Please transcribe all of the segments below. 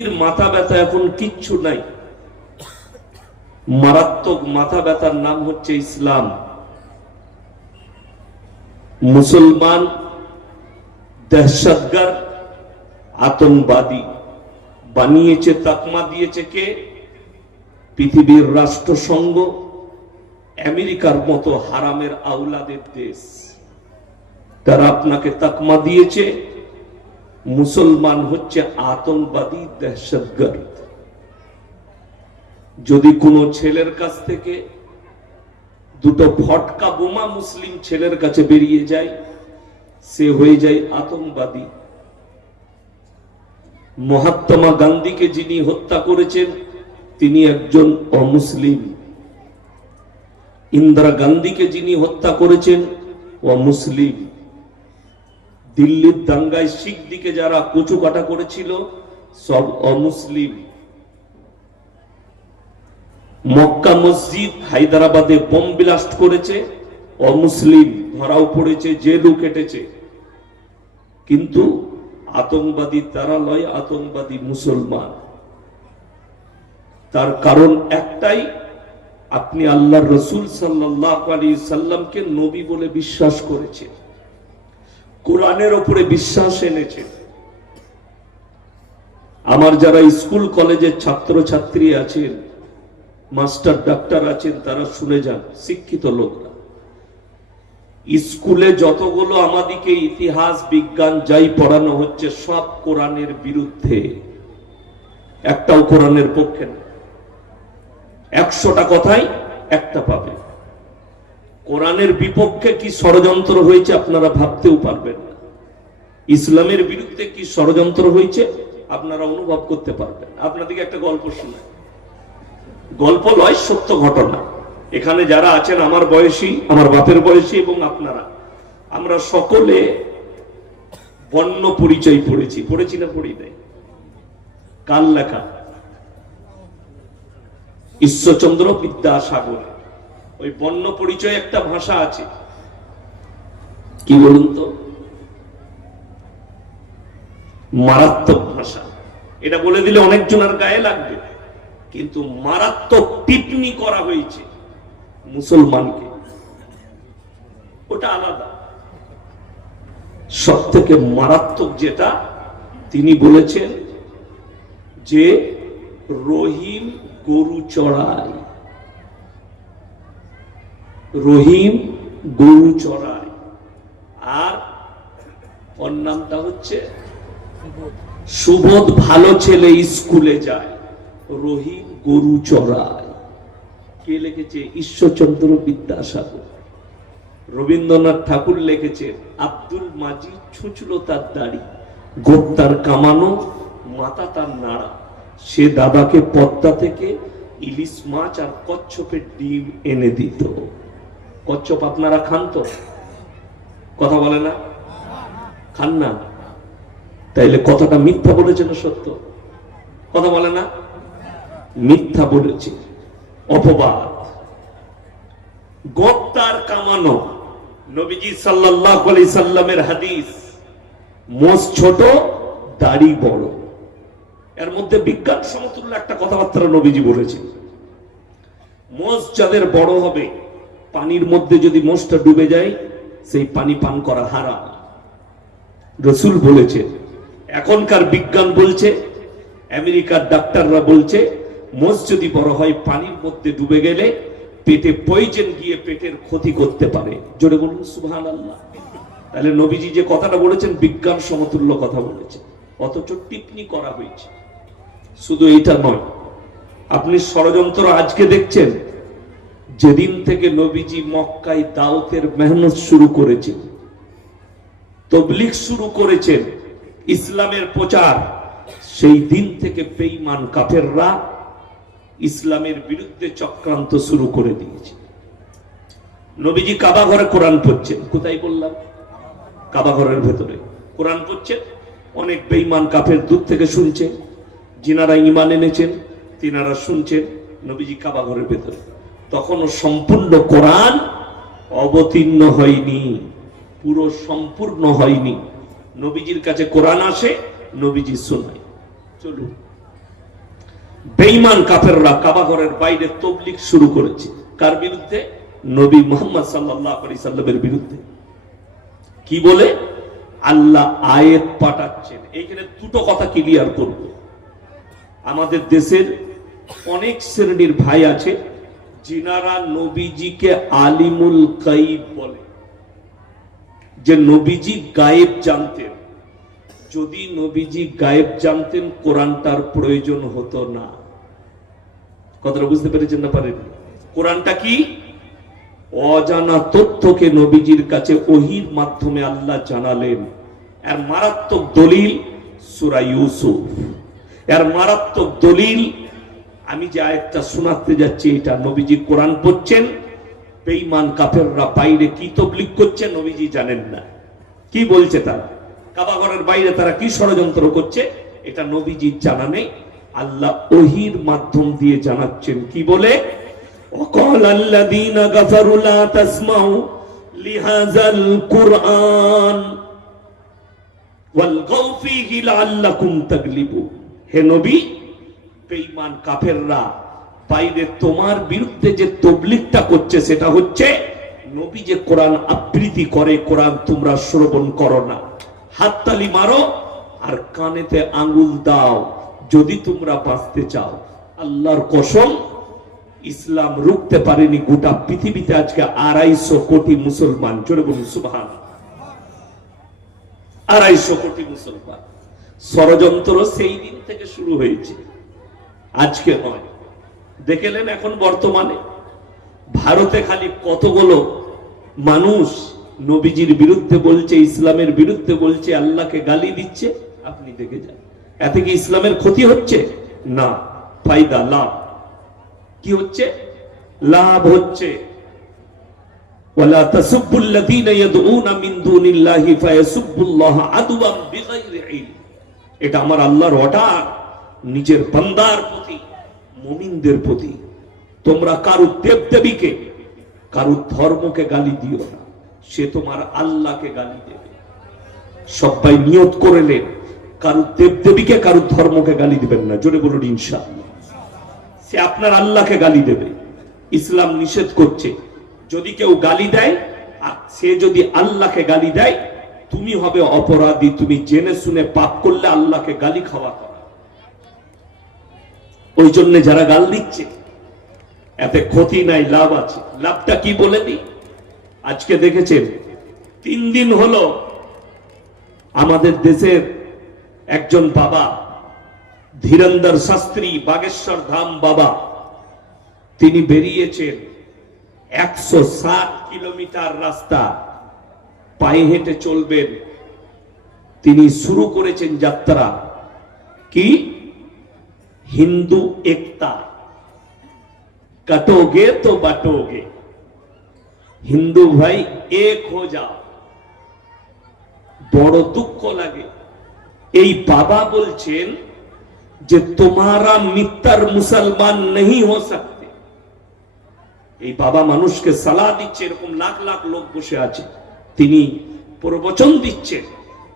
মাথা ব্যথা এখন কিচ্ছু নাই, মারাত্মক মাথা ব্যথার নাম হচ্ছে ইসলাম। মুসলমান দহশতগর্দ আতঙ্কবাদী বানিয়েছে, তাকমা দিয়েছে কে? পৃথিবীর রাষ্ট্রসংঘ, আমেরিকার মতো হারামের আওলাদের দেশ, তারা আপনাকে তাকমা দিয়েছে মুসলমান হচ্ছে আতঙ্কবাদী দহশতগর্দ। যদি কোনো ছেলের কাছ থেকে দুটো ফটকা বোমা মুসলিম ছেলের কাছে বেরিয়ে যায়, সে হয়ে যায় আতঙ্কবাদী। মহাত্মা গান্ধীকে যিনি হত্যা করেছেন তিনি একজন অমুসলিম। ইন্দিরা গান্ধীকে যিনি হত্যা করেছেন অমুসলিম। দিল্লির দাঙ্গায় শিখদিকে যারা কুচু কাটা করেছিল সব অমুসলিম। মক্কা মসজিদ হায়দ্রাবাদে বোম ব্লাস্ট করেছে অমুসলিম, ধরাও পড়েছে, জেলও কেটেছে। কিন্তু আতঙ্কবাদী তারা নয়, আতঙ্কবাদী মুসলমান। তার কারণ একটাই, আপনি আল্লাহর রাসূল সাল্লাল্লাহু আলাইহি সাল্লামকে নবী বলে বিশ্বাস করেছেন, কোরআনের উপরে বিশ্বাস এনেছেন। আমার যারা স্কুল কলেজের ছাত্র ছাত্রী আছেন, মাস্টার ডাক্তার আছেন, তারা শুনে যান, শিক্ষিত লোকরা, স্কুলে যতগুলো আমাদেরকে ইতিহাস বিজ্ঞান যাই পড়ানো হচ্ছে সব কোরআনের বিরুদ্ধে, একটাও কোরআনের পক্ষে না। 100টা কথাই একটা পাবে। কোরআনের বিপক্ষে কি ষড়যন্ত্র হয়েছে আপনারা ভাবতেও পারবেন না। ইসলামের বিরুদ্ধে কি ষড়যন্ত্র হয়েছে আপনারা অনুভব করতে পারবেন। আপনাদেরকে একটা গল্প শোনাই, গল্প নয়, সত্য ঘটনা। এখানে যারা আছেন আমার বয়সী, আমার বাপের বয়সী এবং আপনারা, আমরা সকলে বর্ণ পরিচয় পড়েছি না পড়ি নাই? কার লেখা? ঈশ্বরচন্দ্র বিদ্যাসাগর। ওই বর্ণ পরিচয় একটা ভাষা আছে, কি বলুন তো? মারাত্মক ভাষা। এটা বলে দিলে অনেকজনের গায়ে লাগবে, কিন্তু মারাত্মক টিপ্পনি করা হয়েছে মুসলমানকে, ওটা আলাদা। সব থেকে মারাত্মক যেটা, তিনি বলেছেন যে রহিম গরু চড়ায়, রহিম গরু চড়ায়, আর ওর নামটা হচ্ছে সুবোধ ভালো ছেলে স্কুলে যায়, রহিম গরু চড়ায়। কে লিখেছে? ঈশ্বরচন্দ্র বিদ্যাসাগর। রবীন্দ্রনাথ ঠাকুর লিখেছেন আব্দুল মাজিদ ছুঁচলো তার দাড়ি, গোপ তার কামানো, মাথা তার নাড়া, সে দাদাকে পদ্মা থেকে ইলিশ মাছ আর কচ্ছপের ডিম এনে দিত। কচ্ছপ আপনারা খান তো? কথা বলে না? খান না? তাইলে কথাটা মিথ্যা বলেছে না সত্য? কথা বলে না? মিথ্যা বলেছে, অপবাদ। গোপ্তার কামানো, নবীজি সাল্লাল্লাহু আলাইহি সাল্লামের হাদিস, মোষ ছোট দাড়ি বড়। এর মধ্যে বিজ্ঞান সমতুল্য একটা কথাবার্তা নবীজি বলেছেন। মোষ যাদের বড় হবে, পানির মধ্যে যদি মোষটা ডুবে যায় সেই পানি পান করা হারাম, রাসূল বলেছেন। এখনকার বিজ্ঞান বলছে, আমেরিকার ডাক্তাররা বলছে, মোষ যদি বড় হয় পানির মধ্যে ডুবে গেলে পেটে পয়জন গিয়ে পেটের ক্ষতি করতে পারে। জোরে বলুন সুবহানাল্লাহ। তাহলে নবীজি যে কথাটা বলেছেন বিজ্ঞান সমতুল্য কথা বলেছেন, অথচ টিপ্পনি করা হয়েছে। শুধু এটা নয়, আপনি ষড়যন্ত্র আজকে দেখছেন। যেদিন থেকে নবীজি মক্কায় দাওয়াতের মেহনত শুরু করেছেন, তাবলীগ শুরু করেছেন, ইসলামের প্রচার, সেই দিন থেকে বেঈমান কাফেররা ইসলামের বিরুদ্ধে চক্রান্ত শুরু করে দিয়েছে। নবীজি কাবা ঘরে কোরআন পড়ছেন, কোথায় বললাম? কাবা ঘরের ভেতরে কোরআন পড়ছেন। অনেক বেঈমান কাফের দূর থেকে শুনছে, যিনারা ঈমান এনেছেন তিনারা শুনছেন, নবীজি কাবা ঘরের ভেতরে। তখনও সম্পূর্ণ কোরআন অবতীর্ণ হয়নি, পুরো সম্পূর্ণ হয়নি। নবীজির কাছে কোরআন আসে, নবীজি শোনায়। চলুন বেঈমান কাফেররা কাবা ঘরের বাইরে তাবলীগ শুরু করেছে। কার বিরুদ্ধে? নবী মুহাম্মদ সাল্লাল্লাহু আলাইহি সাল্লামের বিরুদ্ধে। কি বলে? আল্লাহ আয়াত পাঠাচ্ছেন। এইখানে দুটো কথা ক্লিয়ার করব। আমাদের দেশের অনেক শ্রেণীর ভাই আছে যিনারা নবীজিকে আলিমুল গায়ব বলে, যে নবীজি গায়েব জানতেন। যদি নবীজি গায়েব জানতেন কোরআনটার প্রয়োজন হতো না। কথাটা বুঝতে পেরেছেন না পারেন? কোরআনটা কি? অজানা তথ্যকে নবীজির কাছে ওহীর মাধ্যমে আল্লাহ জানালেন। এর মারাত্মক দলিল সূরা ইউসুফ। এর মারাত্মক দলিল আমি যে আয়াতটা শোনাতে যাচ্ছি, এটা নবীজি কোরআন পড়ছেন, বেঈমান কাফেররা বাইরে কি তাবলীগ করছে নবীজি জানেন না। কি বলছে তারা? কাবা ঘরের বাইরে তারা কি ষড়যন্ত্র করছে এটা নবীজির জানা নেই। আল্লাহ ওহীর মাধ্যম দিয়ে জানাচ্ছেন। কি বলে? وقال الذين كفروا لا تسمعوا لهذا القرآن والغوا فيه لعلكم تغلبون। হে নবী, বেঈমান কাফেররা বাইরে তোমার বিরুদ্ধে যে তাবলীগটা করছে সেটা হচ্ছে নবী যে কোরআন আবৃত্তি করে, কোরআন তোমরা শ্রবণ করো না, হাততালি মারো আর কানেতে আঙ্গুল দাও যদি তোমরা বাঁচতে চাও। আল্লাহর কসম, ইসলাম রুখতে পারেনি গোটা পৃথিবীতে আজকে 250 কোটি মুসলমান। জোরে বলুন সুবহানাল্লাহ। 250 কোটি মুসলমান। ষড়যন্ত্র সেই দিন থেকে শুরু হয়েছে, আজকে নয়। দেখলেন এখন বর্তমানে ভারতে খালি কতগুলো মানুষ নবীজির বিরুদ্ধে বলছে, ইসলামের বিরুদ্ধে বলছে, আল্লাহকে গালি দিচ্ছে। আপনি দেখে যান, এতে কি ইসলামের ক্ষতি হচ্ছে? না, ফায়দা, লাভ। কি হচ্ছে? লাভ হচ্ছে। ওয়ালা তাসুবুল্লাযীনা ইয়াদউনা মিন দুনিল্লাহি ফায়াসুবুল্লাহা আদওয়ান বিগাইরি ইলম। এটা আমার আল্লাহর অর্ডার নিজের বান্দার প্রতি, মুমিনদের প্রতি। তোমরা কারো দেবদেবীকে, কারো ধর্মকে গালি দিও না, সে তোমার আল্লাহকে গালি দেবে। সবাই নিয়ত করলেন কারো দেবদেবীকে, কারো ধর্মকে গালি দিবেন না। জোরে বলুন ইনশাআল্লাহ। সে আপনার আল্লাহকে গালি দেবে। ইসলাম নিষেধ করছে যদি কেউ গালি দেয় আর সে যদি আল্লাহকে গালি দেয়, তুমি হবে অপরাধী। তুমি জেনে শুনে পাপ করলে আল্লাহকে গালি খাওয়া করা। ওই জন্য যারা গাল দিচ্ছে এতে ক্ষতি নাই, লাভ আছে। লাভটা কি বলে দিই। আজকে দেখেছেন 3 দিন হলো আমাদের দেশের একজন বাবা, ধীরেন্দর শাস্ত্রী, বাগেশ্বর ধাম বাবা, তিনি বেরিয়েছেন 160 কিলোমিটার রাস্তা পায়ে হেঁটে চলবেন। তিনি শুরু করেছেন যাত্রা। কি? হিন্দু একতা, কাটোগে তো বাটোগে। হিন্দু ভাই এক হো যাও। বড় দুঃখ লাগে। এই বাবা বলছেন যে তোমারা মিত্তর মুসলমান नहीं हो सकते। এই বাবা মানুষকে সালাহ দিচ্ছে, এরকম লাখ লাখ লোক বসে আছে। তিনি প্রবচন দিচ্ছেন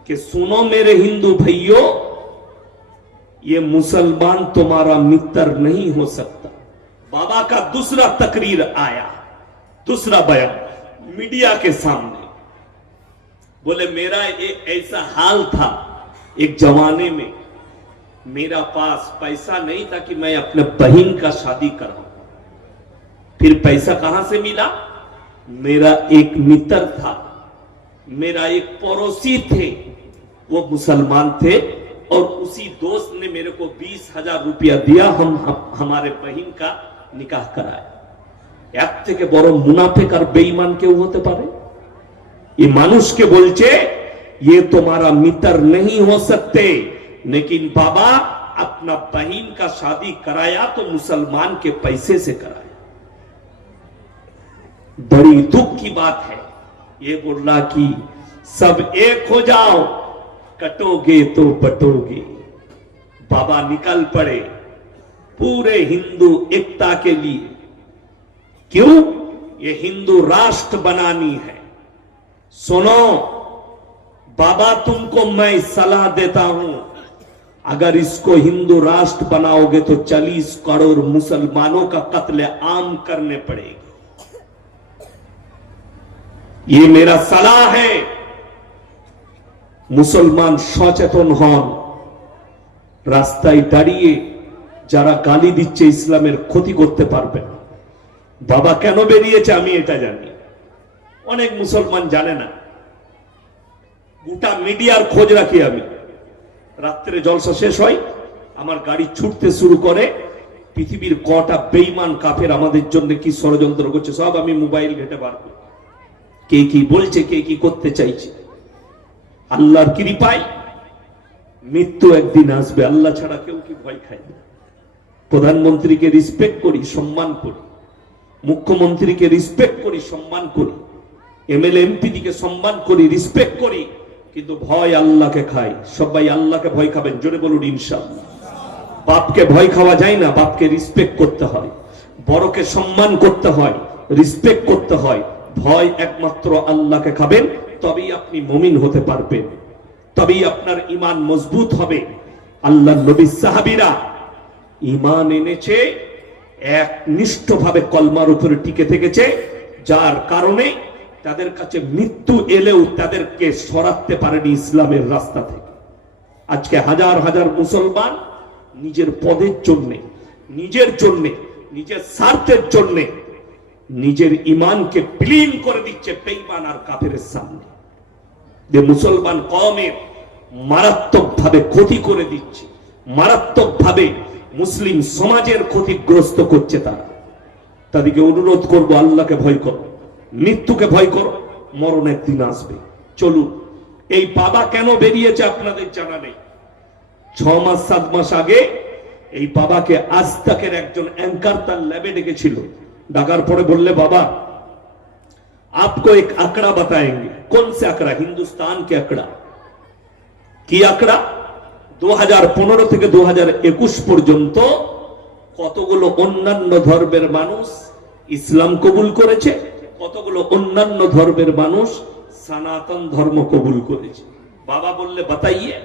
कि सुनो मेरे हिंदू भाइयों, ये मुसलमान तुम्हारा मित्र नहीं हो सकता। बाबा का दूसरा तकरीर आया, दूसरा बयान मीडिया के सामने। बोले मेरा एक ऐसा हाल था, एक जमाने में मेरा पास पैसा नहीं था कि मैं अपने बहन का शादी कराऊं। फिर पैसा कहां से मिला? मेरा एक मित्र था, मेरा एक पड़ोसी थे, वो मुसलमान थे, और उसी दोस्त ने मेरे को 20,000 रुपया दिया। हम हमारे बहन का निकाह कराया। এক থেকে বড় মুনাফিক আর বেঈমান কেউ হতে পারে? ये मानुष के बोलचे ये तुम्हारा मित्र नहीं हो सकते, लेकिन बाबा अपना बहन का शादी कराया तो मुसलमान के पैसे से कराया। बड़ी दुख की बात है। ये बोला कि सब एक हो जाओ, कटोगे तो बटोगे। बाबा निकल पड़े पूरे हिंदू एकता के लिए। क्यों? ये हिंदू राष्ट्र बनानी है। सुनो बाबा, तुमको मैं सलाह देता हूं, अगर इसको हिंदू राष्ट्र बनाओगे तो 40 करोड़ मुसलमानों का कत्ले आम करने पड़ेगी। ये मेरा सलाह है। मुसलमान सचेतन हन, রাস্তায় দাঁড়িয়ে যারা গালি দিচ্ছে ইসলামের ক্ষতি করতে পারবে না। বাবা কেন বেরিয়েছে আমি এটা জানি, অনেক মুসলমান জানে না। গোটা মিডিয়ার খোঁজ রাখি আমি। রাত্রে জলসা শেষ হয়, আমার গাড়ি ছুটতে শুরু করে, পৃথিবীর কটা বেঈমান কাফের আমাদের জন্য কি ষড়যন্ত্র করছে সব আমি মোবাইল ঘেটে বার করি। কে কি বলছে, কে কি করতে চাইছে। আল্লাহর কৃপায় মৃত্যু একদিন আসবে, আল্লাহ ছাড়া কেউ কি ভয় খায় না। প্রধানমন্ত্রীকে রিসপেক্ট করি, সম্মান করি, মুখ্যমন্ত্রীকে রিসপেক্ট করি, সম্মান করি, এমএলএ এমপি দিকে সম্মান করি, রিসপেক্ট করি, কিন্তু ভয় আল্লাহকে খাই। সবাই আল্লাহকে ভয় খাবেন, জোরে বলুন ইনশাআল্লাহ। বাপকে ভয় খাওয়া যায় না, বাপকে রিসপেক্ট করতে হয়, বড়কে সম্মান করতে হয়, রিসপেক্ট করতে হয়। ভয় একমাত্র আল্লাহকে খাবেন, তবেই আপনি মুমিন হতে পারবেন, তবেই আপনার ঈমান মজবুত হবে। আল্লাহর নবী সাহাবীরা ঈমান এনেছে, একনিষ্ঠভাবে কলমার উপরে টিকে থেকেছে, যার কারণে তাদের কাছে মৃত্যু এলেও তাদেরকে সরাতে পারেনি ইসলামের রাস্তা থেকে। আজকে হাজার হাজার মুসলমান নিজের পদের জন্য, নিজের জন্য, নিজের স্বার্থের জন্য নিজের ঈমানকে বিলীন করে দিচ্ছে বেঈমান আর কাফেরের সামনে। যে মুসলমান কওমের মারাত্মকভাবে ক্ষতি করে দিচ্ছে, মারাত্মকভাবে মুসলিম সমাজের ক্ষতিগ্রস্ত করছে। তাদেরকে অনুরোধ করব, আল্লাহকে ভয় করো, মৃত্যুকে ভয় করো, মরণ একদিন আসবে। চলুন। এই বাবা কেন বেরিয়েছে আপনাদের জানা নেই। 6 মাস 7 মাস আগে এই বাবাকে আজ তাকের একজন অ্যাঙ্কার তার ল্যাবে ডেকেছিল। ডাকার পরে বললে, বাবা आपको एक आंकड़ा बताएंगे। कौन से आंकड़ा? हिंदुस्तान के आंकड़ा। কি আঁকড়া? 2015 থেকে 2021 পর্যন্ত কতগুলো অন্যান্য ধর্মের মানুষ ইসলাম কবুল করেছে, কতগুলো অন্যান্য ধর্মের মানুষ সনাতন ধর্ম কবুল করেছে। বাবা বললে বাতাইয়ে।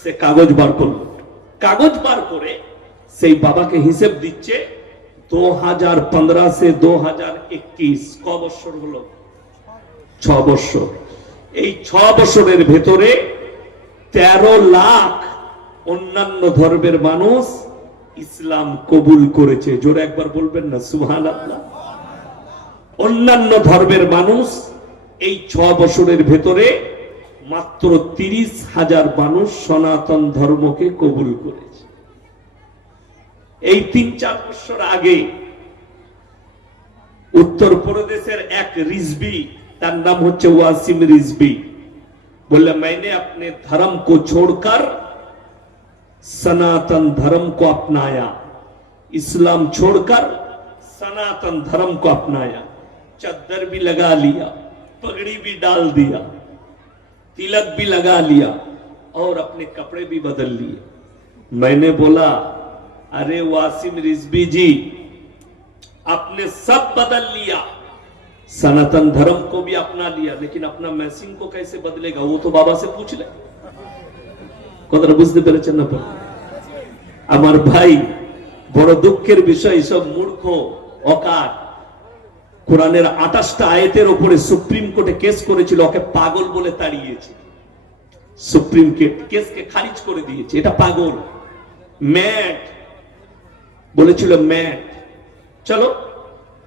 সে কাগজ বার করলো, কাগজ বার করে সেই বাবাকে হিসেব দিচ্ছে 2015 से 2021 ক বছর হলো? 6 বছর। এই 6 বছরের ভেতরে 13 লাখ অন্যান্য ধর্মের মানুষ ইসলাম কবুল করেছে। জোরে একবার বলবেন না সুবহানাল্লাহ। অন্যান্য ধর্মের মানুষ এই 6 বছরের ভেতরে মাত্র 30,000 মানুষ সনাতন ধর্মকে কবুল করেছে। এই 3-4 বছর আগে উত্তরপ্রদেশের এক রিজবি, তার নাম হচ্ছে ওয়াসিম রিজবি, बोले मैंने अपने धर्म को छोड़कर सनातन धर्म को अपनाया, इस्लाम छोड़कर सनातन धर्म को अपनाया। चद्दर भी लगा लिया, पगड़ी भी डाल दिया, तिलक भी लगा लिया और अपने कपड़े भी बदल लिए। मैंने बोला, अरे वासिम रिजवी जी, आपने सब बदल लिया, सनातन धर्म को भी अपना लिया, लेकिन अपना मैसिंग को कैसे बदलेगा? वो तो बाबा से पूछ ले। কথাটা বুঝতে পেরেছেন না? আমার ভাই, বড় দুঃখের বিষয়, সব মূর্খ অকাট কোরআনের 28টা আয়াতের উপরে সুপ্রিম কোর্টে কেস করেছিল, ওকে পাগল বলে তাড়িয়েছে। সুপ্রিম কোর্ট কেসকে খারিজ করে দিয়েছে। এটা পাগল, ম্যাড বলেছিল, ম্যাড। চলো,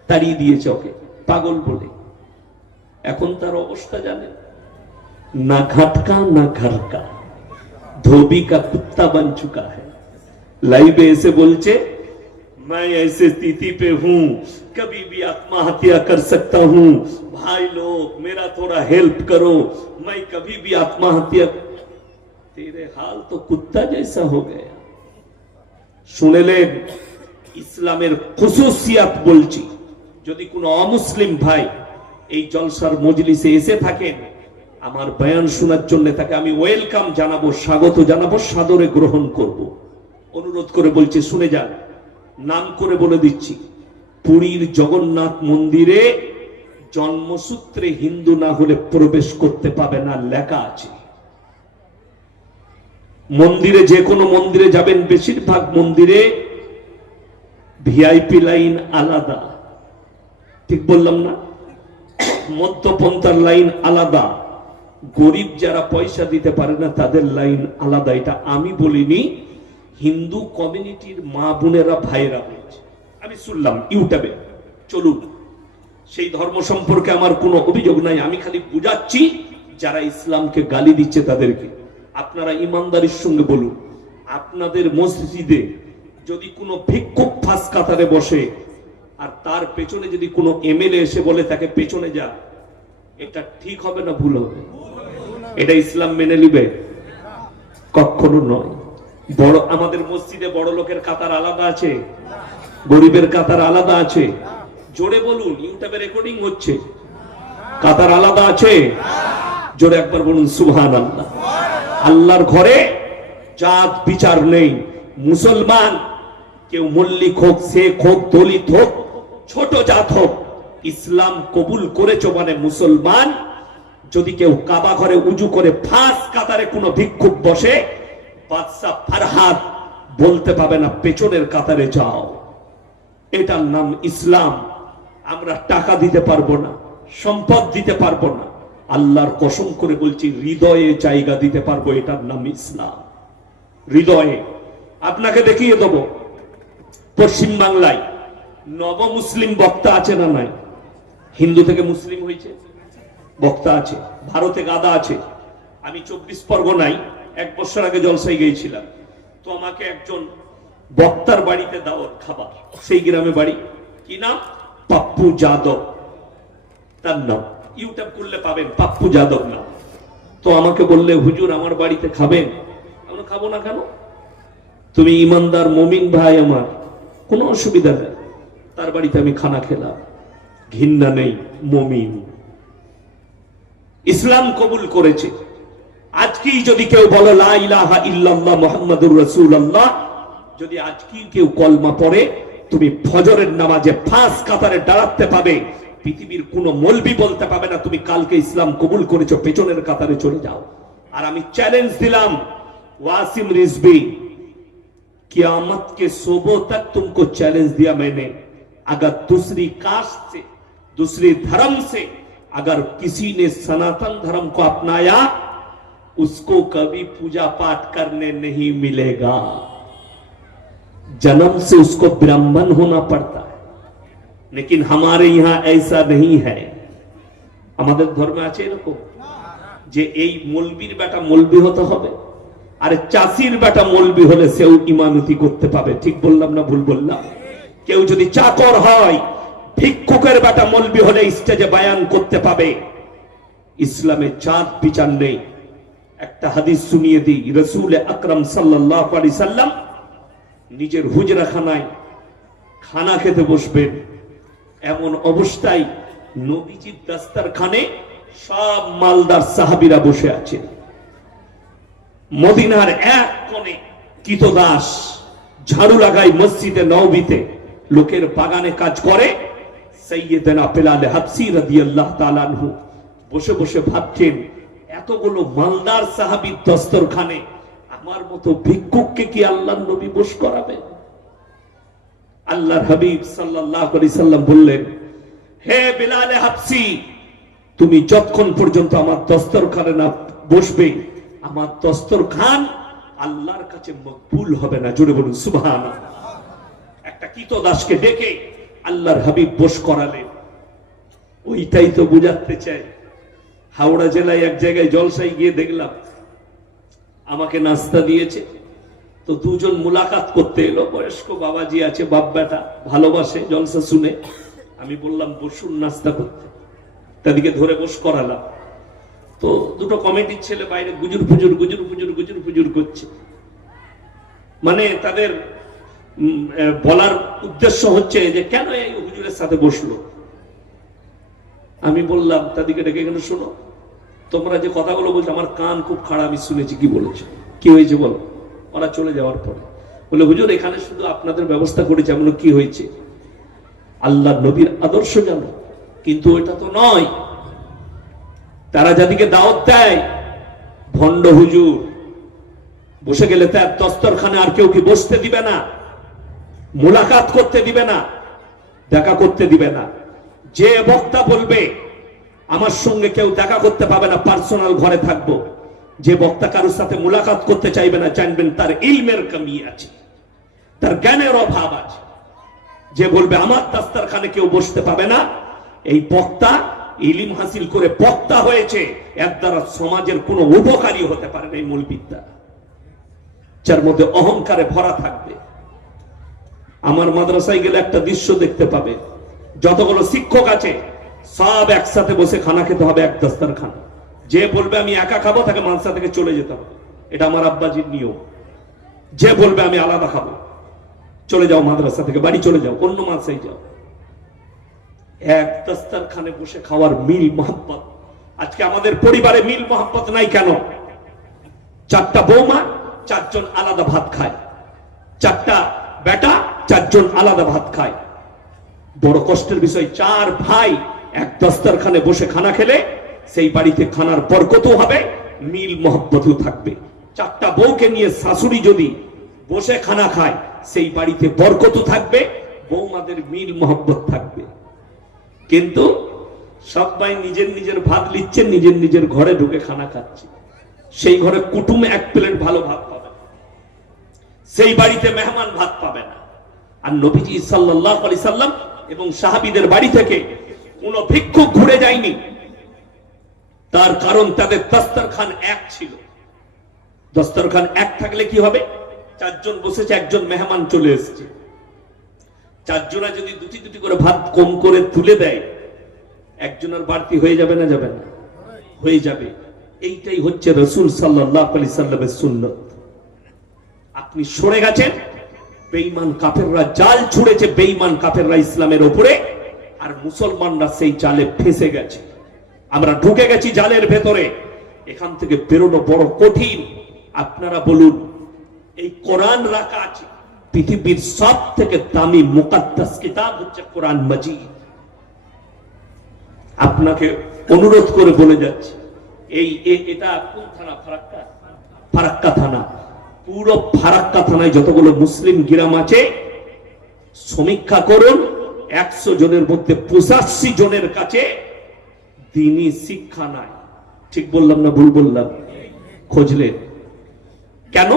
তাড়িয়ে দিয়েছে ওকে পাগল বলে। এখন তার অবস্থা জানেন, না ঘাটকা না ঘরকা, धोबी का कुत्ता बन चुका है। लाइव ऐसे बोलचे, मैं ऐसे स्थिति पे हूं, कभी भी आत्महत्या कर सकता हूं, भाई लोग मेरा थोड़ा हेल्प करो, मैं कभी भी आत्महत्या। तेरे हाल तो कुत्ता जैसा हो गया। শুনেলেন, ইসলামের খুসুসিয়াত বলছি। যদি কোনো অমুসলিম ভাই এই জলসার মজলিসে এসে থাকেন, আমার বয়ান শোনার জন্য তাকে আমি ওয়েলকাম জানাবো, স্বাগত জানাবো, সাদরে গ্রহণ করব। অনুরোধ করে বলছি, শুনে যান। নাম করে বলে দিচ্ছি, পুরীর জগন্নাথ মন্দিরে জন্মসূত্রে হিন্দু না হলে প্রবেশ করতে পাবে না, লেখা আছে। মন্দিরে, যে কোনো মন্দিরে যাবেন, বেশিরভাগ মন্দিরে ভিআইপি লাইন আলাদা, ঠিক বললাম না? মধ্যপন্থার লাইন আলাদা, গরিব যারা পয়সা দিতে পারে না তাদের লাইন আলাদা। এটা আমি বলিনি, হিন্দু কমিউনিটির মা বোনেরা ভাইরা বলছে, আমি শুনলাম ইউটিউবে। চলুন, সেই ধর্ম সম্পর্কে আমার কোনো অভিযোগ নাই, আমি খালি বুঝাচ্ছি যারা ইসলামকে গালি দিচ্ছে তাদেরকে। আপনারা ইমানদারির সঙ্গে বলুন, আপনাদের মসজিদে যদি কোনো ভিক্ষুক ফাঁস কাতারে বসে আর তার পেছনে যদি কোনো এমএলএ এসে বলে তাকে পেছনে যা, এটা ঠিক হবে না ভুল হবে? এটা ইসলাম মেনে নিবে? কখনো নয়। বড়, আমাদের মসজিদে বড় লোকের কাতার আলাদা আছে, গরিবের কাতার আলাদা আছে। জোরে বলুন, ইউটিউবে রেকর্ডিং হচ্ছে, কাতার আলাদা আছে। জোরে একবার বলুন সুবহানাল্লাহ। আল্লাহর ঘরে জাত বিচার নেই। মুসলমান কেউ মল্লিক হোক, শেখ হোক, দলিত হোক, ছোট জাত হোক, ইসলাম কবুল করেছ মানে মুসলমান। যদি কেউ কাবা ঘরে উজু করে ফাঁস কাতারে কোনো ভিক্ষুক বসে, বাদশা ফারহাদ বলতে পাবে না পেছনের কাতারে যাও। এটার নাম ইসলাম। আমরা টাকা দিতে পারবো না, সম্পদ দিতে পারবো না, আল্লাহর কসম করে বলছি হৃদয়ে জায়গা দিতে পারবো, এটার নাম ইসলাম। হৃদয়ে। আপনাকে দেখিয়ে দেব, পশ্চিম বাংলায় নব মুসলিম বক্তা আছে না নাই? হিন্দু থেকে মুসলিম হয়েছে বক্তা আছে, ভারতে গাদা আছে। আমি 24 পরগনায় 1 বছর আগে জলসায় গিয়েছিলাম, তো আমাকে একজন বক্তার বাড়িতে দাওয়াত খাবার, সেই গ্রামে বাড়ি, কি নাম? পাপ্পু যাদব তার নাম, ইউটিউব করলে পাবেন, পাপ্পু যাদব নাম। তো আমাকে বললে হুজুর আমার বাড়িতে খাবেন। আমরা খাবো না কেন? তুমি ইমানদার মুমিন ভাই আমার, কোনো অসুবিধা নেই। তার বাড়িতে আমি খানা খেলাম, ঘৃণা নেই, মুমিন, ইসলাম কবুল করেছে। আজকেই যদি কেউ বলে লা ইলাহা ইল্লাল্লাহ মুহাম্মাদুর রাসূলুল্লাহ, যদি আজকেই কেউ কলমা পড়ে, তুমি ফজরের নামাজে ফাঁস কাতারে দাঁড়াতে পাবে, পৃথিবীর কোন মৌলবি বলতে পাবে না তুমি কালকে ইসলাম কবুল করেছো, পেছনের কাতারে চলে যাও। আর আমি চ্যালেঞ্জ দিলাম ওয়াসিম रिजवी, कियामत के सुबह तक तुमको चैलेंज दिया मैंने, अगर दूसरी कास्ट से, दूसरे धर्म से अगर किसी ने सनातन धर्म को अपनाया, उसको कभी पूजा पाठ करने नहीं मिलेगा, जन्म से उसको ब्राह्मण होना पड़ता है। लेकिन हमारे यहां ऐसा नहीं है। আমাদের ধর্মে আছে এরকম যে এই মৌলবীর বেটা মৌলবি হতে হবে, আর চাষির বেটা মৌলবি হলে সেও ইমামতি করতে পাবে। ঠিক বললাম না ভুল বললাম? কেউ যদি চাকর হয়, ভিক্ষুকের বেটা মৌলবি হলে স্টেজে বয়ান করতে পাবে। ইসলামে জাত বিচার নেই। একটা হাদিস শুনিয়ে দিই, রাসূল আকরাম সাল্লাল্লাহু আলাইহি সাল্লাম নিজের হুজরাখানায় খানা খেতে বসবেন, এমন অবস্থায় নবীজির দাস্তারখানে সব মালদার সাহাবীরা বসে আছেন। মদিনার এক কোণে কৃতদাস ঝাড়ু লাগায় মসজিদে নববীতে, লোকের বাগানে কাজ করে। সাইয়েদনা বেলাল হাবসি রাদিয়াল্লাহু তাআলা আনহু বসে বসে ভাবছেন, এতগুলো মালদার সাহাবীর দস্তরখানে আমার মতো ভিক্ষুককে কি আল্লাহর নবী বস করাবে? আল্লাহর হাবিব সাল্লাল্লাহু আলাইহি সাল্লাম বললেন, হে বেলাল হাবসি, তুমি যতক্ষণ পর্যন্ত আমার দস্তরখানে না বসবে, আমার দস্তরখান আল্লাহর কাছে মকবুল হবে না। জোরে বলুন সুবহানাল্লাহ। একটা কৃতদাসকে ডেকে আল্লাহর হাবিব বস করালেন। ওইটাই তো বুঝাতে চাই। হাওড়া জেলায় এক জায়গায় জলসায় গিয়ে দেখলাম, আমাকে নাস্তা দিয়েছে, তো দুজন মুলাকাত করতে এলো, বয়স্ক বাবাজি আছে, বাপ বেটা, ভালোবাসে জলসা শুনে। আমি বললাম বসুন নাস্তা করতে, তাদেরকে ধরে বস করালাম। তো দুটো কমিটির ছেলে বাইরে গুজুর ফুজুর গুজুর ফুজুর গুজুর ফুজুর করছে, মানে তাদের বলার উদ্দেশ্য হচ্ছে যে কেন এই হুজুরের সাথে বসলো। আমি বললাম তাদেরকে ডেকে, এখানে শোনো, তোমরা যে কথাগুলো বলছো আমার কান খুব খারাপ, আমি শুনেছি কি বলেছো, কি হয়েছে বলো। ওরা চলে যাওয়ার পরে বলে, হুজুর এখানে শুধু আপনাদের ব্যবস্থা করেছে। এমন কি হয়েছে? আল্লাহ নবীর আদর্শ জানো, কিন্তু এটা তো নয়। তারা যাদেরকে দাওয়াত দেয় ভণ্ড হুজুর, বসে গেলে তার দস্তরখানে আর কেউ কি বসতে দিবে না, মোলাকাত করতে দিবে না, দেখা করতে দিবে না। যে বক্তা বলবে আমার সঙ্গে কেউ দেখা করতে পাবে না, পার্সোনাল ঘরে থাকবো, যে বক্তা কারোর সাথে মোলাকাত করতে চাইবে না, জানবেন তার ইলমের কমি আছে, তার জ্ঞানের অভাব আছে। যে বলবে আমার দস্তরখানে কেউ বসতে পাবে না, এই বক্তা ইলম হাসিল করে বক্তা হয়েছে, এর দ্বারা সমাজের কোনো উপকারী হতে পারে না। এই মূল বিদ্যা, যার মধ্যে অহংকারে ভরা থাকবে। আমার মাদ্রাসায় গেলে একটা দৃশ্য দেখতে পাবে, যতগুলো শিক্ষক আছে সব একসাথে বসে খানা খেতে হবে, এক দস্তরখানা। যে বলবে আমি একা খাবো তাকে মাদ্রাসা থেকে চলে যেতে হবে, এটা আমার আব্বাজির নিয়ম। যে বলবে আমি আলাদা খাবো, চলে যাও মাদ্রাসা থেকে, বাড়ি চলে যাও, অন্য মাদ্রাসায় যাও। এক দস্তরখানে বসে খাওয়ার মিল মোহাব্বত, আজকে আমাদের পরিবারে মিল মোহাব্বত নাই কেন? চারটা বৌমা, চারজন আলাদা ভাত খায়, চারটা বেটা, চারজন আলাদা ভাত খায়। বড় কষ্টের বিষয়, চার ভাই এক দস্তরখানে বসে খানা খেলে সেই বাড়িতে খানার বরকতও হবে, মিল মোহাব্বতও থাকবে। চারটা বউকে নিয়ে শাশুড়ি যদি বসে খানা খায়, সেই বাড়িতে বরকতও থাকবে, বৌমাদের মিল মোহাব্বত থাকবে। কিন্তু সবাই নিজের নিজের ভাত লিচ্ছে, নিজের নিজের ঘরে ঢুকে খানা খাচ্ছে। সেই ঘরে কুটুমে এক প্লেট ভালো ভাত পাবে, সেই বাড়িতে মেহমান ভাত পাবে না। আর নবীজি সাল্লাল্লাহু আলাইহি সাল্লাম এবং সাহাবীদের বাড়ি থেকে কোন ভিক্ষুক ঘুরে যায়নি, তার কারণ তাদের দস্তরখান এক ছিল। দস্তরখান এক থাকলে কি হবে? চারজন বসেছে, একজন মেহমান চলে এসেছে, চারজনা যদি দুটি দুটি করে ভাত কম করে তুলে দেয়, একজনের বাড়তি হয়ে যাবে না? যাবে না? হয়ে যাবে। এইটাই হচ্ছে রাসূল সাল্লাল্লাহু আলাইহি সাল্লামের সুন্নাত। আপনি সরে গেছেন, বেঈমান কাফেররা জাল ছুড়েছে, বেঈমান কাফেররা ইসলামের উপরে, আর মুসলমানরা সেই জালে ফেসে গেছে। আমরা ঢুকে গেছি জালের ভেতরে, এখান থেকে বেরোনো বড় কঠিন। আপনারা বলুন, এই কোরআন রাখা আছে, পৃথিবীর সব থেকে দামি মুকাদ্দাস কিতাব হচ্ছে কোরআন মাজিদ। আপনাকে অনুরোধ করে বলে যাচ্ছি, এটা কোন থানা? ফারাক্কা, ফারাক্কা থানা। পুরো ফারাক্কা থানায় যতগুলো মুসলিম গ্রাম আছে সমীক্ষা করুন, 100 জনের মধ্যে 85 জনের কাছে দ্বীনি শিক্ষা নাই। ঠিক বললাম না ভুল বললাম? খুঁজলেন কেন?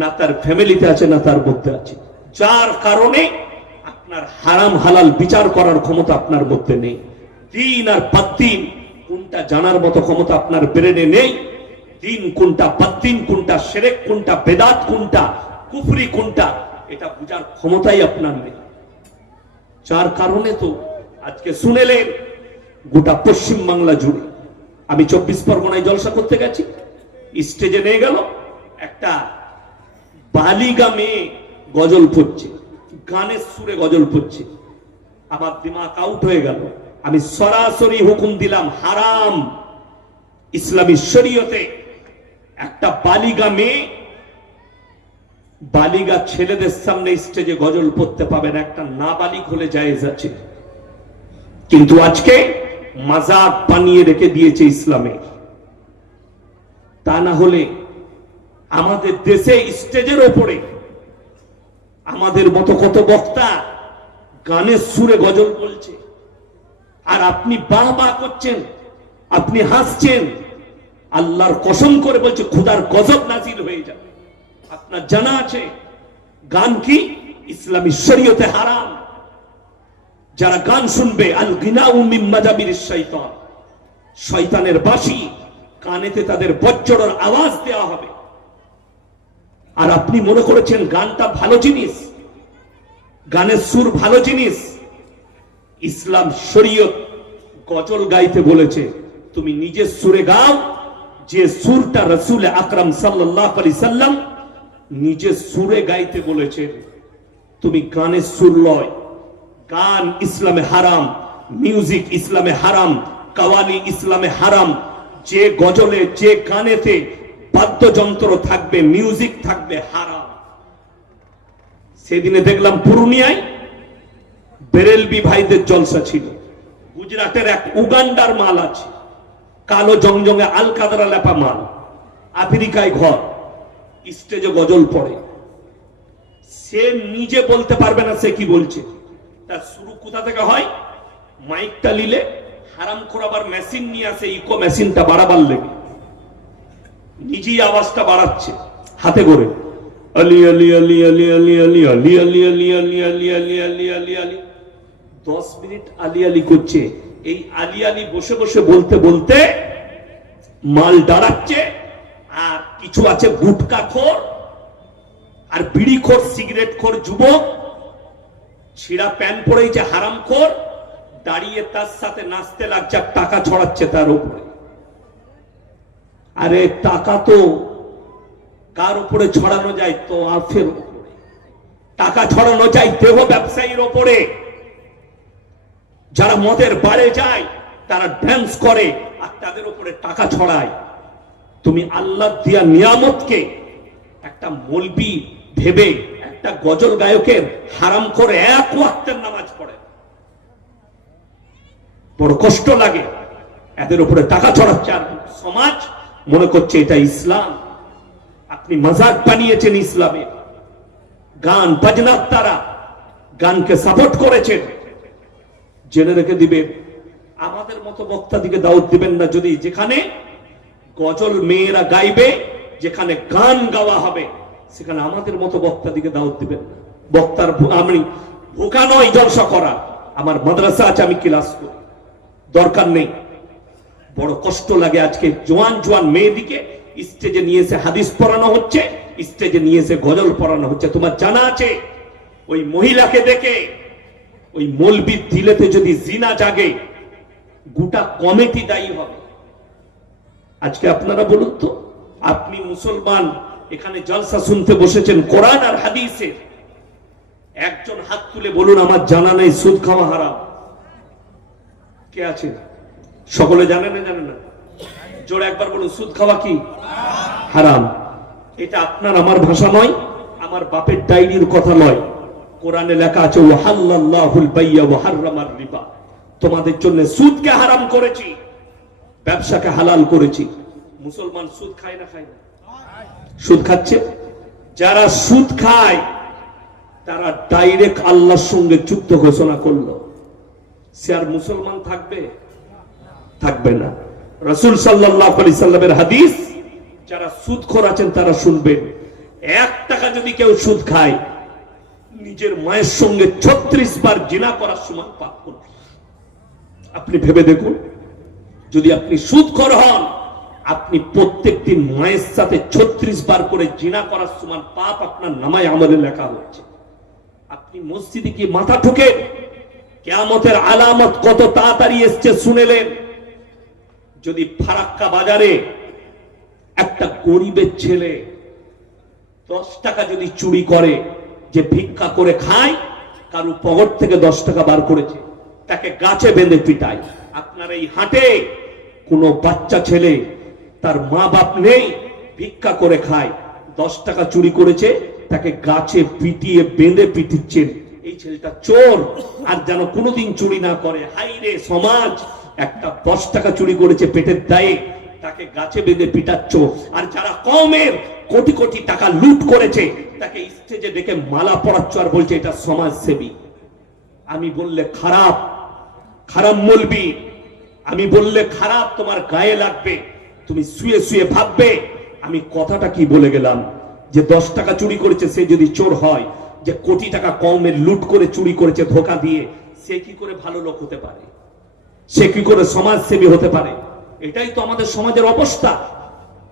না তার ফ্যামিলিতে আছে, না তার মধ্যে আছে, যার কারণে আপনার হারাম হালাল বিচার করার ক্ষমতা আপনার মধ্যে নেই। দিন আর বাদ্দিন কোনটা জানার মতো ক্ষমতা আপনার ব্রেনে নেই। দিন কোনটা, বাদ্দিন কোনটা, শিরক কোনটা, বেদাত কোনটা, কুফরি কোনটা, এটা বুঝার ক্ষমতাই আপনার নেই। যার কারণে তো আজকে শুনেলেন গোটা পশ্চিম বাংলা জুড়ে, আমি 24 পরগনায় জলসা করতে গেছি, স্টেজে নিয়ে গেল একটা বালিগা মেয়ে গজল পড়ছে, গানের সুরে গজল পড়ছে। আমার দিমাগ আউট হয়ে গেল। আমি সরাসরি হুকুম দিলাম, হারাম। ইসলামী শরীয়তে একটা বালিগা মেয়ে বালিগা ছেলেদের সামনে স্টেজে গজল পড়তে পাবে না, একটা নাবালিগ হলে জায়েজ আছে। কিন্তু আজকে মাজাক বানিয়ে রেখে দিয়েছে ইসলামে। তা না হলে আমাদের দেশে স্টেজের ওপরে আমাদের মতো কত বক্তা গানের সুরে গজল বলছে, আর আপনি বাহ বাহ করছেন, আপনি হাসছেন। আল্লাহর কসম করে বলছে, খোদার গজব নাজিল হয়ে যাবে। আপনার জানা আছে গান কি ইসলামী শরীয়তে হারাম। যারা গান শুনবে, আল গিনাউ মিন মাজাবিরিশ শাইতান, শয়তানের বাঁশি, কানেতে তাদের বজ্জরের আওয়াজ দেওয়া হবে। আর আপনি মনে করেছেন গানটা ভালো জিনিস, গানের সুর ভালো জিনিস। ইসলাম শরীয়ত গজল গাইতে বলেছে, তুমি নিজের সুরে গাও, যে সুরটা রাসূল আকরাম সাল্লাল্লাহু আলাইহি সাল্লাম নিজের সুরে গাইতে বলেছেন। তুমি গানের সুর লয়। গান ইসলামে হারাম, মিউজিক ইসলামে হারাম, কাওয়ালি ইসলামে হারাম। যে গজলে, যে গানেতে বাদ্যযন্ত্র থাকবে, মিউজিক থাকবে, হারাম। সেদিনে দেখলাম পুরুলিয়ায় বেরেলবি ভাইদের জলসা ছিল। গুজরাটের এক উগান্ডার মাল আছে, কালো জংজঙ্গে আলকাদরা লেপা মাল, আফ্রিকায় ঘর। স্টেজে গজল পড়ে, সে নিজে বলতে পারবে না সে কি বলছে। তার শুরু কোথা থেকে হয়? মাইকটা নিলে হারাম খোরাবার মেশিন নিয়ে আসে, ইকো মেশিনটা বাড়াবার লেগে নিজেই আওয়াজটা বাড়াচ্ছে হাতে করে, আলি আলি আলি আলি আলি আলি আলি আলি আলি আলি আলি আলি আলি আলি আলি। 10 মিনিট আলি আলি করছে। এই আলি আলি বসে বসে বলতে বলতে মাল দাঁড়াচ্ছে। আর কিছু আছে গুটকাখোর আর বিড়িখোর, সিগারেটখোর যুবক, ছিঁড়া প্যান্ট পরেছে হারামখোর, দাঁড়িয়ে তার সাথে নাচতে লাগছে, টাকা ছড়াচ্ছে তার উপরে। আরে টাকা তো কার উপরে ছড়ানো যায়? তো আফের উপরে টাকা ছড়ানো যায়, দেহ ব্যবসায়ীর উপরে। যারা মদের বাড়ে যায় তারা ড্যান্স করে আর তাদের উপরে টাকা ছড়ায়। তুমি আল্লাহ দিয়া নিয়ামতকে একটা মলবি ভেবে একটা গজল গায়কের হারাম করে এক ওয়াক্তের নামাজ পড়ে, বড় কষ্ট লাগে। এদের উপরে টাকা ছড়াচ্ছে আর সমাজ মনে করছে এটা ইসলাম। আপনি মজাক বানিয়েছেন ইসলামে। গান বাজনার দ্বারা গানকে সাপোর্ট করেছেন। জেনে রেখে দিবেন, আমাদের মতো বক্তা দিকে দাওয়াত দিবেন না। যদি যেখানে গজল মেয়েরা গাইবে, যেখানে গান গাওয়া হবে, সেখানে আমাদের মতো বক্তা দিকে দাওয়াত দিবেন না। বক্তার আমি ভোকা নয় জলসা করা, আমার মাদ্রাসা আছে, আমি ক্লাস করি, দরকার নেই। বড় কষ্ট লাগে আজকে জোয়ান জোয়ান মেয়েদিকে স্টেজে নিয়ে এসে হাদিস পড়ানো হচ্ছে, স্টেজে নিয়ে এসে গজল পড়ানো হচ্ছে। তোমার জানা আছে ওই মহিলাকে দেখে ওই মৌলবীর দিলেতে যদি জিনা জাগে, গোটা কমিটি দায়ী হবে। আজকে আপনারা বলুন তো, আপনি মুসলমান এখানে জলসা শুনতে বসেছেন কোরআন আর হাদিসের, একজন হাত তুলে বলুন আমার জানা নেই সুদ খাওয়া হারাম। কে আছে? সকলে জানে না? জানে না? জোরে একবার বলুন, সুদ খাওয়া কি হারাম। এটা আপনার আমার ভাষা নয়, আমার বাপের ডায়েরির কথা নয়। কোরআনে লেখা আছে ওয়াহাল্লাল্লাহুল বাইয়া ওয়া হাররামার রিবা। তোমাদের জন্য সুদকে হারাম করেছি, ব্যবসাকে হালাল করেছি। মুসলমান সুদ খায় না? খায় না? সুদ খাচ্ছে। যারা সুদ খায় তারা ডাইরেক্ট আল্লাহর সঙ্গে যুদ্ধ ঘোষণা করলো। সে আর মুসলমান থাকবে? থাকবে না। রাসূল সাল্লাল্লাহু আলাইহি সাল্লামের হাদিস, যারা সুদখোর আছেন তারা শুনবেন, 1 টাকা যদি কেউ সুদ খায়, নিজের মায়ের সঙ্গে 36 বার জিনা করার সমান পাপ করবে। আপনি ভেবে দেখুন, যদি আপনি সুদখোর হন, আপনি প্রত্যেকদিন মায়ের সাথে 36 বার করে জিনা করার সমান পাপ আপনার নামায় আমলে লেখা হচ্ছে। আপনি মসজিদে কি মাথা ঠুকে কিয়ামতের আলামত কত তাড়াতাড়ি এসছে শুনেলেন? যদি ফারাক্কা বাজারে একটা গরিবের ছেলে 10 টাকা যদি চুরি করে, যে ভিক্ষা করে খায়, কারো পকেট থেকে 10 টাকা বার করেছে, তাকে গাছে বেঁধে পিটায়। আপনার এই হাটে কোনো বাচ্চা ছেলে, তার মা বাপ নেই, ভিক্ষা করে খায়, 10 টাকা চুরি করেছে, তাকে গাছে পিটিয়ে বেঁধে পিটিচ্ছেন। এই ছেলেটা চোর, আর যেন কোনোদিন চুরি না করে। হাই রে সমাজ, একটা 10 টাকা চুরি করেছে পেটের দায়ে, তাকে গাছে বেঁধে পিটাচ্ছ। আর যারা কওমের কোটি কোটি টাকা লুট করেছে, তাকে স্টেজে ডেকে মালা পরাচ্ছ আর বলছে এটা সমাজসেবী। আমি বললে খারাপ, খারাপ মৌলবি, আমি বললে খারাপ, তোমার গায়ে লাগবে। তুমি শুয়ে শুয়ে ভাববে আমি কথাটা কি বলে গেলাম। যে 10 টাকা চুরি করেছে সে যদি চোর হয়, যে কোটি টাকা কওমের লুট করে চুরি করেছে ধোকা দিয়ে, সে কি করে ভালো লোক হতে পারে? সে কি করে সমাজসেবী হতে পারে? এটাই তো আমাদের সমাজের অবস্থা।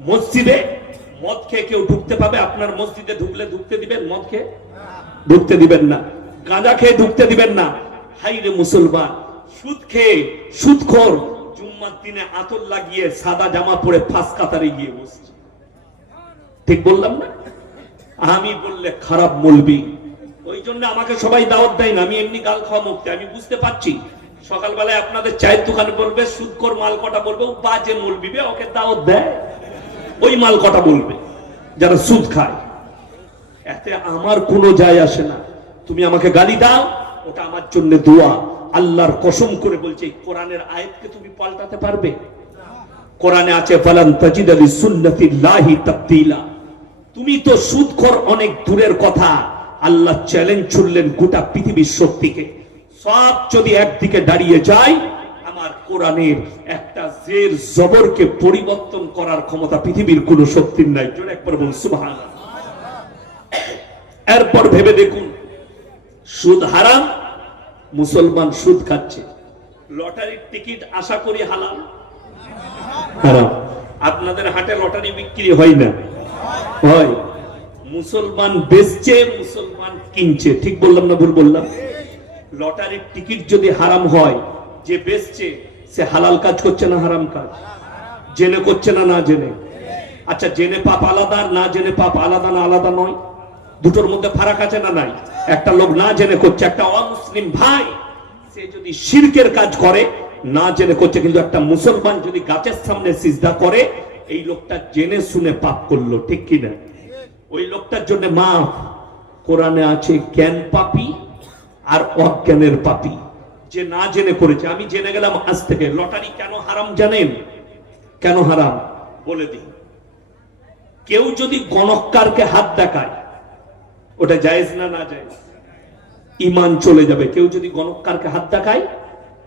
মসজিদে মদ খেয়ে কেউ ঢুকতে পাবে? আপনার মসজিদে ঢুকলে ঢুকতে দিবেন? মদ খেয়ে ঢুকতে দিবেন না, গাঁজা খেয়ে ঢুকতে দিবেন না। হাই রে মুসলমান, সুদ খেয়ে সুদখোর জুম্মার দিনে আতর লাগিয়ে সাদা জামা পরে ফাঁস কাতারে গিয়ে বসছে। ঠিক বললাম না? আমি বললে খারাপ মৌলবি। ওই জন্য আমাকে সবাই দাওয়াত দেয় না। আমি এমনি গাল খাওয়া মুক্তি, আমি বুঝতে পারছি। সকালবেলায় আপনাদের চায়ের দোকানে বলবে সুদখোর মাল কটা, বলবে ও বাজে মৌলবি, ওকে দাওয়াত দেয়, ওই মাল কটা বলবে যারা সুদ খায়। এতে আমার কোনো যায় আসে না। তুমি আমাকে গালি দাও, ওটা আমার জন্য দোয়া। আল্লাহর কসম করে বলছে, কোরআনের আয়াতকে তুমি পাল্টাতে পারবে? কোরআনে আছে ফালান তাজিদা লিসুন্নাতিল্লাহি তাবদীলা। তুমি তো সুদখোর অনেক দূরের কথা, আল্লাহ চ্যালেঞ্জ ছুড়লেন গোটা পৃথিবীর শক্তিকে। সব যদি একদিকে দাঁড়িয়ে যায়, আমার কোরআনের একটা জের জবরকে পরিবর্তন করার ক্ষমতা পৃথিবীর কোন শক্তির নাই। জোরে একবার বলুন সুবহানাল্লাহ। এরপর ভেবে দেখুন, সুদ হারাম, মুসলমান সুদ খাচ্ছে। লটারির টিকিট আশা করি হালাল হারাম। আপনাদের হাটে লটারি বিক্রি হয় না? হয়। মুসলমান বেচছে, মুসলমান কিনছে। ঠিক বললাম না ভুল বললাম? লটারির টিকিট যদি হারাম হয়, যে বেচছে সে হালাল কাজ করছে না হারাম কাজ? জেনে করছে না না জেনে? আচ্ছা, জেনে পাপ আলাদা আর না জেনে পাপ আলাদা না আলাদা নয়? দুটোর মধ্যে ফারাক আছে না নাই? একটা লোক না জেনে করছে, একটা অমুসলিম ভাই সে যদি শিরকের কাজ করে না জেনে করছে, কিন্তু একটা মুসলমান যদি গাছের সামনে সিজদা করে, এই লোকটা জেনে শুনে পাপ করলো। ঠিক কিনা? ওই লোকটার জন্য মাফ। কোরআনে আছে জ্ঞান পাপী আর অজ্ঞানের পাপী। যে না জেনে করেছে। আমি জেনে গেলাম আজ থেকে লটারি কেন হারাম জানেন? কেন হারাম বলে দিই। কেউ যদি গণককারকে হাত দেখায়, ওটা জায়েজ না না জায়েজ? ঈমান চলে যাবে। কেউ যদি গণককারকে হাত দেখায়,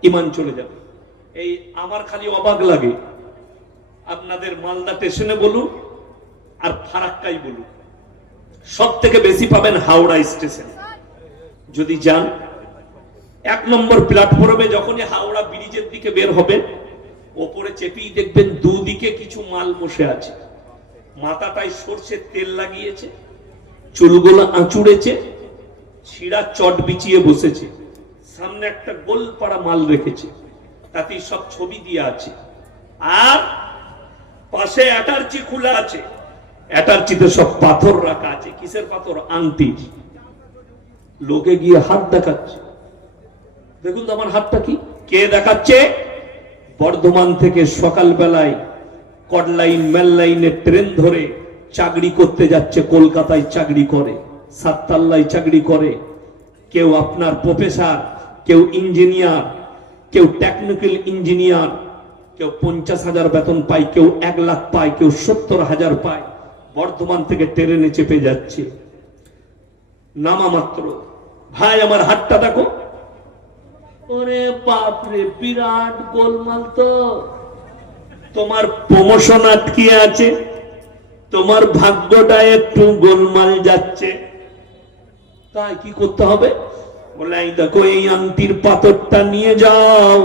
ঈমান চলে যাবে। এই আমার খালি অবাক লাগে, আপনাদের মালদা স্টেশনে বলুন আর ফারাক্কাই বলুন, সব থেকে বেশি পাবেন হাওড়া স্টেশন। যদি যান 1 নম্বর প্ল্যাটফর্মে, যখনই হাওড়া ব্রিজের দিকে বের হবে, ওপরে চেপেই দেখবেন দুদিকে কিছু মাল বসে আছে। মাথাটায় সরষের তেল লাগিয়েছে, চুলগুলো আঁচুড়েছে, ছিঁড়া চট বিছিয়ে বসেছে, সামনে একটা গোল পাড়া মাল রেখেছে, তাতে সব ছবি দিয়ে আছে। আর পাশে অ্যাটার্চি খোলা আছে, অ্যাটার্চিতে সব পাথর রাখা আছে। কিসের পাথর? আংটি। লোকে গিয়ে হাত দেখাচ্ছে, দেখুন তো আমার হাতটা কি। কে দেখাচ্ছে? বর্ধমান থেকে সকালবেলায় কডলাইন মেল লাইনে ট্রেন ধরে চাকরি করতে যাচ্ছে, কলকাতায় চাকরি করে, সাততাল্লায় চাকরি করে। কেউ আপনার প্রফেসর, কেউ ইঞ্জিনিয়ার, কেউ টেকনিক্যাল ইঞ্জিনিয়ার, কেউ 50,000 বেতন পায়, কেউ 1 লাখ পায়, কেউ 70,000 পায়। বর্ধমান থেকে ট্রেনে চেপে যাচ্ছে, নামা মাত্র ভাই আমার হাতটা দেখো। ওরে বাপরে, বিরাট গোলমাল তো। তোমার প্রমোশন আটকে আছে, তোমার ভাগ্যটা একটু গোলমাল যাচ্ছে। তাই কি করতে হবে? বলে এই দেখো, এই আংটির পাথরটা নিয়ে যাও,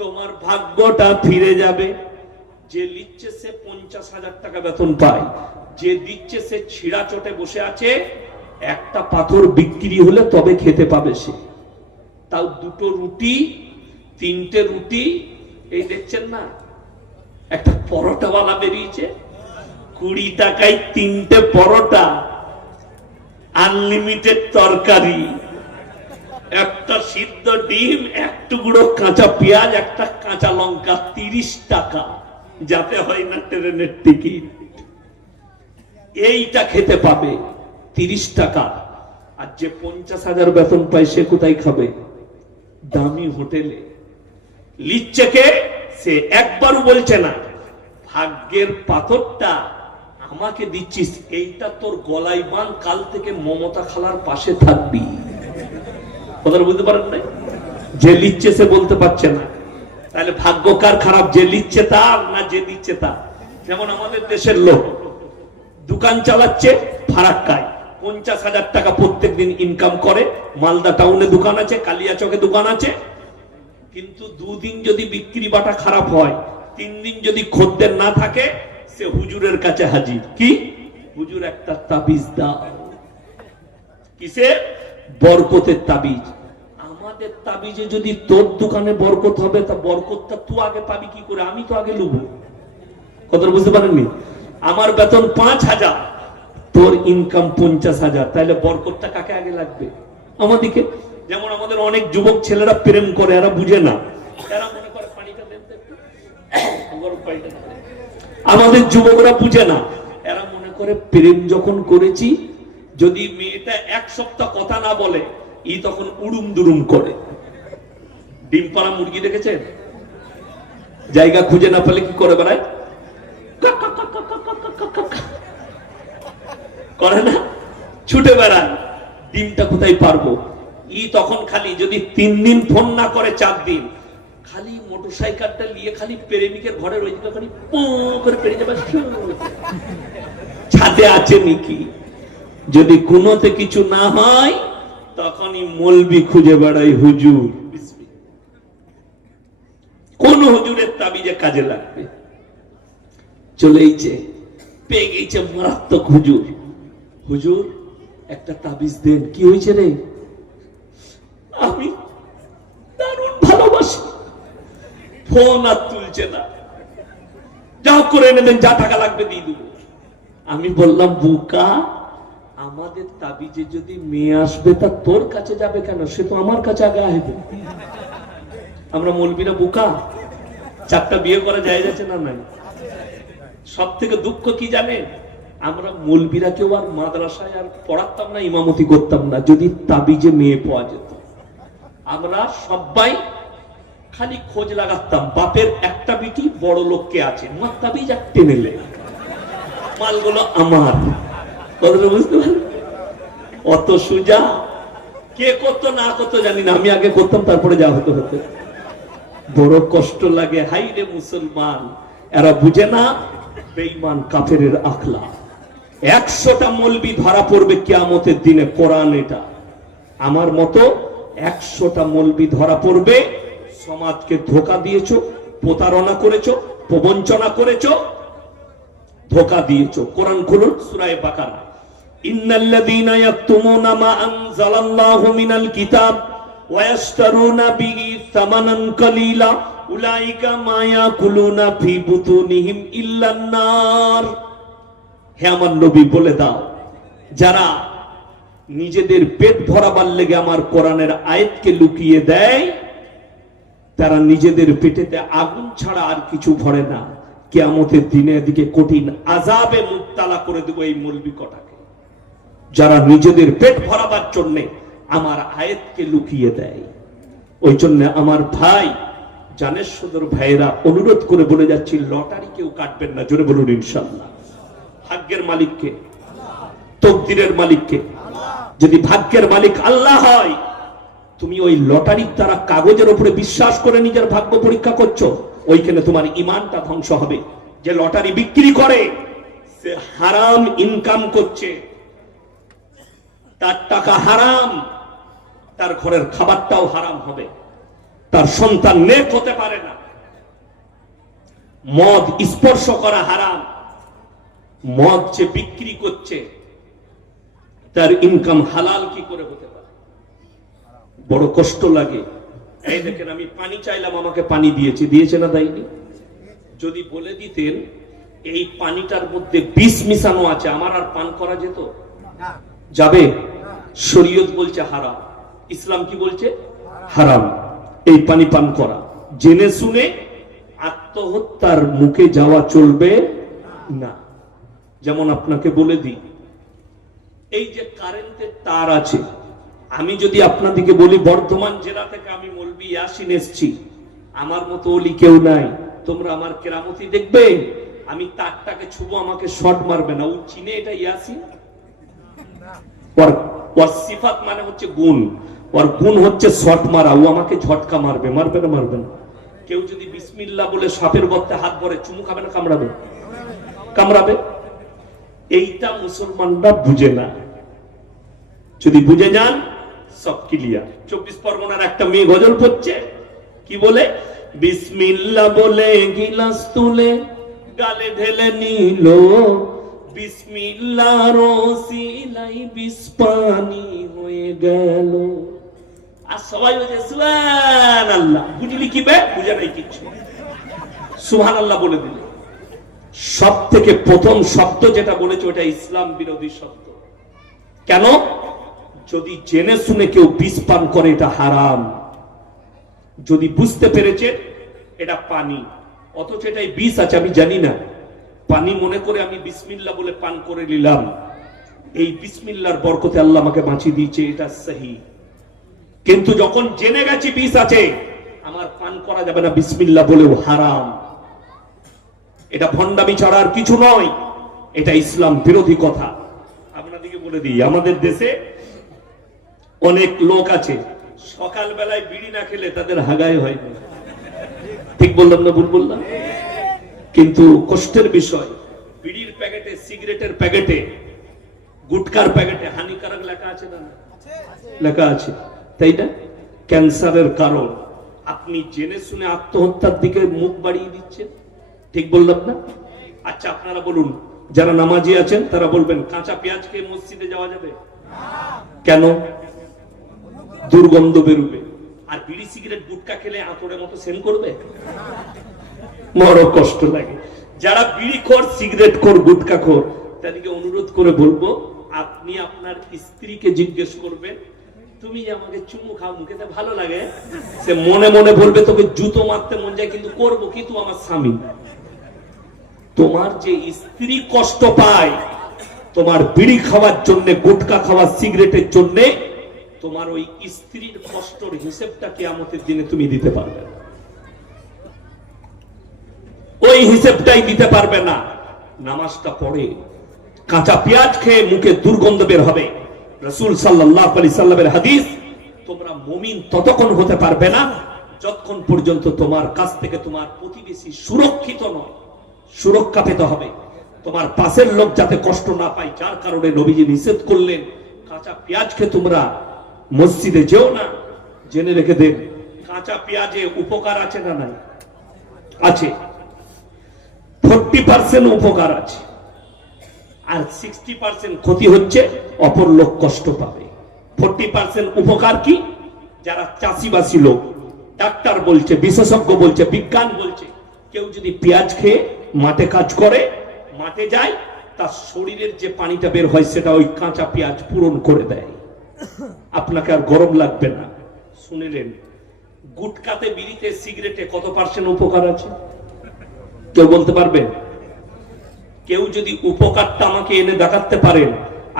তোমার ভাগ্যটা ফিরে যাবে। যে লিখছে সে 50,000 টাকা বেতন পায়, যে দিচ্ছে সে ছিঁড়া চটে বসে আছে। একটা পাথর বিক্রি হলে তবে খেতে পাবে সে, তাও 2টো রুটি, 3টে রুটি। এই দেখছেন না, একটা পরোটাওয়ালা বেরিয়েছে, 20 টাকায় 3টে পরোটা, আনলিমিটেড তরকারি, একটা সিদ্ধ ডিম, 1 টুকরো কাঁচা পেঁয়াজ, একটা কাঁচা লঙ্কা, 30 টাকা। যাতে হয় না ট্রেনের টিকিট। এইটা খেতে পাবে 30 টাকা। আর যে 50,000 বেতন পায় সে কোথায় খাবে? দামি হোটেলে। লিচ্ছে কে? সে একবারও বলছে না ভাগ্যের পাথরটা আমাকে দিচ্ছিস, এইটা তোর গলায় বান, কাল থেকে মমতা খালার পাশে থাকবি। কথাটা বুঝতে পারেন না? যে লিচ্ছে সে বলতে পারছে না। তাহলে ভাগ্য কার খারাপ? যে লিচ্ছে তার না যে দিচ্ছে তার? যেমন আমাদের দেশের লোক দোকান চালাচ্ছে ফারাক্কায়, 50,000 টাকা প্রত্যেকদিন ইনকাম করে। মালদা টাউনে দোকান আছে, কালিয়াচকে দোকান আছে, কিন্তু 2 দিন যদি বিক্রি বাটা খারাপ হয়, 3 দিন যদি খদ্দের না থাকে, সে হুজুরের কাছে হাজির। কি? হুজুর একটা তাবিজ দাও। কিসে? বরকতের তাবিজ। আমাদের তাবিজে যদি তোর দোকানে বরকত হবে, তা বরকতটা তুই আগে পাবি কি করে? আমি তো আগে লুবো। কথা বুঝতে পারেননি? আমার বেতন 5,000, তোর ইনকাম 50,000, তাহলে বরকতটা কাকে আগে লাগবে? আমাদেরকে। যেমন আমাদের অনেক যুবক ছেলেরা প্রেম করে, এরা বুঝে না, এরা মনে করে পানিটা দেন তো। আমাদের যুবকরা বুঝে না, এরা মনে করে প্রেম যখন করেছি, যদি মেয়েটা 1 সপ্তাহ কথা না বলে, ই তখন উড়ুম দুরুম করে। ডিম পাড়া মুরগি দেখেছেন? জায়গা খুঁজে না পেলে কি করে বেড়ায়? করে না, ছুটে বেড়ায়, ডিমটা কোথায় পারবো। তখন খালি যদি 3 দিন ফোন না করে 4 দিন, খালি মোটরসাইকেলটা নিয়ে খালি প্রেমিকের ঘরের ওই দিকে খালি পো করে পেরে যাবে, ছাদে আছে নাকি। যদি কোনোতে কিছু না হয় তখনই মলবি খুঁজে বেড়াই, হুজুর কোন হুজুরের তাবিজে কাজে লাগবে। চলেইছে, পেয়ে গেছে মারাত্মক হুজুর। হুজুর একটা তাবিজ দেন। কি হয়েছে রে? আমি দারুণ ভালোবাসি, ফোন আর তুলছে না, যা করে নেবেন, যা টাকা লাগবে দিয়ে দেবো। আমি বললাম, বুকা, আমাদের তাবিজে যদি মেয়ে আসবে তা তোর কাছে যাবে কেন? সে তো আমার কাছে আগে আসবে। আমরা মৌলবীরা বুকা? 4টা বিয়ে করা যায় যাচ্ছে না? নাই। সব থেকে দুঃখ কি জানেন? আমরা মৌলবীরা কেউ আর মাদ্রাসায় আর পড়াতাম না, ইমামতি করতাম না যদি তাবিজে মেয়ে পাওয়া যেত। আমরা সবাই খালি খোঁজ লাগাতাম, বাপের একটা বিটি বড় লোককে আছে, মার তাবিজ একটা নিলে মালগুলো আমার। বুঝতে পারেন? অত সুজা কে করতো না করতো জানি না, আমি আগে করতাম, তারপরে যা হতে হতে বড় কষ্ট লাগে। হাই রে মুসলমান, এরা বুঝে না বেঈমান কাফেরের আখলা। 100টা মৌলবি ধরা পড়বে কিয়ামতের দিনে। কোরআন এটা আমার মতো 100টা মৌলবি ধরা পড়বে। সমাজকে ধোঁকা দিয়েছো, প্রতারণা করেছো, প্রবঞ্চনা করেছো, ধোঁকা দিয়েছো। কোরআন খুলুন, সূরা বাকারা। ইন্নাল্লাযীনা ইয়াকতুমুনা মা আনজালাল্লাহু মিনাল কিতাব ওয়া ইয়াশতারুনা বিহি সামানান কালীলা উলাইকা মা ইয়াকুলুনা ফি বুতুনিহিম ইল্লান নার। হে আমার নবী, বলে দাও, যারা নিজেদের পেট ভরাবার লেগে আমার কোরআনের আয়াতকে লুকিয়ে দেয়, তারা নিজেদের পেটেতে আগুন ছাড়া আর কিছু ভরে না। কিয়ামতের দিনে এদিকে কঠিন আযাবে মুবতালা করে দেব এই মৌলবি কটাকে, যারা নিজেদের পেট ভরাবার জন্য আমার আয়াতকে লুকিয়ে দেয়। ওই জন্য আমার ভাই, জানের সদর ভাইরা, অনুরোধ করে বলে যাচ্ছি, লটারি কেউ কাটবেন না। জোরে বলুন ইনশাআল্লাহ। ভাগ্যের মালিককে, তকদিরের মালিককে। যদি ভাগ্যের মালিক আল্লাহ হয়, তুমি ওই লটারির দ্বারা কাগজের উপরে বিশ্বাস করে নিজের ভাগ্য পরীক্ষা করছো, ওইখানে তোমার ইমানটা ধ্বংস হবে। যে লটারি বিক্রি করে সে হারাম ইনকাম করছে, তার টাকা হারাম, তার ঘরের খাবারটাও হারাম হবে, তার সন্তান নেক হতে পারে না। মদ স্পর্শ করা হারাম, মদ যে বিক্রি করছে তার ইনকাম হালাল কি করে হতে পারে? বড় কষ্ট লাগে। এই দেখেন, আমি পানি চাইলাম, আমাকে পানি দিয়েছে না দেয়নি? যদি বলে দিতেন এই পানিটার মধ্যে বিষ মিশানো আছে, আমার আর পান করা যেত? যাবে? শরীয়ত বলছে হারাম, ইসলাম কি বলছে? হারাম এই পানি পান করা। জেনে শুনে আত্মহত্যার মুখে যাওয়া চলবে না। যেমন আপনাকে বলে দিই, এই যে কারেন্টের তার আছে, আমি যদি আপনাদেরকে বলি বর্ধমান জেলা থেকে আমি মৌলবি ইয়াসিন এসছি, আমার মতো ওলি কেউ নাই, তোমরা আমার কেরামতি দেখবে, আমি তারটাকে ছুবো, আমাকে শর্ট মারবে না। ও চিনে এটা ইয়াসিন? ওর সিফাত মানে হচ্ছে গুণ, ওর গুণ হচ্ছে শর্ট মারা। ও আমাকে ঝটকা মারবে, মারবে না? মারবে না। কেউ যদি বিসমিল্লাহ বলে সাপের গর্তে হাত ভরে, চুমু খাবে না কামড়াবে? কামড়াবে। এইটা মুসলমানরা বুঝে না। যদি বুঝে যান সব ক্লিয়ার। 24 পরগনার একটা মেয়ে গজল পড়ছে, কি বলে? বিসমিল্লাহ বলে গিলাস তুলে গালে ঢেলে নিল, বিসমিল্লাহর ওসিলাই বিষ পানি হয়ে গেল। আর সবাই বলে সুবহানাল্লাহ। বুঝলি কি বে? বুঝে নাই কিছু। সুবহানাল্লাহ বলে দিল। সব থেকে প্রথম শব্দ যেটা বলেছে ওটা ইসলাম বিরোধী শব্দ। কেন? যদি জেনে শুনে কেউ বিষ পান করে এটা হারাম। যদি বুঝতে পেরেছে এটা পানি, অথচ এটাই বিষ আছে আমি জানি না, পানি মনে করে আমি বিসমিল্লাহ বলে পান করে নিলাম, এই বিসমিল্লাহর বরকতে আল্লাহ আমাকে বাঁচিয়ে দিয়েছে, এটা সহি। কিন্তু যখন জেনে গেছি বিষ আছে, আমার পান করা যাবে না বিসমিল্লাহ বলেও হারাম। এটা ভণ্ডামি ছাড়া আর কিছু নয়, এটা ইসলাম বিরোধী কথা। আপনার করে দিই। আমাদের দেশে অনেক লোক আছে সকাল বেলায় বিড়ি না খেলে তাদের হাগাই হয় না। ঠিক বললাম না ভুল বললাম? কিন্তু কষ্টের বিষয়, বিড়ির প্যাকেটে, সিগারেটের প্যাকেটে, গুটকার প্যাকেটে হানিকারক লেখা আছে না? লেখা আছে, তাই না? ক্যান্সারের কারণ। আপনি জেনে শুনে আত্মহত্যার দিকে মুখ বাড়িয়ে দিচ্ছেন। ঠিক বললাম না? আচ্ছা আপনারা বলুন, যারা নামাজি আছেন তারা বলবেন কাঁচা পেঁয়াজ খেয়ে মসজিদে যাওয়া যাবে? কেন? দুর্গন্ধ বেরোবে। আর বিড়ি সিগারেট গুটকা খেলে আঁতরের মতো সেন করবে, বড় কষ্ট লাগে। যারা বিড়ি খোর, সিগারেট খোর, গুটকা খোর, তাদেরকে অনুরোধ করে বলবো, আপনি আপনার স্ত্রীকে জিজ্ঞেস করবেন, তুমি যে আমাকে চুমু খাও, মুখেতে ভালো লাগে, সে মনে মনে বলবে তোকে জুতো মারতে মন যায়, কিন্তু করবো কি, তুই আমার স্বামী। তোমার যে স্ত্রী কষ্ট পায় তোমার বিড়ি খাওয়ার জন্য, গুটকা খাওয়া, সিগারেটের জন্য, তোমার ওই স্ত্রীর কষ্টের হিসেবটা কিয়ামতের দিনে তুমি দিতে পারবে না। ওই হিসেবটাই দিতে পারবে না। নামাজটা পড়ে কাঁচা পেঁয়াজ খেয়ে মুখে দুর্গন্ধ বের হবে। রাসূল সাল্লাল্লাহু আলাইহি সাল্লামের হাদিস, তোমরা মুমিন ততক্ষণ হতে পারবে না যতক্ষণ পর্যন্ত তোমার কাছ থেকে তোমার প্রতিবেশী সুরক্ষিত নয়। সুরক্ষা পেতে হবে, তোমার পাশের লোক যাতে কষ্ট না পায়। যার কারণে নবীজি নিষেধ করলেন, কাঁচা পেঁয়াজ খেয়ে তোমরা মসজিদে যেও না। জেনে রেখে দেন, কাঁচা পেঁয়াজে উপকার আছে না নাই? আছে। 40% উপকার আছে, আর 60% ক্ষতি হচ্ছে, অপর লোক কষ্ট পাবে। 40% উপকার কি? যারা চাষিবাসী লোক, ডাক্তার বলছে, বিশেষজ্ঞ বলছে, বিজ্ঞান বলছে, কেউ যদি পেঁয়াজ খেয়ে মাঠে কাজ করে, মাঠে যায়, তার শরীরের যে পানিটা বের হয় সেটা ওই কাঁচা পেঁয়াজ পূরণ করে দেয়। আপনাকে আর গরম লাগবে না। শুনিলেন? গুটকাতে, বিড়িতে, সিগারেটে কত পার্সেন্ট উপকার আছে? কেউ বলতে পারবেন? কেউ যদি উপকারটা আমাকে এনে দেখাতে পারেন,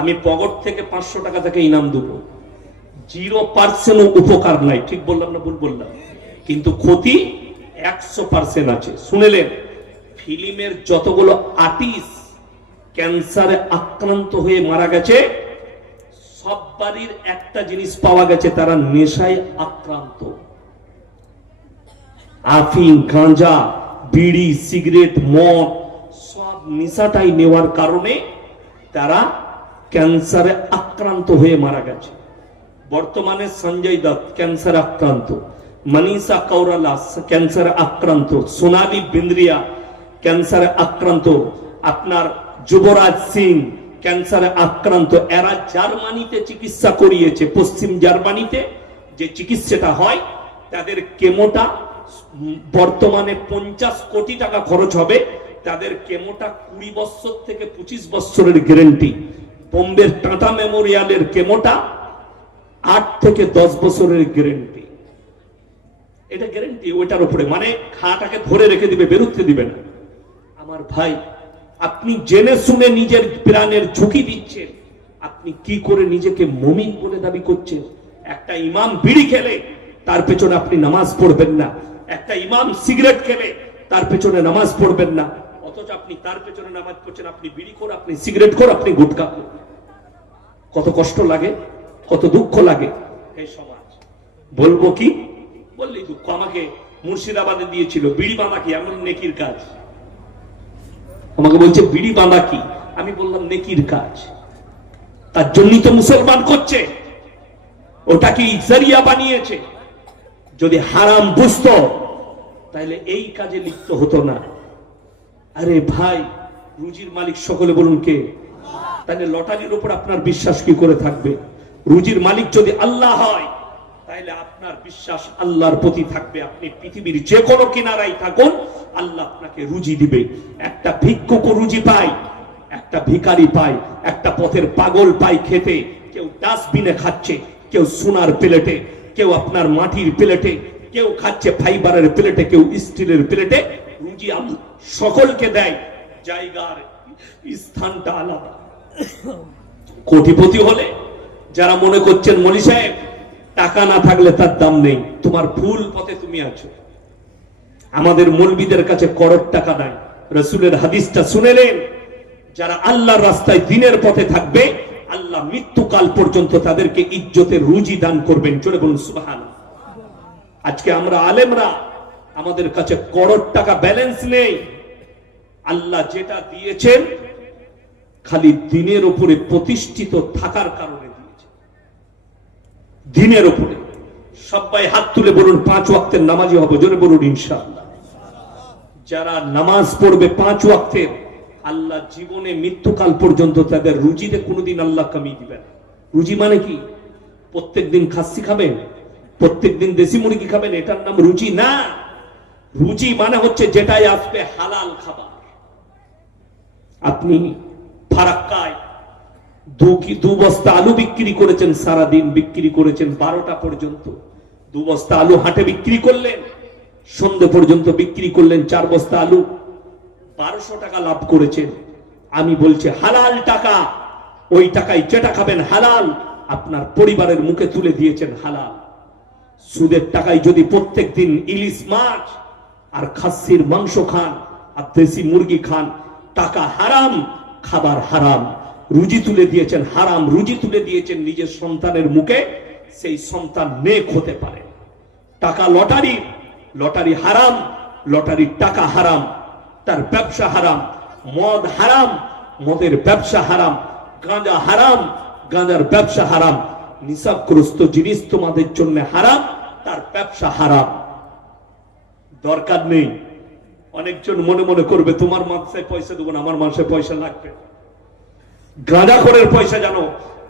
আমি পকেট থেকে 500 টাকা থেকে ইনাম দেবো। 0% উপকার নাই। ঠিক বললাম না ভুল বললাম? কিন্তু ক্ষতি 100% আছে। শুনেলেন? ফিল্মের যতগুলো আর্টিস্ট ক্যান্সারে আক্রান্ত হয়ে মারা গেছে, সব বাড়ির একটা জিনিস পাওয়া গেছে, তারা নেশায় আক্রান্ত। আফিম, গাঁজা, বিড়ি, সিগারেট, মদ, সব নেশাটাই নেওয়ার কারণে তারা ক্যান্সারে আক্রান্ত হয়ে মারা গেছে। বর্তমানে সঞ্জয় দত্ত ক্যান্সারে আক্রান্ত, মনীষা কৌরালা ক্যান্সারে আক্রান্ত, সোনালী বিন্দ্রিয়া ক্যান্সারে আক্রান্ত, আপনার যুবরাজ সিং ক্যান্সারে আক্রান্ত। এরা জার্মানিতে চিকিৎসা করিয়েছে। পশ্চিম জার্মানিতে যে চিকিৎসাটা হয়, তাদের কেমোটা বর্তমানে 50 কোটি টাকা খরচ হবে। তাদের কেমোটা 20 বছর থেকে 25 বছরের গ্যারান্টি। বোম্বের টাটা মেমোরিয়ালের কেমোটা 8 থেকে 10 বছরের গ্যারান্টি। এটা গ্যারান্টি ওইটার উপরে, মানে খাটাকে ধরে রেখে দিবে, বেরোতে দিবে না। আমার ভাই, আপনি জেনে শুনে নিজের প্রাণের ঝুঁকি দিচ্ছেন, আপনি কি করে নিজেকে মুমিন বলে দাবি করছেন? একটা ইমাম বিড়ি খেলে তার পেছনে আপনি নামাজ পড়বেন না, একটা ইমাম সিগারেট খেলে তার পেছনে নামাজ পড়বেন না, অথচ আপনি তার পেছনে নামাজ পড়ছেন। আপনি বিড়ি খোর, আপনি সিগারেট খোর, আপনি গুটখা খোর। কত কষ্ট লাগে, কত দুঃখ লাগে এই সমাজ। বলবো কি? বললেই দুঃখ। আমাকে মুর্শিদাবাদে দিয়েছিল বিড়ি বাঁধা কি এমন নেকির কাজ। আমাকে বলছে বিড়ি বাঁধা কি, আমি বললাম নেকির কাজ। তার জন্যই তো মুসলমান করছে, ওটাকে জরিয়া বানিয়েছে। যদি হারাম বুঝতো তাহলে এই কাজে লিপ্ত হতো না। আরে ভাই, রুজির মালিক সকলে বলুন কে? তাহলে লটারির উপর আপনার বিশ্বাস কি করে থাকবে? রুজির মালিক যদি আল্লাহ হয়, তাহলে আপনার বিশ্বাস আল্লাহর প্রতি থাকবে। আপনি পৃথিবীর যে কোনো কিনারায় থাকুন, আল্লাহ আপনাকে রুজি দিবে। একটা ভিক্ষুক রুজি পায়, একটা ভিখারি পায়, একটা পথের পাগল পায় খেতে। কেউ ডাস্টবিনে খাচ্ছে, কেউ সোনার প্লেটে, কেউ আপনার মাটির প্লেটে, কেউ খাচ্ছে ফাইবারের প্লেটে, কেউ স্টিলের প্লেটে। রুজি সকলকে দেয়, জায়গার স্থানটা আলাদা। কোটিপতি হলে যারা মনে করছেন মলি সাহেব টাকা না থাকলে তার দাম নেই, তোমার ভুল পথে তুমি আছো। আমাদের মৌলবীদের কাছে করোড় টাকা নাই। রাসূলের হাদিসটা শুনেলেন, যারা আল্লাহর রাস্তায় দিনের পথে থাকবে, আল্লাহ মৃত্যুকাল পর্যন্ত তাদেরকে ইজ্জতের রুজি দান করবেন। জোরে বলুন সুবহানাল্লাহ। আজকে আমরা আলেমরা, আমাদের কাছে করোড় টাকা ব্যালেন্স নেই, আল্লাহ যেটা দিয়েছেন খালি দিনের উপরে প্রতিষ্ঠিত থাকার কারণে দিয়েছে। দিনের উপরে সবাই হাত তুলে বলুন 5 ওয়াক্তের নামাজি হবো। জোরে বলুন ইনশাআল্লাহ। যারা নামাজ পড়বে 5 ওয়াক্তের, আল্লাহ জীবনে মৃত্যুকাল পর্যন্ত তাদের রুজিতে কোনোদিন আল্লাহ কমিয়ে দিবেন। রুজি মানে কি? প্রত্যেক দিন খাসি খাবেন, প্রত্যেক দিন দেশি মুরগি খাবেন, এটার নাম রুজি না। রুজি মানে হচ্ছে যেটাই আসবে হালাল খাবার। আপনি ফারাক্কায় 2 বস্তা আলু বিক্রি করেছেন, সারা দিন বিক্রি করেছেন 12টা পর্যন্ত। 2 বস্তা আলু হাটে বিক্রি করলেন, সন্ধ্যে পর্যন্ত বিক্রি করলেন 4 বস্তা আলু, 1200 টাকা লাভ করেছেন। আমি বলছি হালাল টাকা, ওই টাকায় যেটা খাবেন হালাল, আপনার পরিবারের মুখে তুলে দিয়েছেন হালাল। সুদের টাকায় যদি প্রত্যেক দিন ইলিশ মাছ আর খাসির মাংস খান আর দেশি মুরগি খান, টাকা হারাম, খাবার হারাম, রুজি তুলে দিয়েছেন হারাম, রুজি তুলে দিয়েছেন নিজের সন্তানের মুখে, সেই সন্তান নেক হতে পারে। টাকা লটারি, লটারি হারাম, লটারির টাকা হারাম, তার ব্যবসা হারাম। মদ হারাম, মদের ব্যবসা হারাম। গাঁজা হারাম, গাঁজার ব্যবসা হারাম। নিশাগ্রস্ত জিনিস তোমাদের জন্য হারাম, তার ব্যবসা হারাম। দরকার নেই। অনেকজন মনে মনে করবে তোমার মাদ্রাসায় পয়সা দেবো না, আমার মাসে পয়সা লাগবে। গাঁজাখোরের পয়সা জানো,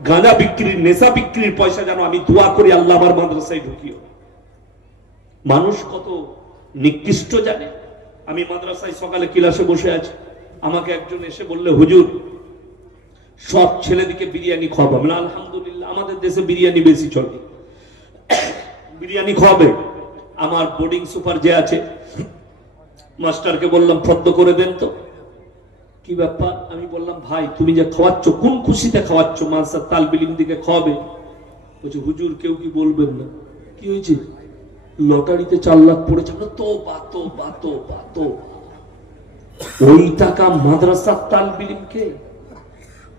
গাঁজা বিক্রির, নেশা বিক্রির পয়সা জানো, আমি দোয়া করি আল্লাহ আমার মাদ্রাসায় ঢুকিও। মানুষ কত নিকৃষ্ট জানে। আমি মাদ্রাসায় সকালে ক্লাসে বসে আছি, আমাকে একজন এসে বললে হুজুর সব ছেলেদিকে বিরিয়ানি খাওয়াবো। আমি আলহামদুলিল্লাহ, আমাদের দেশে বিরিয়ানি বেশি চলে, বিরিয়ানি খাওয়াবে। আমার বোর্ডিং সুপার যে আছে, মাস্টারকে বললাম ফর্দ করে দেন তো। কি ব্যাপার? আমি বললাম ভাই তুমি যে খাওয়াচ্ছ, কোন খুশিতে খাওয়াচ্ছ? মাদ্রাসা তালবে ইলম দিকে খাওয়াবে। বলছে হুজুর কেউ কি বলবেন না। কি হয়েছে? লটারিতে 4 লাখ পড়েছে। ওই টাকা মাদ্রাসা তালবে ইলমকে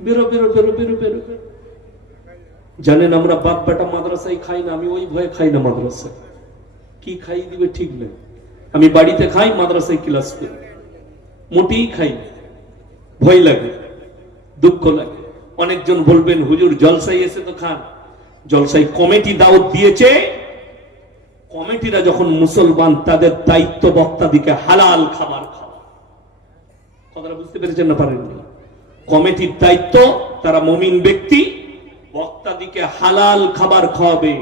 বেরো বেরো বেরো বেরো বেরো বেরো। জানেন আমরা বাপ বেটা মাদ্রাসায় খাই না, আমি ওই ভয়ে খাই না মাদ্রাসায়। কি খাই দিবে ঠিক নেই, আমি বাড়িতে খাই, মাদ্রাসায় ক্লাস করি, মোটেই খাই না, ভয় লাগে, দুঃখ লাগে। অনেকজন বলবেন হুজুর জলসাই এসে তো খান। জলসাই কমিটি দাওয়াত দিয়েছে, কমিটিরা যখন মুসলমান, তাদের দায়িত্ব বক্তাদিকে হালাল খাবার খাওয়া। কথাটা বুঝতে পেরেছেন না পারেননি? কমিটির দায়িত্ব, তারা মুমিন ব্যক্তি, বক্তাদিকে হালাল খাবার খাওয়াবে।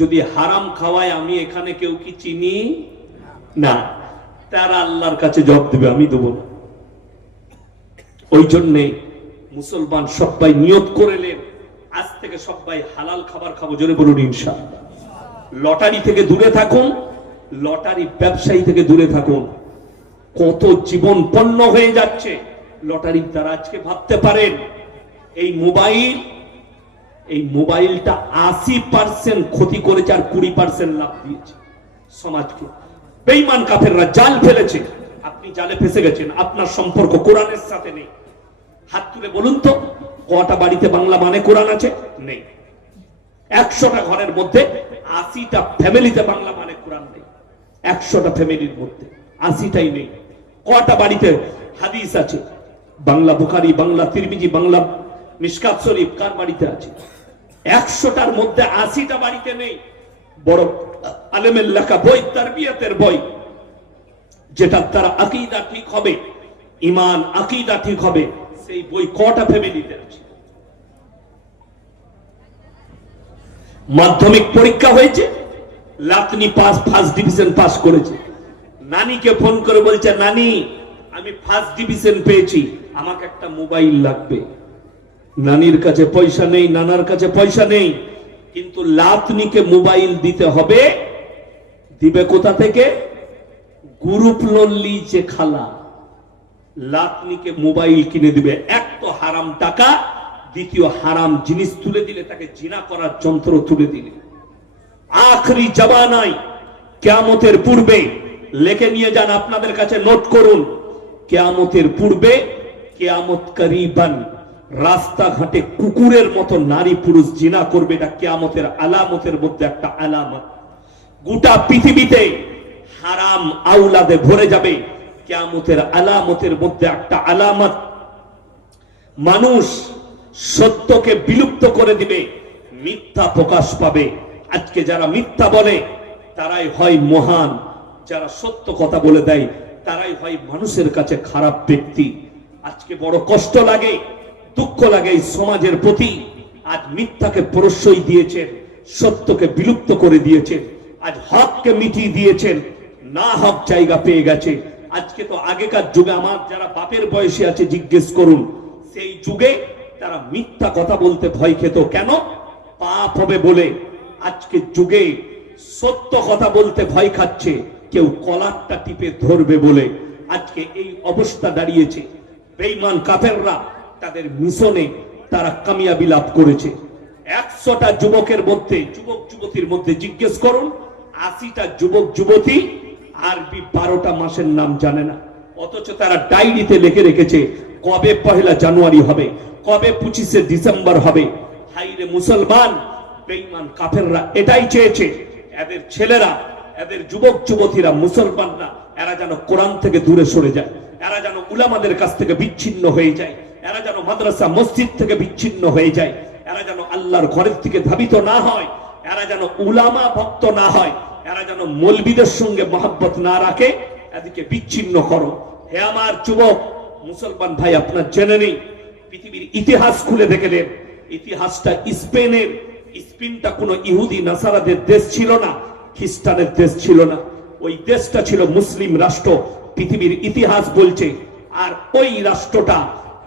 যদি হারাম খাওয়ায়, আমি এখানে কেউ কি চিনি না, তারা আল্লাহর কাছে জবাব দেবে, আমি দেবো না। ওই জন্যে মুসলমান সবাই নিয়ত করেলেন আজ থেকে সবাই হালাল খাবার খাবো। জোরে বলুন ইনশাআল্লাহ। লটারি থেকে দূরে থাকুন, লটারি ব্যবসায়ী থেকে দূরে থাকুন। কত জীবন পণ্য হয়ে যাচ্ছে লটারির দ্বারা। আজকে ভাবতে পারেন এই মোবাইলটা 80% ক্ষতি করেছে আর 20% লাভ দিয়েছে সমাজকে। বেঈমান কাফেররা জাল ফেলেছে, আপনি জালে ফেসে গেছেন, আপনার সম্পর্ক কোরআনের সাথে নেই। হাত তুলে বলুন তো কটা বাড়িতে বাংলা মানে কোরআন আছে? নেই। 100টা ঘরের মধ্যে 80টা ফ্যামিলিতে বাংলা মানে কোরআন নেই। 100টা ফ্যামিলির মধ্যে 80টাই নেই। কটা বাড়িতে হাদিস আছে? বাংলা বুখারী, বাংলা তিরমিজি, বাংলা মিশকাত শরীফ কার বাড়িতে আছে? 100টার মধ্যে 80টা বাড়িতে নেই। বড় আলেমের লেখা বই, তারবিয়াতের বই, যেটা তার আকীদা ঠিক হবে, ঈমান আকীদা ঠিক হবে, সেই বই কটা ফ্যামিলিতে আছে? মাধ্যমিক পরীক্ষা হয়েছে, লাতনি পাস, ফার্স্ট ডিভিশন পাস করেছে। নানিকে ফোন করে বলছে নানি আমি ফার্স্ট ডিভিশন পেয়েছি, আমাকে একটা মোবাইল লাগবে। নানির কাছে পয়সা নেই, নানার কাছে পয়সা নেই, কিন্তু লাতনিকে মোবাইল দিতে হবে। দিবে কোথা থেকে? গ্রুপ লোন লিয়েছে খালা, লাতনিকে মোবাইল কিনে দিবে। এক তো হারাম টাকা, দ্বিতীয় হারাম জিনিস তুলে দিলে, তাকে জিনা করার যন্ত্র তুলে দিলে। আখরি জামানায় কিয়ামতের পূর্বে, লেখে নিয়ে যান, আপনাদের কাছে নোট করুন, কিয়ামতের পূর্বে, কিয়ামত করিবান, রাস্তাঘাটে কুকুরের মতো নারী পুরুষ জিনা করবে, এটা কিয়ামতের আলামতের মধ্যে একটা আলামত। গোটা পৃথিবীতে হারাম আওলাদে ভরে যাবে, কিয়ামতের আলামতের মধ্যে একটা আলামত। মানুষ সত্যকে বিলুপ্ত করে দিবে, মিথ্যা প্রকাশ পাবে। আজকে যারা মিথ্যা বলে তারাই হয় মহান, যারা সত্য কথা বলে দেয় তারাই হয় মানুষের কাছে খারাপ ব্যক্তি। আজকে বড় কষ্ট লাগে, দুঃখ লাগে এই সমাজের প্রতি। আজ মিথ্যাকে প্রশ্রয় দিয়েছেন, সত্যকে বিলুপ্ত করে দিয়েছেন, আজ হককে মিটিয়ে দিয়েছেন, না হক জায়গা পেয়ে গেছে। আজকে তো আগেকার যুগে আমার যারা বাপের বয়সে আছে জিজ্ঞেস করুন, সেই যুগে তারা মিথ্যা কথা বলতে ভয় খেত, কেন? পাপ হবে বলে। আজকে যুগে সত্য কথা বলতে ভয় খাচ্ছে, কেউ কলারটা টিপে ধরবে বলে। আজকে এই অবস্থা দাঁড়িয়েছে। বেঈমান কাফেররা তাদের মিশনে তারা কামিয়াবি লাভ করেছে। 100টা যুবকের মধ্যে, যুবক যুবতীর মধ্যে জিজ্ঞেস করুন, 80টা যুবক যুবতী আরবি 12টা মাসের নাম জানে না, অথচ তারা ডায়েরিতে লিখে রেখেছে কবে 1 জানুয়ারি হবে, কবে 25শে ডিসেম্বর হবে। হাইরে মুসলমান, বেঈমান কাফেররা এটাই চেয়েছে, এদের ছেলেরা, এদের যুবক যুবতীরা, মুসলমানরা এরা যেন কোরআন থেকে দূরে সরে যায়, এরা যেন উলামাদের কাছ থেকে বিচ্ছিন্ন হয়ে যায়, এরা যেন মাদ্রাসা মসজিদ থেকে বিচ্ছিন্ন হয়ে যায়, এরা যেন আল্লাহর ঘরের থেকে ধাবিত না হয়, এরা যেন উলামা ভক্ত না হয়, এরা যেন মৌলবীদের সঙ্গে মহব্বত না রাখে। এদিকে বিচ্ছিন্ন করো। হে আমার যুবক মুসলমান ভাই, আপনার জেনে নেই, পৃথিবীর ইতিহাস খুলে দেখে নেন। ইতিহাসটা স্পেনের, স্পেনটা কোনো ইহুদি নাসারাদের দেশ ছিল না, খ্রিস্টানের দেশ ছিল না, ওই দেশটা ছিল মুসলিম রাষ্ট্র, পৃথিবীর ইতিহাস বলছে। আর ওই রাষ্ট্রটা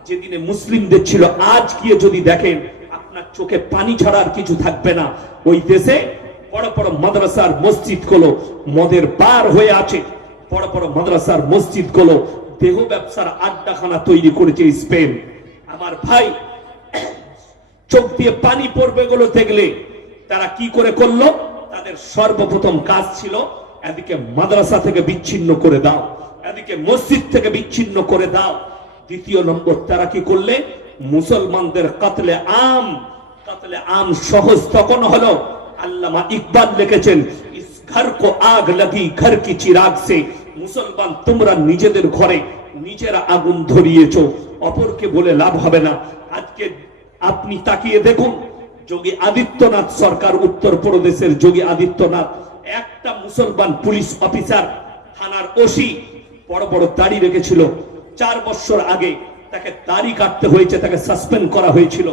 যেদিনে মুসলিমদের ছিল, আজ গিয়ে যদি দেখেন আপনার চোখে পানি ছাড়ার কিছু থাকবে না। ওই দেশে বড় বড় মাদ্রাসার মসজিদ গুলো মদের বার হয়ে আছে, বড় বড় মাদ্রাসার মসজিদ গুলো দেহ ব্যবসার আড্ডাখানা তৈরি করেছে স্পেন। আমার ভাই, চোখ দিয়ে পানি পড়বে গুলো দেখলে তারা কি করে করলো? তাদের সর্বপ্রথম কাজ ছিল এদিকে মাদ্রাসা থেকে বিচ্ছিন্ন করে দাও, এদিকে মসজিদ থেকে বিচ্ছিন্ন করে দাও। দ্বিতীয় নম্বর তারা কি করলে? মুসলমানদের কাতলে আম সহজ তখন হলো, আল্লামা ইকবাল লিখেছেন, ইস ঘর কো আগ লাগি ঘর কি চিরাগ সে। মুসলমান তোমরা নিজেদের ঘরে নিজেরা আগুন ধরিয়েছো, অপরকে বলে লাভ হবে না। আজকে আপনি তাকিয়ে দেখুন, যোগী আদিত্যনাথ সরকার, উত্তরপ্রদেশের যোগী আদিত্যনাথ, একটা মুসলমান পুলিশ অফিসার, থানার ওসি, বড় বড় দাড়ি রেখেছিল। 4 বছর আগে তাকে দাড়ি কাটতে হয়েছে, তাকে সাসপেন্ড করা হয়েছিল।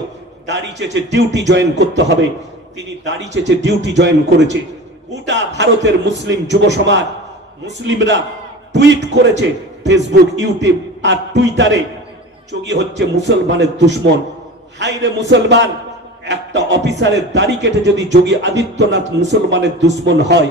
দাড়ি চেয়েছে ডিউটি জয়েন করতে হবে, তিনি দাড়ি চেয়েছে ডিউটি জয়েন করেছে। গোটা ভারতের মুসলিম যুব সমাজ, মুসলিমরা টুইট করেছে ফেসবুক, ইউটিউব আর টুইটারে, যোগী হচ্ছে মুসলমানের দুশ্মন। হাইরে মুসলমান, একটা অফিসারের দাড়ি কেটে যদি যোগী আদিত্যনাথ মুসলমানের দুশ্মন হয়,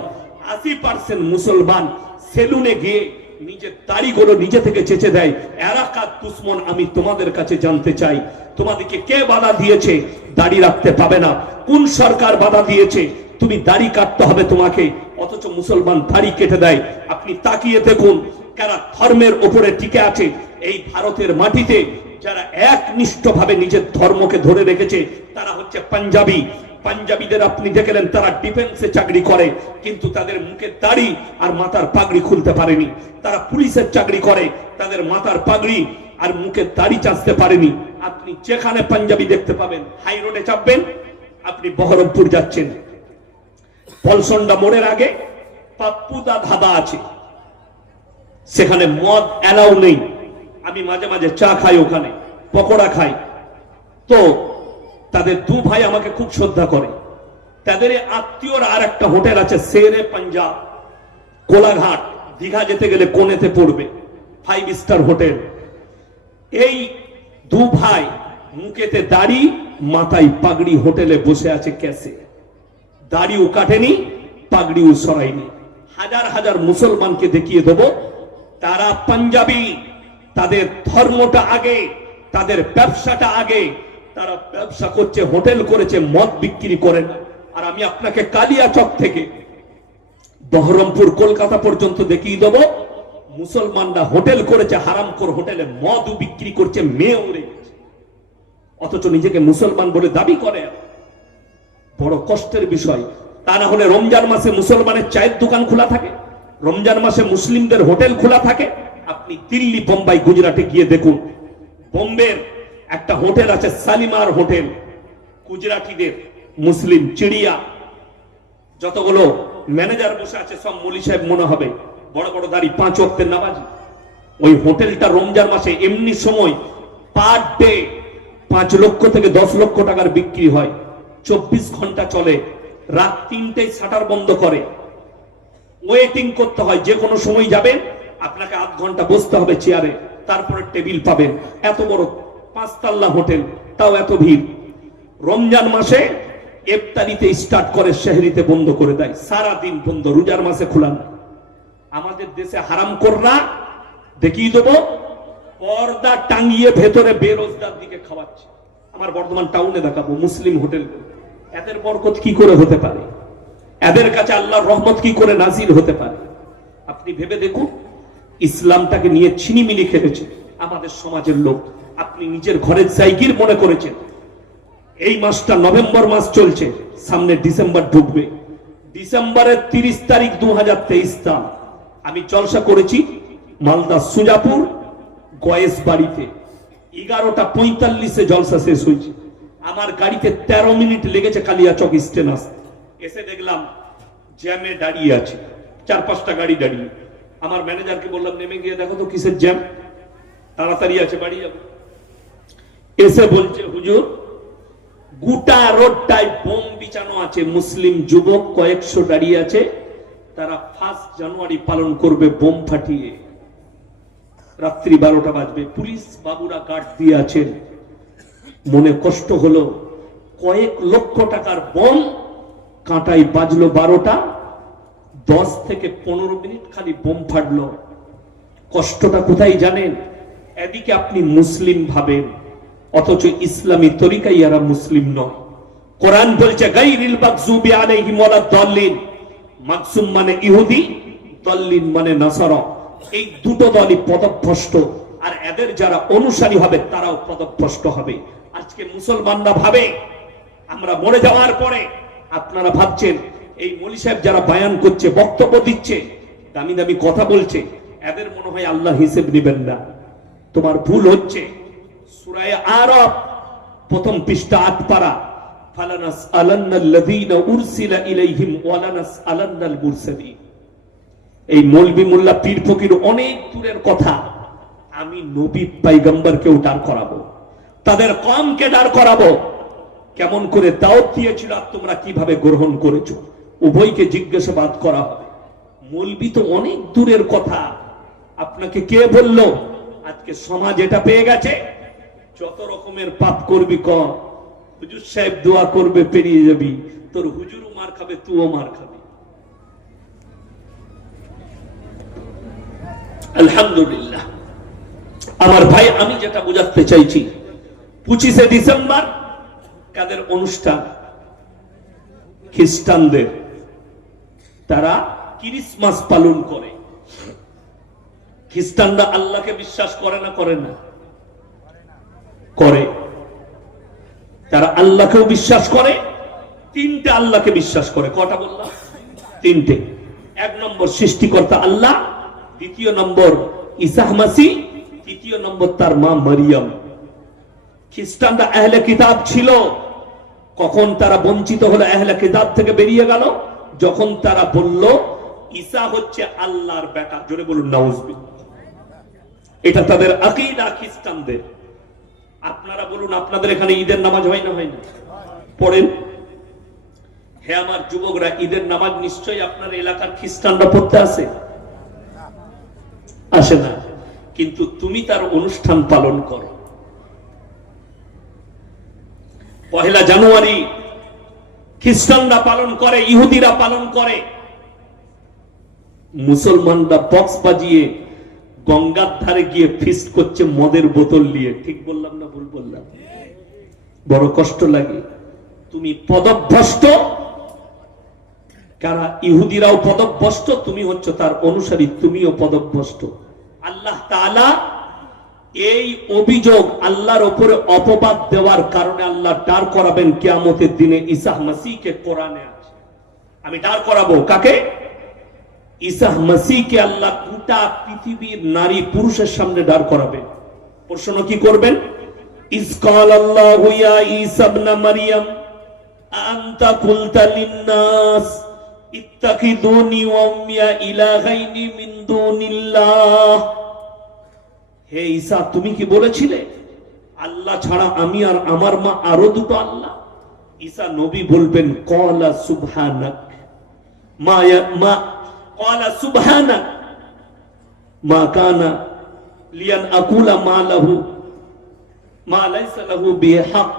80% মুসলমান সেলুনে গিয়ে নিজের দাড়িগুলো নিজে থেকে চেঁচে দেয়। এরা কার দুশ্মন আমি তোমাদের কাছে জানতে চাই। তোমাদেরকে কে বাধা দিয়েছে দাড়ি রাখতে পাবে না? কোন সরকার বাধা দিয়েছে তুমি দাড়ি কাটতে হবে তোমাকে? অথচ মুসলমান দাড়ি কেটে দেয়। আপনি তাকিয়ে দেখুন কারা ধর্মের উপরে টিকে আছে এই ভারতের মাটিতে। যারা একনিষ্ঠভাবে নিজের ধর্মকে ধরে রেখেছে তারা হচ্ছে পাঞ্জাবি। পাঞ্জাবিদের আপনি দেখলেন তারা ডিফেন্সে চাকরি করে, কিন্তু তাদের মুখের দাড়ি আর মাথার পাগড়ি খুলতে পারেনি। তারা পুলিশের চাকরি করে, তাদের মাথার পাগড়ি আর মুখের দাড়ি চাঁচতে পারেনি। আপনি যেখানে পাঞ্জাবি দেখতে পাবেন, হাই রোডে চাপবেন, আপনি বহরমপুর যাচ্ছেন, পলসন্ডা মোড়ের আগে পাপ্পুদা ধাবা আছে, সেখানে মদ অ্যালাউ নেই। আমি মাঝে মাঝে চা খাই, ওখানে পকোড়া খাই। তো তাদের 2 ভাই আমাকে খুব শ্রদ্ধা করে। তাদের আত্মীয়র আর একটা হোটেল আছে শেরে পাঞ্জাব, কোলাঘাট, দীঘা যেতে গেলে কোনেতে পড়বে, 5 স্টার হোটেল। এই 2 ভাই মুখেতে দাড়ি, মাথায় পাগড়ি, হোটেলে বসে আছে ক্যাসে। দাড়িও কাটেনি, পাগড়িও সরাইনি। হাজার হাজার মুসলমানকে দেখিয়ে দেব তারা পাঞ্জাবি, তাদের ধর্মটা আগে, তাদের ব্যবসাটা আগে। তারা ব্যবসা করছে, হোটেল করেছে, মদ বিক্রি করেন। আর আমি আপনাকে কালিয়াচক থেকে বহরমপুর, কলকাতা পর্যন্ত দেখিয়ে দেব মুসলমানরা হোটেল করেছে, হারামখোর হোটেলে মদও বিক্রি করছে, মেয়েও রেখেছে। অথচ নিজেকে মুসলমান বলে দাবি করে। বড় কষ্টের বিষয়। তা না হলে রমজান মাসে মুসলমানের চায়ের দোকান খোলা থাকে, রমজান মাসে মুসলিমদের হোটেল খোলা থাকে। আপনি দিল্লি, বোম্বাই, গুজরাটে গিয়ে দেখুন, বোম্বের একটা হোটেল আছে শালিমার হোটেল, গুজরাটিদের মুসলিম চিড়িয়া, যতগুলো ম্যানেজার বসে আছে সব মৌলী সাহেব মনে হবে, বড় বড় দাড়ি, 5 ওয়াক্তের নামাজি। ওই হোটেলটা রমজান মাসে এমনি সময় পার ডে 5 লক্ষ থেকে 10 লক্ষ টাকার বিক্রি হয়। 24 ঘন্টা চলে, রাত 3টেয় শাটার বন্ধ করে, ওয়েটিং করতে হয়। যে কোনো সময় যাবেন, আপনাকে আধ ঘন্টা বসতে হবে চেয়ারে, তারপরে টেবিল পাবেন। এত বড় 5 তাল্লা হোটেল, তাও এত ভিড়। রমজান মাসে ইফতারিতে স্টার্ট করে, সেহরিতে বন্ধ করে দেয়, সারা দিন বন্ধ, রোজার মাসে খোলা না। আমাদের দেশে হারামখোররা দেখিয়ে দেবো, পর্দা টাঙিয়ে ভেতরে বেরোজগার দিকে খাওয়াচ্ছে। আমার বর্ধমান টাউনে দেখাবো মুসলিম হোটেল। এদের বরকত কি করে হতে পারে? এদের কাছে আল্লাহর রহমত কি করে নাজির হতে পারে? আপনি ভেবে দেখুন, ইসলামটাকে নিয়ে ছিনিমিনি খেলেছে আমাদের সমাজের লোক। আপনি নিজের ঘরের জায়গির মনে করেছেন। এই মাসটা নভেম্বর মাস চলছে, সামনে ডিসেম্বর ঢুকবে। ডিসেম্বরের 30 তারিখ 2023 সাল আমি জলসা করেছি মালদা সুজাপুর গয়েস বাড়িতে। 11:45 জলসা শেষ হয়েছে। আমার গাড়িতে 13 মিনিট লেগেছে কালিয়াচক স্টেশন আসতে। এসে দেখলাম জ্যামে দাঁড়িয়ে আছে, 4-5টা গাড়ি দাঁড়িয়ে। আমার ম্যানেজারকে বললাম, নেমে গিয়ে দেখো তো কিসের জ্যাম, তাড়াতাড়ি আছে, বাড়ি যাবো। এসে বলছে, হুজুর গোটা রোডটায় বোম বিছানো আছে, মুসলিম যুবক কয়েকশো দাঁড়িয়ে আছে, তারা 1 জানুয়ারি পালন করবে বোম ফাটিয়ে। রাত্রি 12টা বাজবে, পুলিশ বাবুরা গার্ড দিয়ে আছেন। মনে কষ্ট হলো, কয়েক লক্ষ টাকার বোম, কাঁটাই বাজলো 12টা, 10 থেকে 15 মিনিট খালি বোম ফাটলো। কষ্টটা কোথায় জানেন? এদিকে আপনি মুসলিম ভাবেন, অথচ ইসলামী তরিকায় এরা মুসলিম নয়। কোরআন বলছে গায়রিল মাগযুবি আলাইহিম ওয়ালাদ দাল্লিন। মাগযুম মানে ইহুদি, দাল্লিন মানে নাসারা। এই দুটো দলই পদভ্রষ্ট, আর এদের যারা অনুসারী হবে তারাও পদভ্রষ্ট হবে। আজকে মুসলমানরা ভাবে আমরা মরে যাওয়ার পরে, আপনারা ভাবছেন এই মৌলী সাহেব যারা বয়ান করছে, বক্তব্য দিচ্ছে, দামি দামি কথা বলছে, এদের মনে হয় আল্লাহ হিসেব নেবেন না। তোমার ভুল হচ্ছে। সূরা আরাফ প্রথম পৃষ্ঠা 8 পারা, ফালানাসআলান্নাল্লাযীনা উরসিলা ইলাইহিম ওয়ালানাসআলান্নাল মুরসালিন। এই মৌলবি মোল্লা পীর ফকির অনেক দূরের কথা। আমি নবী পয়গম্বরকেও দাঁড় করাবো, তাদের কওমকে দাঁড় করাবো। কেমন করে দাওয়াত দিয়েছিল আর তোমরা কিভাবে গ্রহণ করেছো, উভয়কে জিজ্ঞাসাবাদ করা হবে। মৌলবি তো অনেক দূরের কথা। আপনাকে কে বললো? আজকে সমাজ এটা পেয়ে গেছে, যত রকমের পাপ করবি কর, হুজুর সাহেব দোয়া করবে পেরিয়ে যাবি, তোর হুজুরও মার খাবে, তুইও মার খাবি। আলহামদুলিল্লাহ। আমার ভাই, আমি যেটা বোঝাতে চাইছি, 25শে ডিসেম্বর কাদের অনুষ্ঠান? খ্রিস্টানদের। তারা ক্রিসমাস পালন করে। খ্রিস্টানরা আল্লাহকে বিশ্বাস করে না? করে না? করে। তারা আল্লাহকেও বিশ্বাস করে, 3টে আল্লাহকে বিশ্বাস করে। কটা বললাম? 3টে। 1 নম্বর সৃষ্টিকর্তা আল্লাহ, 2 নম্বর ঈসা মাসিহ, 3 নম্বর তার মা মারিয়াম। খ্রিস্টানরা আহলে কিতাব ছিল। কখন তারা বঞ্চিত হলো, আহলে কিতাব থেকে বেরিয়ে গেল? যখন তারা বলল ঈসা হচ্ছে আল্লাহর বেটা। জোরে বলুন নাউজুবিল্লাহ। এটা তাদের আকীদা খ্রিস্টানদের। আপনারা বলুন, আপনাদের এখানে ঈদের নামাজ হয় না? হয় না? পড়েন। হে আমার যুবকরা, ঈদের নামাজ নিশ্চয়ই আপনার এলাকার খ্রিস্টানরা পড়তে আসে? আসে না। কিন্তু তুমি তার অনুষ্ঠান পালন করো। 1 জানুয়ারি খ্রিস্টানরা পালন করে, ইহুদিরা পালন করে। মুসলমানরা বক্স বাজিয়ে গঙ্গার ধারে গিয়ে ফিস্ট করছে মদের বোতল নিয়ে। ঠিক বললাম না ভুল বললাম? বড় কষ্ট লাগে। তুমি পদভ্রষ্ট, কারা? ইহুদিরাও পদভ্রষ্ট, তুমি হচ্ছে তার অনুসারী, তুমিও পদভ্রষ্ট। আল্লাহ তাআলা এই অভিযোগ আল্লাহর উপরে অপবাদ দেওয়ার কারণে আল্লাহ দাঁড় করাবেন কিয়ামতের দিনে ঈসা মসিহকে। কোরআনে আছে, আমি দাঁড় করাবো কাকে? ঈসা মসিহকে আল্লাহ গোটা পৃথিবীর নারী পুরুষের সামনে দাঁড় করাবেন। প্রশ্ন কি করবেন? ইয ক্বালাল্লাহু ইয়া ঈসা ইবনে মারইয়াম আনতা কুলতা লিন-নাস ইত্তাখিযুনি ওয়া উম্মিয়া ইলাহাইনি মিন দুনিল্লাহ। হে ঈসা, তুমি কি বলেছিলে আল্লাহ ছাড়া আমি আর আমার মা আরো দুটো আল্লাহ? ঈসা নবী বলবেন ক্বালা সুবহানাক মা ক্বালা সুবহানাক মা কানা লিয়ান আকুলা মা লাহু মা লাইসা লাহু বিহাক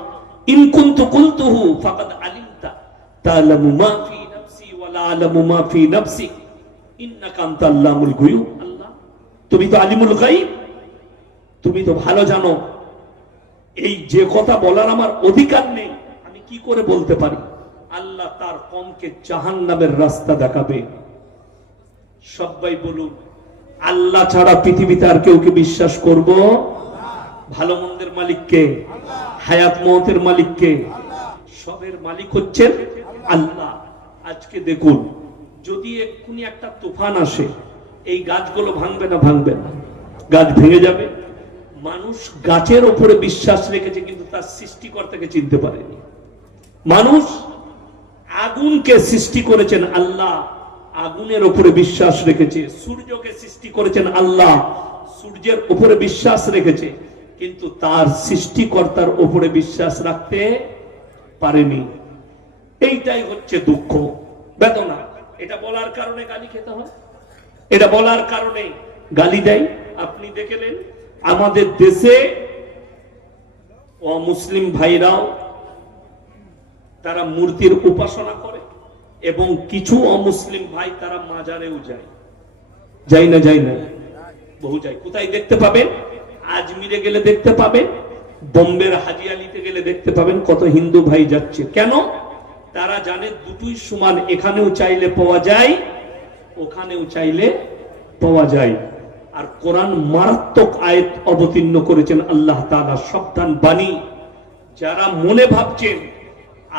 ইন কুনতু কুলতুহু ফাকাদ আলিমতা তা'লামু মা ফি নাফসি ওয়া লা আ'লামু মা ফি নাফসিক ইন্নাকা আনতাল্লামুল গুয়ুব। আল্লাহ, তুমি তো আলিমুল গায়ব, তুমি তো ভালো জানো। এই যে কথা বলার আমার অধিকার নেই, আমি কি করে বলতে পারি? আল্লাহ তার কওমকে জাহান্নামের রাস্তা দেখাবে। সবাই বলুন, আল্লাহ ছাড়া পৃথিবীতে আর কেউ কি বিশ্বাস করব? ভালো মন্দের মালিককে, হায়াত মওতের মালিককে, সবের মালিক হচ্ছেন আল্লাহ। আজকে দেখুন, যদি এক্ষুনি একটা তুফান আসে, এই গাছগুলো ভাঙবে না? ভাঙবে না, গাছ ভেঙে যাবে। মানুষ গাছের উপরে বিশ্বাস রেখেছে, কিন্তু তার সৃষ্টিকর্তাকে চিনতে পারেনি। মানুষ আগুনকে সৃষ্টি করেছেন আল্লাহ, আগুনের উপরে বিশ্বাস রেখেছে। সূর্যকে সৃষ্টি করেছেন আল্লাহ, সূর্যের উপরে বিশ্বাস রেখেছে, কিন্তু তার সৃষ্টিকর্তার উপরে বিশ্বাস রাখতে পারেনি। এইটাই হচ্ছে দুঃখ, বেদনা। এটা বলার কারণে গালি খেতে হয়, এটা বলার কারণে গালি দেয়। আপনি দেখলেন আমাদের দেশে অমুসলিম ভাইরাও তারা মূর্তির উপাসনা করে, এবং কিছু অমুসলিম ভাই তারা মাজারেও যায়। যাই না? যাই না? বহু যায়। কোথায় দেখতে পাবেন? আজমিরে গেলে দেখতে পাবেন, বোম্বের হাজি আলীতে গেলে দেখতে পাবেন কত হিন্দু ভাই যাচ্ছে। কেন? তারা জানে দুটোই সমান, এখানেও চাইলে পাওয়া যায়, ওখানেও চাইলে পাওয়া যায়। আর কোরআন মারাত্মক আয়াত অবতীর্ণ করেছেন আল্লাহ তাআলা, সাবধান বাণী। যারা মনে ভাবছেন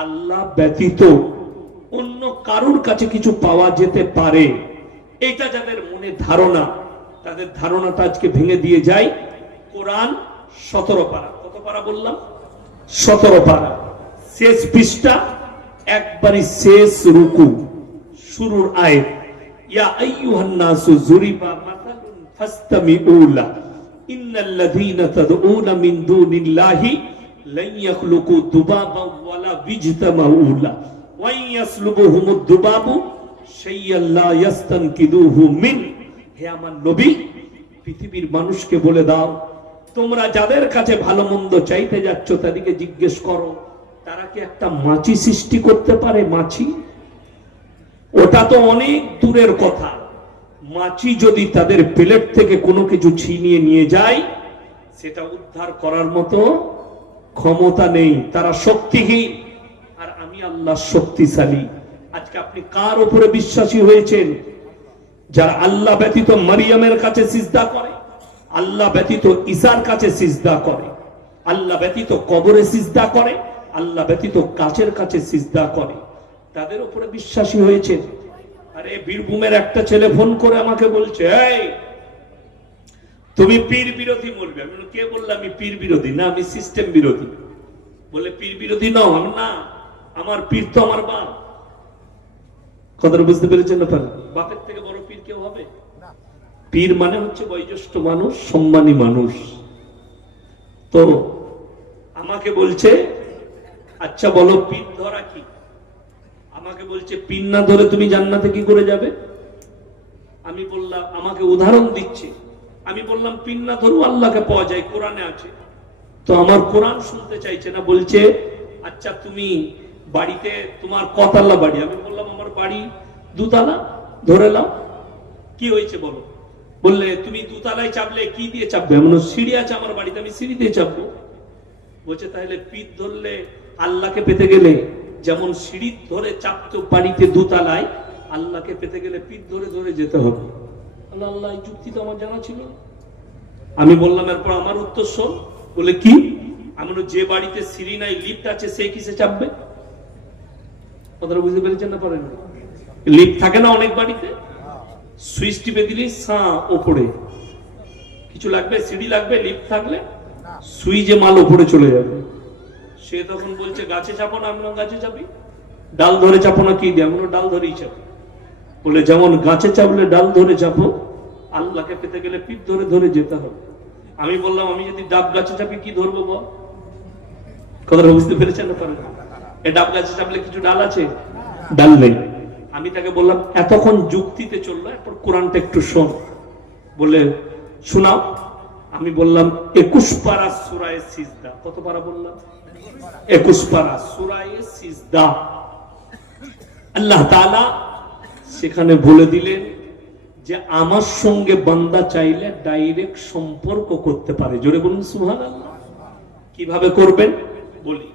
আল্লাহ ব্যতীত অন্য কারোর কাছে কিছু পাওয়া যেতে পারে, এটা যাদের মনে ধারণা, তাদের ধারণাটা আজকে ভেঙে দিয়ে যায়। কোরআন 17 পারা, কত পারা বললাম? 17 পারা, শেষ পৃষ্ঠা, একবারই শেষ রুকু, শুরুর আয়াত, ইয়া আইয়ুহান নাসু যুরিবা মাসালুন ফাসতামিউ লা ইন্নাল্লাযীনা তাদউনা মিন দুনিল্লাহি লান ইয়াখলুকু দুবাবান ওয়ালা বিজতামাউ লা ওয়া ইয়াসলুবুহুমুদ দুবাবু শাইয়ান লা ইয়াস্তানকিদুহু মিন। হে আমার নবী, পৃথিবীর মানুষকে বলে দাও, তোমরা যাদের কাছে ভালো মন্দ চাইতে যাচ্ছ তাদেরকে জিজ্ঞেস করো, তারা কি একটা মাছি সৃষ্টি করতে পারে? মাছি, ওটা তো অনেক দূরের কথা। মাছি যদি তাদের প্লেট থেকে কোনো কিছু ছিনিয়ে নিয়ে যায়, সেটা উদ্ধার করার মতো ক্ষমতা নেই, তারা শক্তিহীন। আর আমি আল্লাহ শক্তিশালী। আজকে আপনি কার উপরে বিশ্বাসী হয়েছেন? যারা আল্লাহ ব্যতীত মারিয়ামের কাছে সিজদা করে, আল্লাহ ব্যতীত ঈসার কাছে সিজদা করে, আল্লাহ ব্যতীত কবরে সিজদা করে, আল্লাহ ব্যতীত গাছের কাছে সিজদা করে, তাদের উপরে বিশ্বাসী হয়েছে। আরে বীরভূমের একটা ছেলে ফোন করে আমাকে বলছে, এই তুমি পীর বিরোধী বলবে। আমি কে বললাম আমি পীর বিরোধী? না, আমি সিস্টেম বিরোধী। বলে পীর বিরোধী নও? না, আমার পীর তো আমার বাপ। কথাটা বুঝতে পেরেছেন না? বাপের থেকে বড় পীর কেউ হবে? পীর মানে হচ্ছে বয়োজ্যেষ্ঠ মানুষ, সম্মানী মানুষ। তো আমাকে বলছে, আচ্ছা বলো পীর ধরা কি? আমাকে বলছে, পীর না ধরে তুমি জান্নাতে কি করে যাবে? আমি বললাম, আমাকে উদাহরণ দিচ্ছে। আমি বললাম পীর না ধরু আল্লাহকে পাওয়া যায়, কোরআনে আছে। তো আমার কোরআন শুনতে চাইছে না, বলছে আচ্ছা তুমি বাড়িতে তোমার কতলা বাড়ি? আমি বললাম আমার বাড়ি 2 তলা, ধরে নাও, কি হয়েছে বলো? বললে তুমি 2 তলায় চাপলে কি দিয়ে চাপবে? এমন সিঁড়ি আছে আমার বাড়িতে, আমি সিঁড়ি দিয়ে চাপবো। বলছে তাহলে পীর ধরলে আল্লাহকে পেতে গেলে যেমন সিঁড়ি ধরে চাপতো বাড়িতে 2 তলায়, আল্লাহকে পেতে গেলে পীর ধরে ধরে যেতে হবে। আল্লাহ, এই যুক্তি তো আমার জানা ছিল। আমি বললাম এরপর আমার উত্তর শোন। বলে কি? আমি বললাম যে বাড়িতে সিঁড়ি নাই, লিফট আছে, সে কিসে চাপবে? কথাটা বুঝতে পেরেছেন না? পারেন? লিফট থাকে না অনেক বাড়িতে, সুইচ টিপে দিলেই ওপরে। কিছু লাগবে, সিঁড়ি লাগবে, লিফট থাকলে সুইচে মাল ওপরে চলে যাবে। সে তখন বলছে গাছে চাপো না। আমি গাছে চাপি। ডাল ধরে চাপো না? কি দিয়ে? আমি ডাল ধরেই চাপো। বলে যেমন গাছে চাপলে ডাল ধরে চাপো, আল্লাহকে পেতে গেলে পিঠ ধরে ধরে যেতে হবে। আমি বললাম আমি যদি ডাব গাছে চাপি কি ধরবো বল? কথাটা বুঝতে পেরেছেন না? পারেন? এই ডাব গাছে চাপলে কিছু ডাল আছে? ডাল নেই। আমি তাকে বললাম এতক্ষণ যুক্তিতে চললো, এরপর কোরআনটা একটু শোন। বলে শোনাও। আমি বললাম 21 পারা সূরায়ে সিজদা। কত পারা বললাম? 21 পারা সূরায়ে সিজদা। আল্লাহ তাআলা সেখানে বলে দিলেন যে আমার সঙ্গে বান্দা চাইলে ডাইরেক্ট সম্পর্ক করতে পারে। জোরে বলুন সুবহানাল্লাহ। কিভাবে করবেন বলি।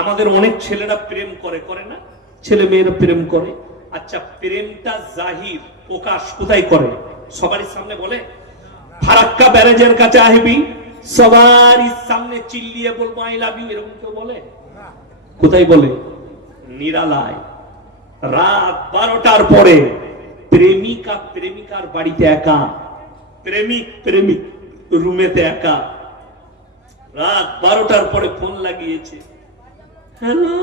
আমাদের অনেক ছেলেরা প্রেম করে, করে না? ছেলে মেয়েরা প্রেম করে। আচ্ছা, প্রেমটা জাহির, প্রকাশ কোথায় করে? সবারই সামনে বলে? ফারাক্কা ব্যারেজের কাছে আহিবি, সবারই সামনে চিল্লিয়ে বলবো আই লাভ ইউ, এরকম কেউ বলে? কোথায় বলে? নিরালায়, রাত 12টার পরে প্রেমিকা প্রেমিকার বাড়িতে একা, প্রেমিক প্রেমিক রুমেতে একা, রাত 12টার পরে ফোন লাগিয়েছে। হ্যালো,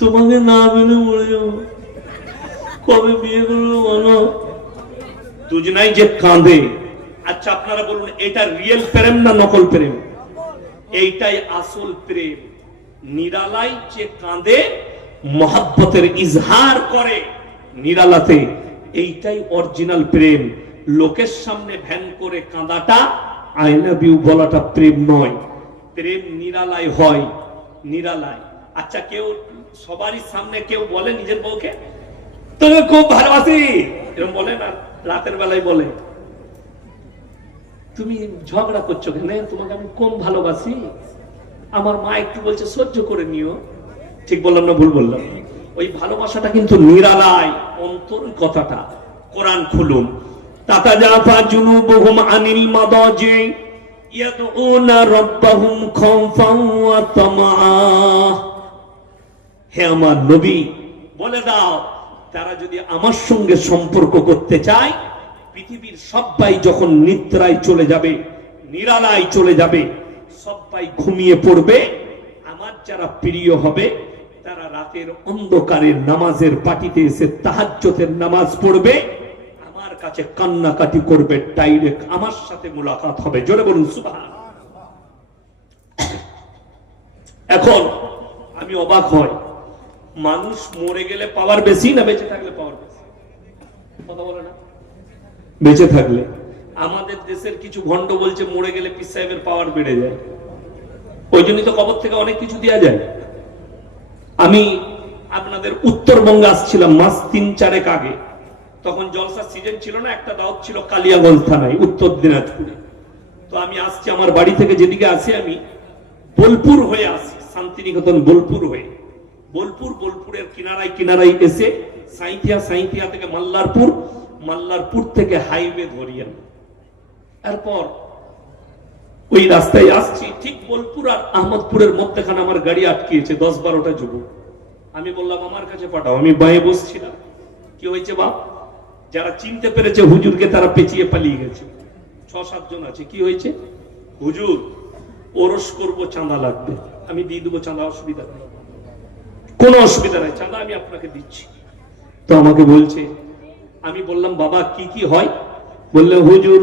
তোমাকে না মেনে মরে যাবো, কবে বিয়ে করবো বলো? দুজনাই যে কাঁদে। আচ্ছা আপনারা বলুন এটা রিয়েল প্রেম না নকল প্রেম? এইটাই আসল প্রেম। নিরালাই যে কাঁদে, মহাব্বতের ইজহার করে নিরালাতে, এইটাই অরিজিনাল প্রেম। লোকের সামনে ভ্যান করে কাঁদাটা, আই লাভ ইউ বলাটা প্রেম নয়। প্রেম নিরালাই হয়, নিরালাই। আচ্ছা কেউ সবারই সামনে কেউ বলে নিজের বউকে তোকে খুব ভালোবাসি, এরকম বলে না? রাতের বেলায় বলে তুমি ঝগড়া করছো কেন, তোমাকে আমি কম ভালোবাসি, আমার মা একটু বলছে সহ্য করে নিও। ঠিক বললাম না ভুল বললাম? ওই ভালোবাসাটা কিন্তু নিরালাই, অন্তর কথাটা। কোরআন খুলুন। তাতাজাফা জুনুবুহুম আনিল মাদাজি ইয়াদউনা রাব্বাহুম খাওফান ওয়া তামআ। হে আমার নবী বলে দাও, তারা যদি আমার সঙ্গে সম্পর্ক করতে চায়, পৃথিবীর সবাই যখন নিদ্রায় চলে যাবে, নিরালায় চলে যাবে, সবাই ঘুমিয়ে পড়বে, আমার যারা প্রিয় হবে তারা রাতের অন্ধকারে নামাজের পাটিতে এসে তাহাজ্জুদের নামাজ পড়বে, আমার কাছে কান্নাকাটি করবে, ডাইরেক্ট আমার সাথে মুলাকাত হবে। জোরে বলুন সুবহানাল্লাহ। এখন আমি অবাক হই, মানুষ মরে গেলে পাওয়ার বেশি না বেঁচে থাকলে পাওয়ার বেশি? কথা বলে না? বেঁচে থাকলে। আমাদের দেশের কিছু ভণ্ড বলছে মরে গেলে পীর সাহেবের পাওয়ার বেড়ে যায়, ওই জন্যই তো কবর থেকে অনেক কিছু দেওয়া যায়। আমি আপনাদের উত্তরবঙ্গে আসছিলাম মাস 3-4 আগে, তখন জলসার সিজন ছিল না, একটা দাওয়াত ছিল কালিয়াগঞ্জ থানায়, উত্তর দিনাজপুরে। তো আমি আসছি, আমার বাড়ি থেকে যেদিকে আসি আমি বোলপুর হয়ে আসি, শান্তিনিকেতন বোলপুর হয়ে, বোলপুরের কিনারায় কিনারায় এসে সাঁইথিয়া থেকে মাল্লারপুর থেকে হাইওয়ে ধরিয়েন। এরপর ওই রাস্তায় আসছি, ঠিক বোলপুর আর আহমদপুরের মধ্যখানে আমার গাড়ি আটকিয়েছে 10-12টা যুবক। আমি বললাম আমার কাছে পাঠাও। আমি বাঁয়ে বসছিলাম। কি হয়েছে বাপ? যারা চিনতে পেরেছে হুজুরকে তারা পেঁচিয়ে পালিয়ে গেছে। 6-7 জন আছে। কি হয়েছে? হুজুর ওরস করব, চাঁদা লাগবে। আমি দিয়ে দেবো চাঁদা, অসুবিধা নেই, কোনো অসুবিধা নাই, চাঁদা আমি আপনাকে দিচ্ছি। তো আমাকে বলছে, আমি বললাম বাবা কি কি হয়? বললে হুজুর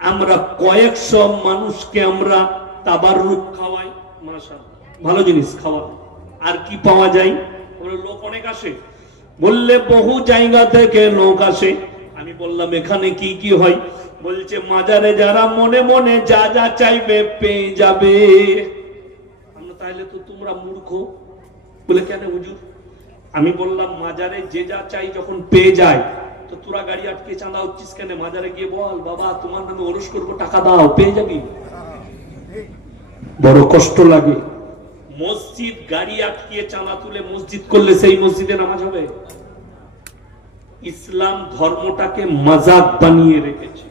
আমরা কয়েকশো মানুষকে আমরা তাবাররুক খাওয়াই, মাশাআল্লাহ ভালো জিনিস খাওয়া। আর কি পাওয়া যায়? লোক অনেক আসে। বললে বহু জায়গা থেকে লোক আসে। আমি বললাম এখানে কি কি হয়? বলছে মাজারে যারা মনে মনে যা যা চাইবে পেয়ে যাবে। আমরা তাহলে তো তোমরা মূর্খ। বলে কেন হুজুর? আমি বললাম মাজারে যে যা চাই যখন পেয়ে যায়, তো তোরা গাড়ি আটকে চাঁদা হচ্ছিস কেন? মাজারে গিয়ে বল বাবা তোমার নামে ওরস করবো, টাকা দাও, পেয়ে যাবি। বড় কষ্ট লাগে। মসজিদ গাড়ি আটকিয়ে চাঁদা তুলে মসজিদ করলে সেই মসজিদে নামাজ হবে? ইসলাম ধর্মটাকে মাজাক বানিয়ে রেখেছে।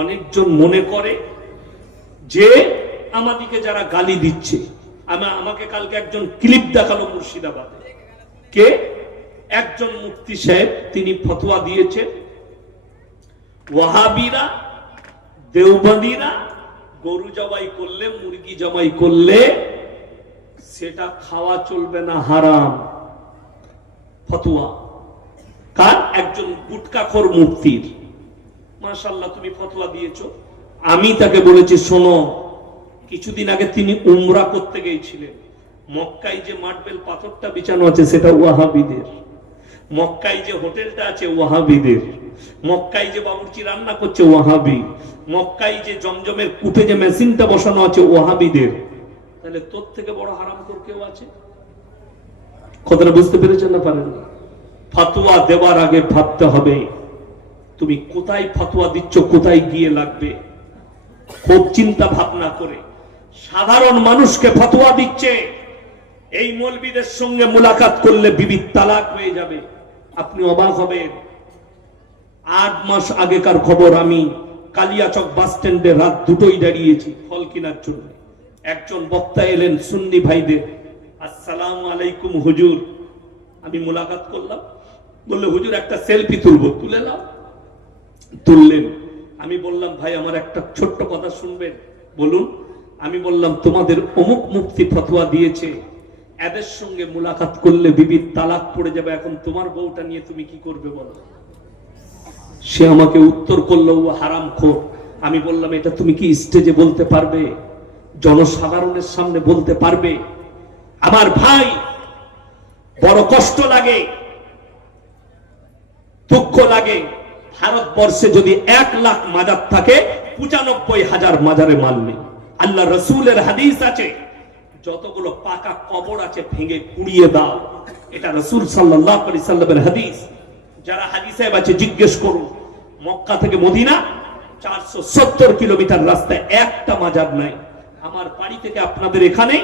অনেকজন মনে করে যে আমাদিকে যারা গালি দিচ্ছে, আমাকে কালকে একজন ক্লিপ দেখালো মুর্শিদাবাদে, কে একজন মুফতি সাহেব, তিনি ফতোয়া দিয়েছেন ওয়াহাবিরা দেওবন্দীরা গরু জবাই করলে, মুরগি জবাই করলে সেটা খাওয়া চলবে না, হারাম। ফতোয়া কার? একজন গুটকাখোর মুফতির। মাশাআল্লাহ, তুমি ফতোয়া দিয়েছো। আমি তাকে বলেছি, শোনো, কিছুদিন আগে তিনি উমরা করতে গিয়েছিলেন। মক্কায় যে মার্বেল পাথরটা বিছানো আছে সেটা ওয়াহাবিদের, মক্কায় যে হোটেলটা আছে ওয়াহাবিদের, মক্কায় যে বাবুর্চি রান্না করছে ওয়াহাবি, মক্কায় যে জমজমের কুটে যে মেশিনটা বসানো আছে ওয়াহাবিদের। তাহলে তোর থেকে বড় হারামখোর কেউ আছে? কথাটা বুঝতে পেরেছেন না পারেন? ফতোয়া দেওয়ার আগে ভাবতে হবে তুমি কোথায় ফতোয়া দিচ্ছ, কোথায় গিয়ে লাগবে। খুব চিন্তা ভাবনা করে সাধারণ মানুষকে ফতোয়া দিচ্ছে, এই মৌলবীদের সঙ্গে মুলাকাত করলে বিবি তালাক হয়ে যাবে। আপনি অবাক হবেন। 8 মাস আগেকার খবর, আমি কালিয়াচক বাস স্ট্যান্ডে রাত 2টোয় দাঁড়িয়েছি ফল কেনার জন্য। একজন বক্তা এলেন সুন্নি ভাইদের, আসসালামু আলাইকুম হুজুর। আমি মুলাকাত করলাম, বললে হুজুর একটা সেলফি তুলবো, তুলে নাও। তুললেন। আমি বললাম, ভাই আমার একটা ছোট্ট কথা শুনবেন? বলুন। আমি বললাম, তোমাদের অমুক মুফতি ফতোয়া দিয়েছে এদের সঙ্গে মুলাকাত করলে বিবির তালাক পড়ে যাবে, এখন তোমার বউটা নিয়ে তুমি কি করবে বলো? সে আমাকে উত্তর করলো, ও হারামখোর। আমি বললাম, এটা তুমি কি স্টেজে বলতে পারবে? জনসাধারণের সামনে বলতে পারবে? আমার ভাই, বড় কষ্ট লাগে, দুঃখ লাগে। ভারতবর্ষে যদি 1 লাখ মাজার থাকে, 95,000 মাজারে মাল নেই। আল্লাহ রসুলের হাদিস আছে, যতগুলো পাকা কবর আছে ভেঙে কুড়িয়ে দাও। এটা রসুল সাল্লাল্লাহু আলাইহি সাল্লামের হাদিস। যারা হাদিস সাহেব আছে জিজ্ঞেস করুন, মক্কা থেকে মদিনা 470 কিলোমিটার রাস্তায় একটা মাজার নাই। আমার বাড়ি থেকে আপনাদের এখানে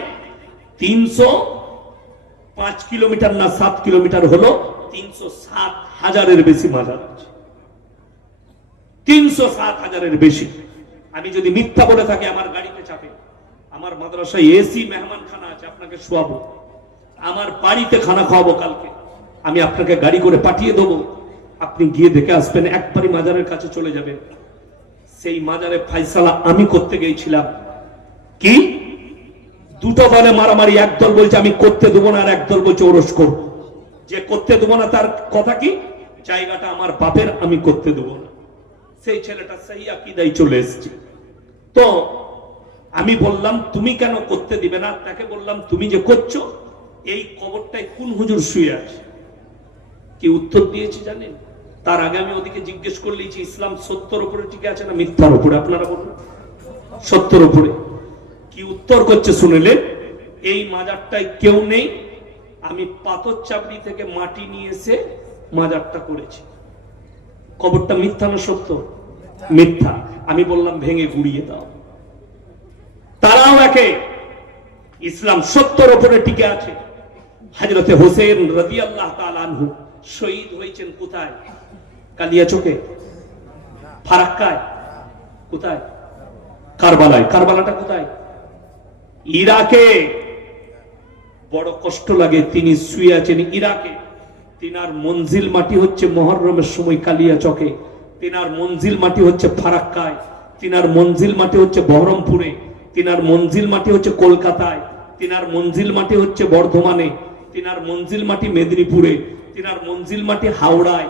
305 কিলোমিটার না 7 কিলোমিটার হলো, 307,000-এর বেশি মাজার আছে। 307,000-এর বেশি। আমি যদি মিথ্যা বলে থাকি আমার গাড়িতে চাপে। আমার মাদ্রাসায় এসি মেহমানখানা আছে, আপনাকে শোয়াবো। আমার বাড়িতে খানা খাওয়াবো কালকে। আমি আপনাকে গাড়ি করে পাঠিয়ে দেবো, আপনি গিয়ে দেখে আসবেন, একবারই মাজারের কাছে চলে যাবেন। সেই মাজারে ফাইসালা আমি করতে গিয়েছিলাম। কি 2টো দলে মারামারি, একদল বলছে আমি করতে দেবো না, আর একদল বলছে ওরস করব। যে করতে দেবো না তার কথা কি, জায়গাটা আমার বাপের, আমি করতে দেবো না। সেই ছেলেটা সেই আকীদায় চলে এসেছে। তো আমি বললাম, তুমি কেন করতে দিবে না? তাকে বললাম, তুমি যে করছো এই কবরটায় কোন হুজুর শুয়ে আছে? কি উত্তর দিয়েছি জানেন? তার আগে আমি ওদিকে জিজ্ঞেস করলেছি, ইসলাম সত্যের উপরে টিকে আছে না মিথ্যার উপরে? আপনারা বলুন। সত্যের উপরে। কি উত্তর করছে শুনলেন? এই মাজারটায় কেউ নেই, আমি পাথর চাপড়ি থেকে মাটি নিয়ে এসে মাজারটা করেছি। কবরটা মিথ্যা না সত্য? মিথ্যা। আমি বললাম, ভেঙে গুড়িয়ে দাও। তারাও একে, ইসলাম সত্যের উপরে টিকে আছে। হযরতে হোসেন রাদিয়াল্লাহু তাআলা আনহু শহীদ হয়েছেন কোথায়? কালিয়াচকে, ফারাক্কায়, কোথায়? কারবালায়। কারবালাটা কোথায়? ইরাকে। বড় কষ্ট লাগে, তিনি শুয়ে আছেন ইরাকে। তিনার মঞ্জিল মাটি হচ্ছে মুহররমের সময় কালিয়াচকে, তিনার মঞ্জিল মাটি হচ্ছে ফারাক্কায়, তিনার মঞ্জিল মাটি হচ্ছে বহরমপুরে, তিনার মঞ্জিল মাটি হচ্ছে কলকাতায়, তিনার মঞ্জিল মাটি হচ্ছে বর্ধমানে, তিনার মঞ্জিল মাটি মেদিনীপুরে, তিনার মঞ্জিল মাটি হাওড়ায়।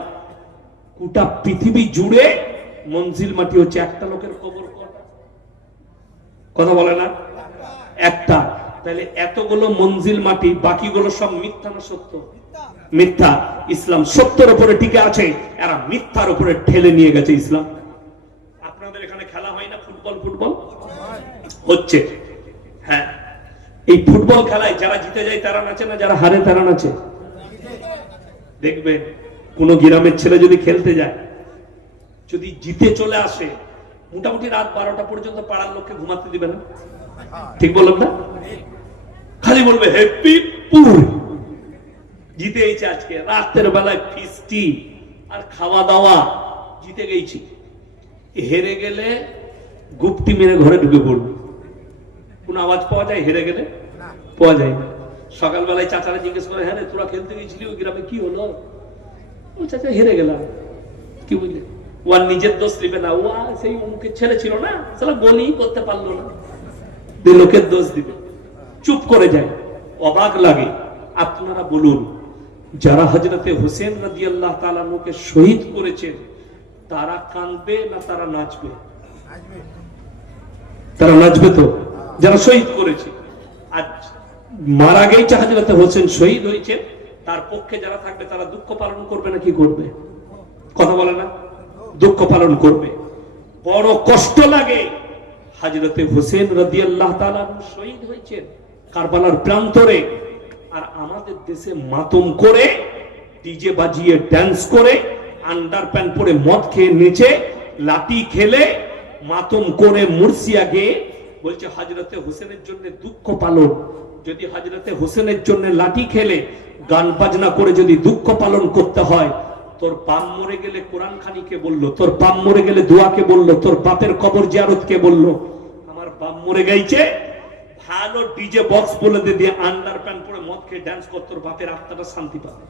গোটা পৃথিবী জুড়ে মঞ্জিল মাটি হচ্ছে একটা লোকের কবর। কথা বলে না? একটা। তাহলে এতগুলো মঞ্জিল মাটি, বাকিগুলো সব মিথ্যা না সত্য? মিথ্যা। ইসলাম সত্যের উপরে টিকে আছে, এরা মিথ্যার উপরে ঠেলে নিয়ে গেছে ইসলাম। আপনাদের এখানে খেলা হয় না ফুটবল? ফুটবল হচ্ছে। হ্যাঁ, এই ফুটবল খেলায় যারা জিতে যায় তারা নাচে না, যারা হারে তারা নাচে। দেখবেন কোন গ্রামের ছেলে যদি খেলতে যায়, যদি জিতে চলে আসে, মোটামুটি রাত 12টা পর্যন্ত পাড়ার লোককে ঘুমাতে দিবে না। ঠিক বললাম না? খালি বলবে হ্যাপি পুর, জিতে গেছে আজকে। রাতের বেলায় ফিস্টি আর খাওয়া দাওয়া, জিতে গেছি। হেরে গেলে গুপ্তি মেরে ঘরে ঢুকে পড়বে। কোন আওয়াজ পাওয়া যায় হেরে গেলে? পাওয়া যায় না। সকালবেলায় চাচারা জিজ্ঞেস করে, হ্যাঁ রে তোরা খেলতে গেছিলি ওই গ্রামে, কি হলো? ও চাচা হেরে গেলাম। কি বুঝলে? ও আর নিজের দোষ দিবে না, ও সেই অমুকের ছেলে ছিল না, সালা গোলই করতে পারলো না, লোকের দোষ দিবে, চুপ করে যায়। অবাক লাগে। আপনারা বলুন, যারা হযরতে হোসেন রাদিয়াল্লাহু তাআলা আনহুকে শহীদ করেছেন তারা কাঁদবে না তারা নাচবে? তারা নাচবে তো, যারা শহীদ করেছে। আজ মারা গেছে হযরতে হোসেন, শহীদ হয়েছে, তার পক্ষে যারা থাকবে তারা দুঃখ পালন করবে না কি করবে? কথা বলে না? দুঃখ পালন করবে। বড় কষ্ট লাগে। হযরতে হোসেন রাদিয়াল্লাহু তাআলা শহীদ হয়েছেন কারবালার প্রান্তরে, আর আমাদের দেশে মাতম করে, ডিজে বাজিয়ে ড্যান্স করে, আন্ডার প্যান্ট পরে মদ খেয়ে নেচে, লাঠি খেলে, মাতম করে, মুর্শিয়া গেয়ে বলছে হযরতে হোসেনের জন্য দুঃখ পালন। যদি হযরতে হোসেনের জন্য লাঠি খেলে, গান বাজনা করে যদি দুঃখ পালন করতে হয়, তোর বাপ মরে গেলে কোরআন খানি কে বললো? তোর বাপ মরে গেলে দোয়া কে বললো? তোর বাপের কবর জিয়ারত কে বললো? আমার বাপ মরে গেছে, ভালো ডিজে বক্স বলে দিয়ে আন্ডার প্যান্ট পরে মদ খেয়ে ড্যান্স কর, তোর বাপের আত্মাটা শান্তি পাবে।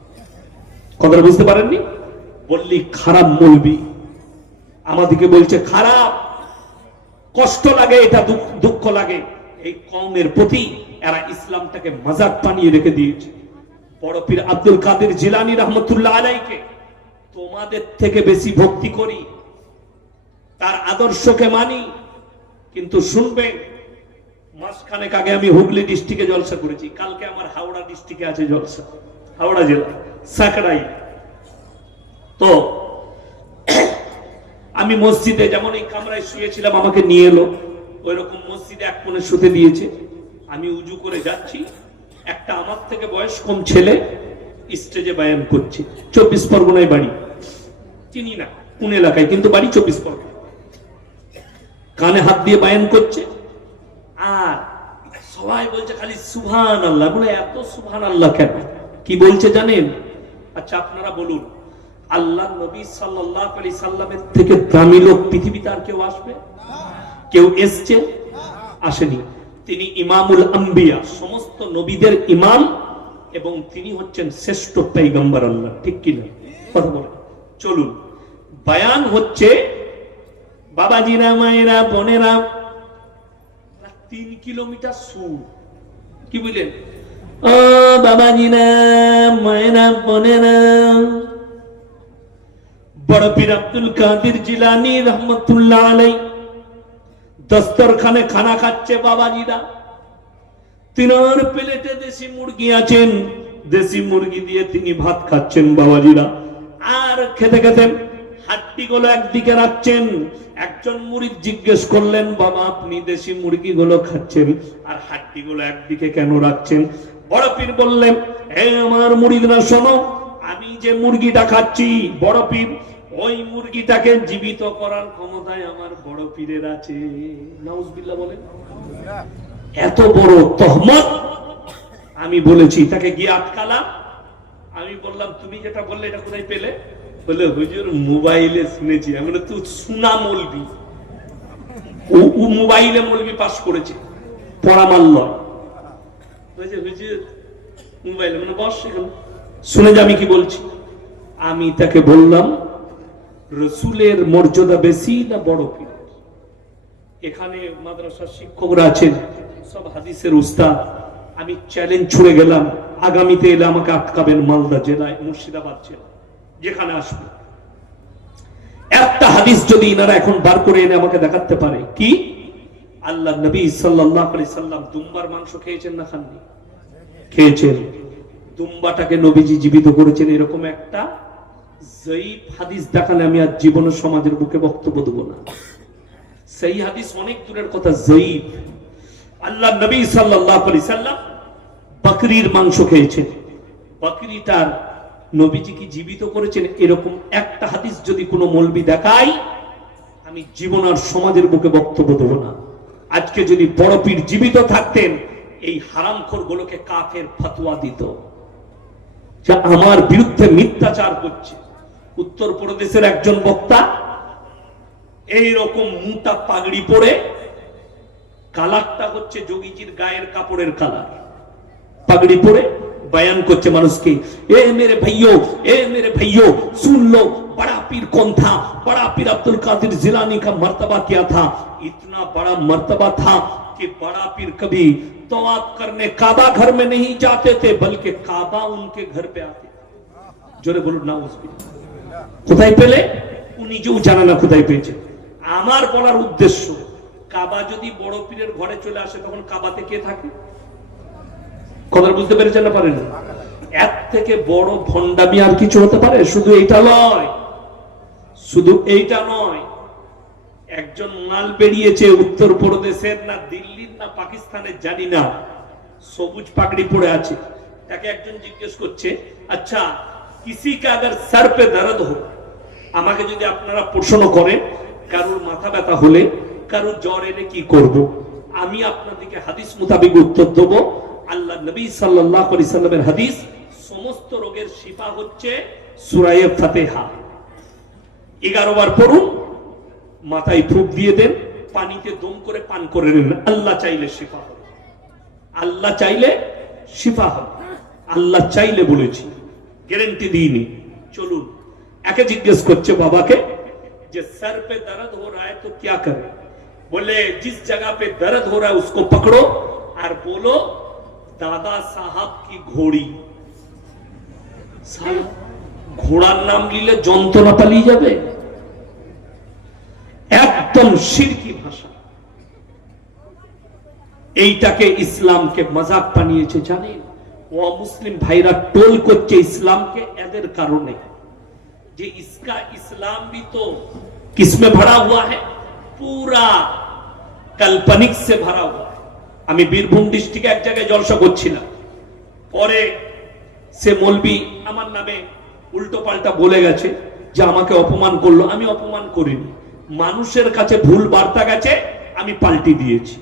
কথাটা বুঝতে পারেননি? বললি খারাপ মৌলবি, আমাদেরকে বলছে খারাপ। কষ্ট লাগে, এটা দুঃখ লাগে এই কওমের প্রতি। এরা ইসলামটাকে মাজাক বানিয়ে রেখে দিয়েছে। বড় পীর আব্দুল কাদের জিলানী রহমতুল্লাহ আলাইহিকে তোমাদের থেকে বেশি ভক্তি করি, তার আদর্শকে মানি। কিন্তু শুনবে, মাসখানেক আগে আমি হুগলি ডিস্ট্রিক্টে জলসা করেছি, কালকে আমার হাওড়া ডিস্ট্রিক্টে আছে জলসা, হাওড়া জেলা সাকরাই। তো আমি মসজিদে যেমন এই কামরায় শুয়েছিলাম, আমাকে নিয়ে এলো, ওই রকম মসজিদে এক কোণে শুতে দিয়েছে। আমি উজু করে যাচ্ছি, একটা আমার থেকে বয়স কম ছেলে স্টেজে বায়ান করছে। 24 পরগনায় বাড়ি, চিনি না কোন এলাকায়, কিন্তু বাড়ি 24 পরগনা। কানে হাত দিয়ে বায়ান করছে, আর সবাই বলছে খালি সুবহানাল্লাহ। বলে এত সুবহানাল্লাহ কেন? কি বলছে জানেন? আচ্ছা আপনারা বলুন, আল্লাহ নবী সাল্লাল্লাহু আলাইহি সাল্লামের থেকে দামি লোক পৃথিবীতে আর কেউ আসবে? কেউ এসছে? আসেনি। তিনি ইমামুল আম্বিয়া, সমস্ত নবীদের ইমাম, এবং তিনি হচ্ছেন শ্রেষ্ঠ পয়গম্বর আল্লাহ। ঠিক কিনা? কথা বলেন। চলুন, বায়ান হচ্ছে। বাবাজিরা, মায়েরা, বোনেরা, 3 কিলোমিটার সুর। কি বুঝলেন? ও বাবাজিরা, মায়েরা, বোনেরা, বড় পীর আব্দুল কাদের জিলানী রহমতুল্লাহ আলাইহি দস্তরখানে খানা খাচ্ছে বাবাজিরা। তিনার প্লেটে দেশি মুরগি আছেন, দেশি মুরগি দিয়ে তিনি ভাত খাচ্ছেন বাবাজিরা। আর খেতে খেতে হাড্ডি গুলো একদিকে রাখছেন। একজন মুরিদ জিজ্ঞেস করলেন, বাবা আপনি দেশি মুরগি গুলো খাচ্ছেন আর হাড্ডি গুলো একদিকে কেন রাখছেন? বড় পীর বললেন, হে আমার মুরিদরা শোনো, আমি যে মুরগিটা খাচ্ছি, বড় পীর ওই মুরগিটাকে জীবিত করার ক্ষমতায় আমার বড় পীরের আছে। নাউজুবিল্লাহ বলেন। এত বড় তহমত আমি বলেছি, তাকে গিয়ে আটকালাম। আমি বললাম, তুমি যেটা বললে এটা কোথায় পেলে? বলে হুজুর মোবাইলে শুনেছি। আমি বলে, তুই শোনা মৌলবি, ও মোবাইলে মৌলবি পাস করেছে, পড়া মানল। হুজুর মোবাইলে, মানে বস শুনে যে আমি কি বলছি। আমি তাকে বললাম, রসুলের মর্যাদা বেশি না বড় পীর? এখানে মাদ্রাসার শিক্ষকরা আছেন, সব হাদিসের উস্তাদ। আমি চ্যালেঞ্জ ছুড়ে গেলাম, আগামীতে এলে আমাকে আটকাবেন মালদা জেলায়, মুর্শিদাবাদ জেলা, যেখানে আসবে। একটা হাদিস যদি ইনারা এখন বার করে এনে আমাকে দেখাতে পারে, কি আল্লাহ নবী সাল্লাল্লাহু আলাইহি সাল্লাম দুম্বার মাংস খেয়েছেন না খাননি? খেয়েছেন। দুম্বাটাকে নবীজি জীবিত করেছেন, এরকম একটা জয়ীফ হাদিস দেখালে আমি আজ জীবনের সমাজের বুকে বক্তব্য দেব না। সেই হাদিস অনেক দূরের কথা, জয়ীফ। আল্লাহ নবী সাল্লাল্লাহু আলাইহি সাল্লাম বকরির মাংস খেয়েছেন, বকরিটার নবীজি কি জীবিত করেছেন, এরকম একটা হাদিস যদি কোনো মৌলবি দেখায়, আমি জীবন আর সমাজের বুকে বক্তব্য দেব না। আজকে যদি বড় পীর জীবিত থাকতেন, এই হারামখোর গুলোকে কাফের ফতোয়া দিত, যা আমার বিরুদ্ধে মিথ্যাচার করছে। উত্তরপ্রদেশের একজন বক্তা এইরকম মোটা পাগড়ি পরে, কালারটা হচ্ছে যোগীজির গায়ের কাপড়ের কালার, পাগড়ি পরে बयान করছে মানুষকে, ए मेरे भाइयों सुन लो, बड़ा पीर कौन था? बड़ा पीर अब्दुल कादिर जिलानी का मर्तबा क्या था? इतना बड़ा मर्तबा था कि बड़ा पीर कभी तवाफ करने काबा घर में नहीं जाते थे, बल्कि काबा उनके घर पे आते थे। जोरे बोलो ना, কোথায় পেলে? উনি নিজেও জানা না কোথায় পেয়েছে। আমার বলার উদ্দেশ্য, কাবা যদি বড় পীরের ঘরে চলে আসে, তখন কাবাতে কে থাকে? কথা বুঝতে পেরেছেন না পারেন? এর থেকে বড় ভণ্ডামি আর কিছু হতে পারে? শুধু এইটা নয়, শুধু এইটা নয়। একজন মাল বেরিয়েছে উত্তরপ্রদেশের না দিল্লির না পাকিস্তানের জানি না, সবুজ পাগড়ি পরে আছে। তাকে একজন জিজ্ঞেস করছে, আচ্ছা কিসি কা अगर सर पे दर्द हो, আমাকে যদি আপনারা প্রশ্ন করেন কারোর মাথা ব্যথা হলে, কারোর জ্বর এলে কি করব, আমি আপনাদেরকে হাদিস মোতাবেক উত্তর দেব। আল্লাহ নবী সাল্লাল্লাহু আলাইহি সাল্লামের হাদিস, সমস্ত রোগের শিফা হচ্ছে সূরা ফাতিহা। 11 বার পড়ুন, মাথায় ফুঁক দিয়ে দেন, পানিতে দম করে পান করে নেন, আল্লাহ চাইলে শিফা হবে। আল্লাহ চাইলে শিফা হবে, আল্লাহ চাইলে বলেছি, গ্যারান্টি দিইনি। চলুন, একে জিজ্ঞেস করছে বাবাকে যে सर पे दर्द हो रहा है तो क्या करे? बोले जिस जगह पे दर्द हो रहा है उसको पकड़ो और बोलो दादा साहब की घोड़ी। ঘোড়ার নাম নিলে যন্ত্রণা পালিয়ে যাবে, একদম শিরকি ভাষা। এইটাকে ইসলামকে মজাক বানিয়েছে জানেন? ও মুসলিম ভাইরা টোল করছে ইসলামকে এদের কারণে, যে इसका इस्लाम भी तो किसमें भरा हुआ है? पूरा काल्पनिक से भरा हुआ है। আমি বীরভূম ডিস্ট্রিক্টে এক জায়গায় জলসা করছিলাম, পরে সে মৌলবি আমার নামে উল্টো পাল্টা বলে গেছে যে আমাকে অপমান করলো। আমি অপমান করিনি, মানুষের কাছে ভুল বার্তা গেছে, আমি পাল্টি দিয়েছি।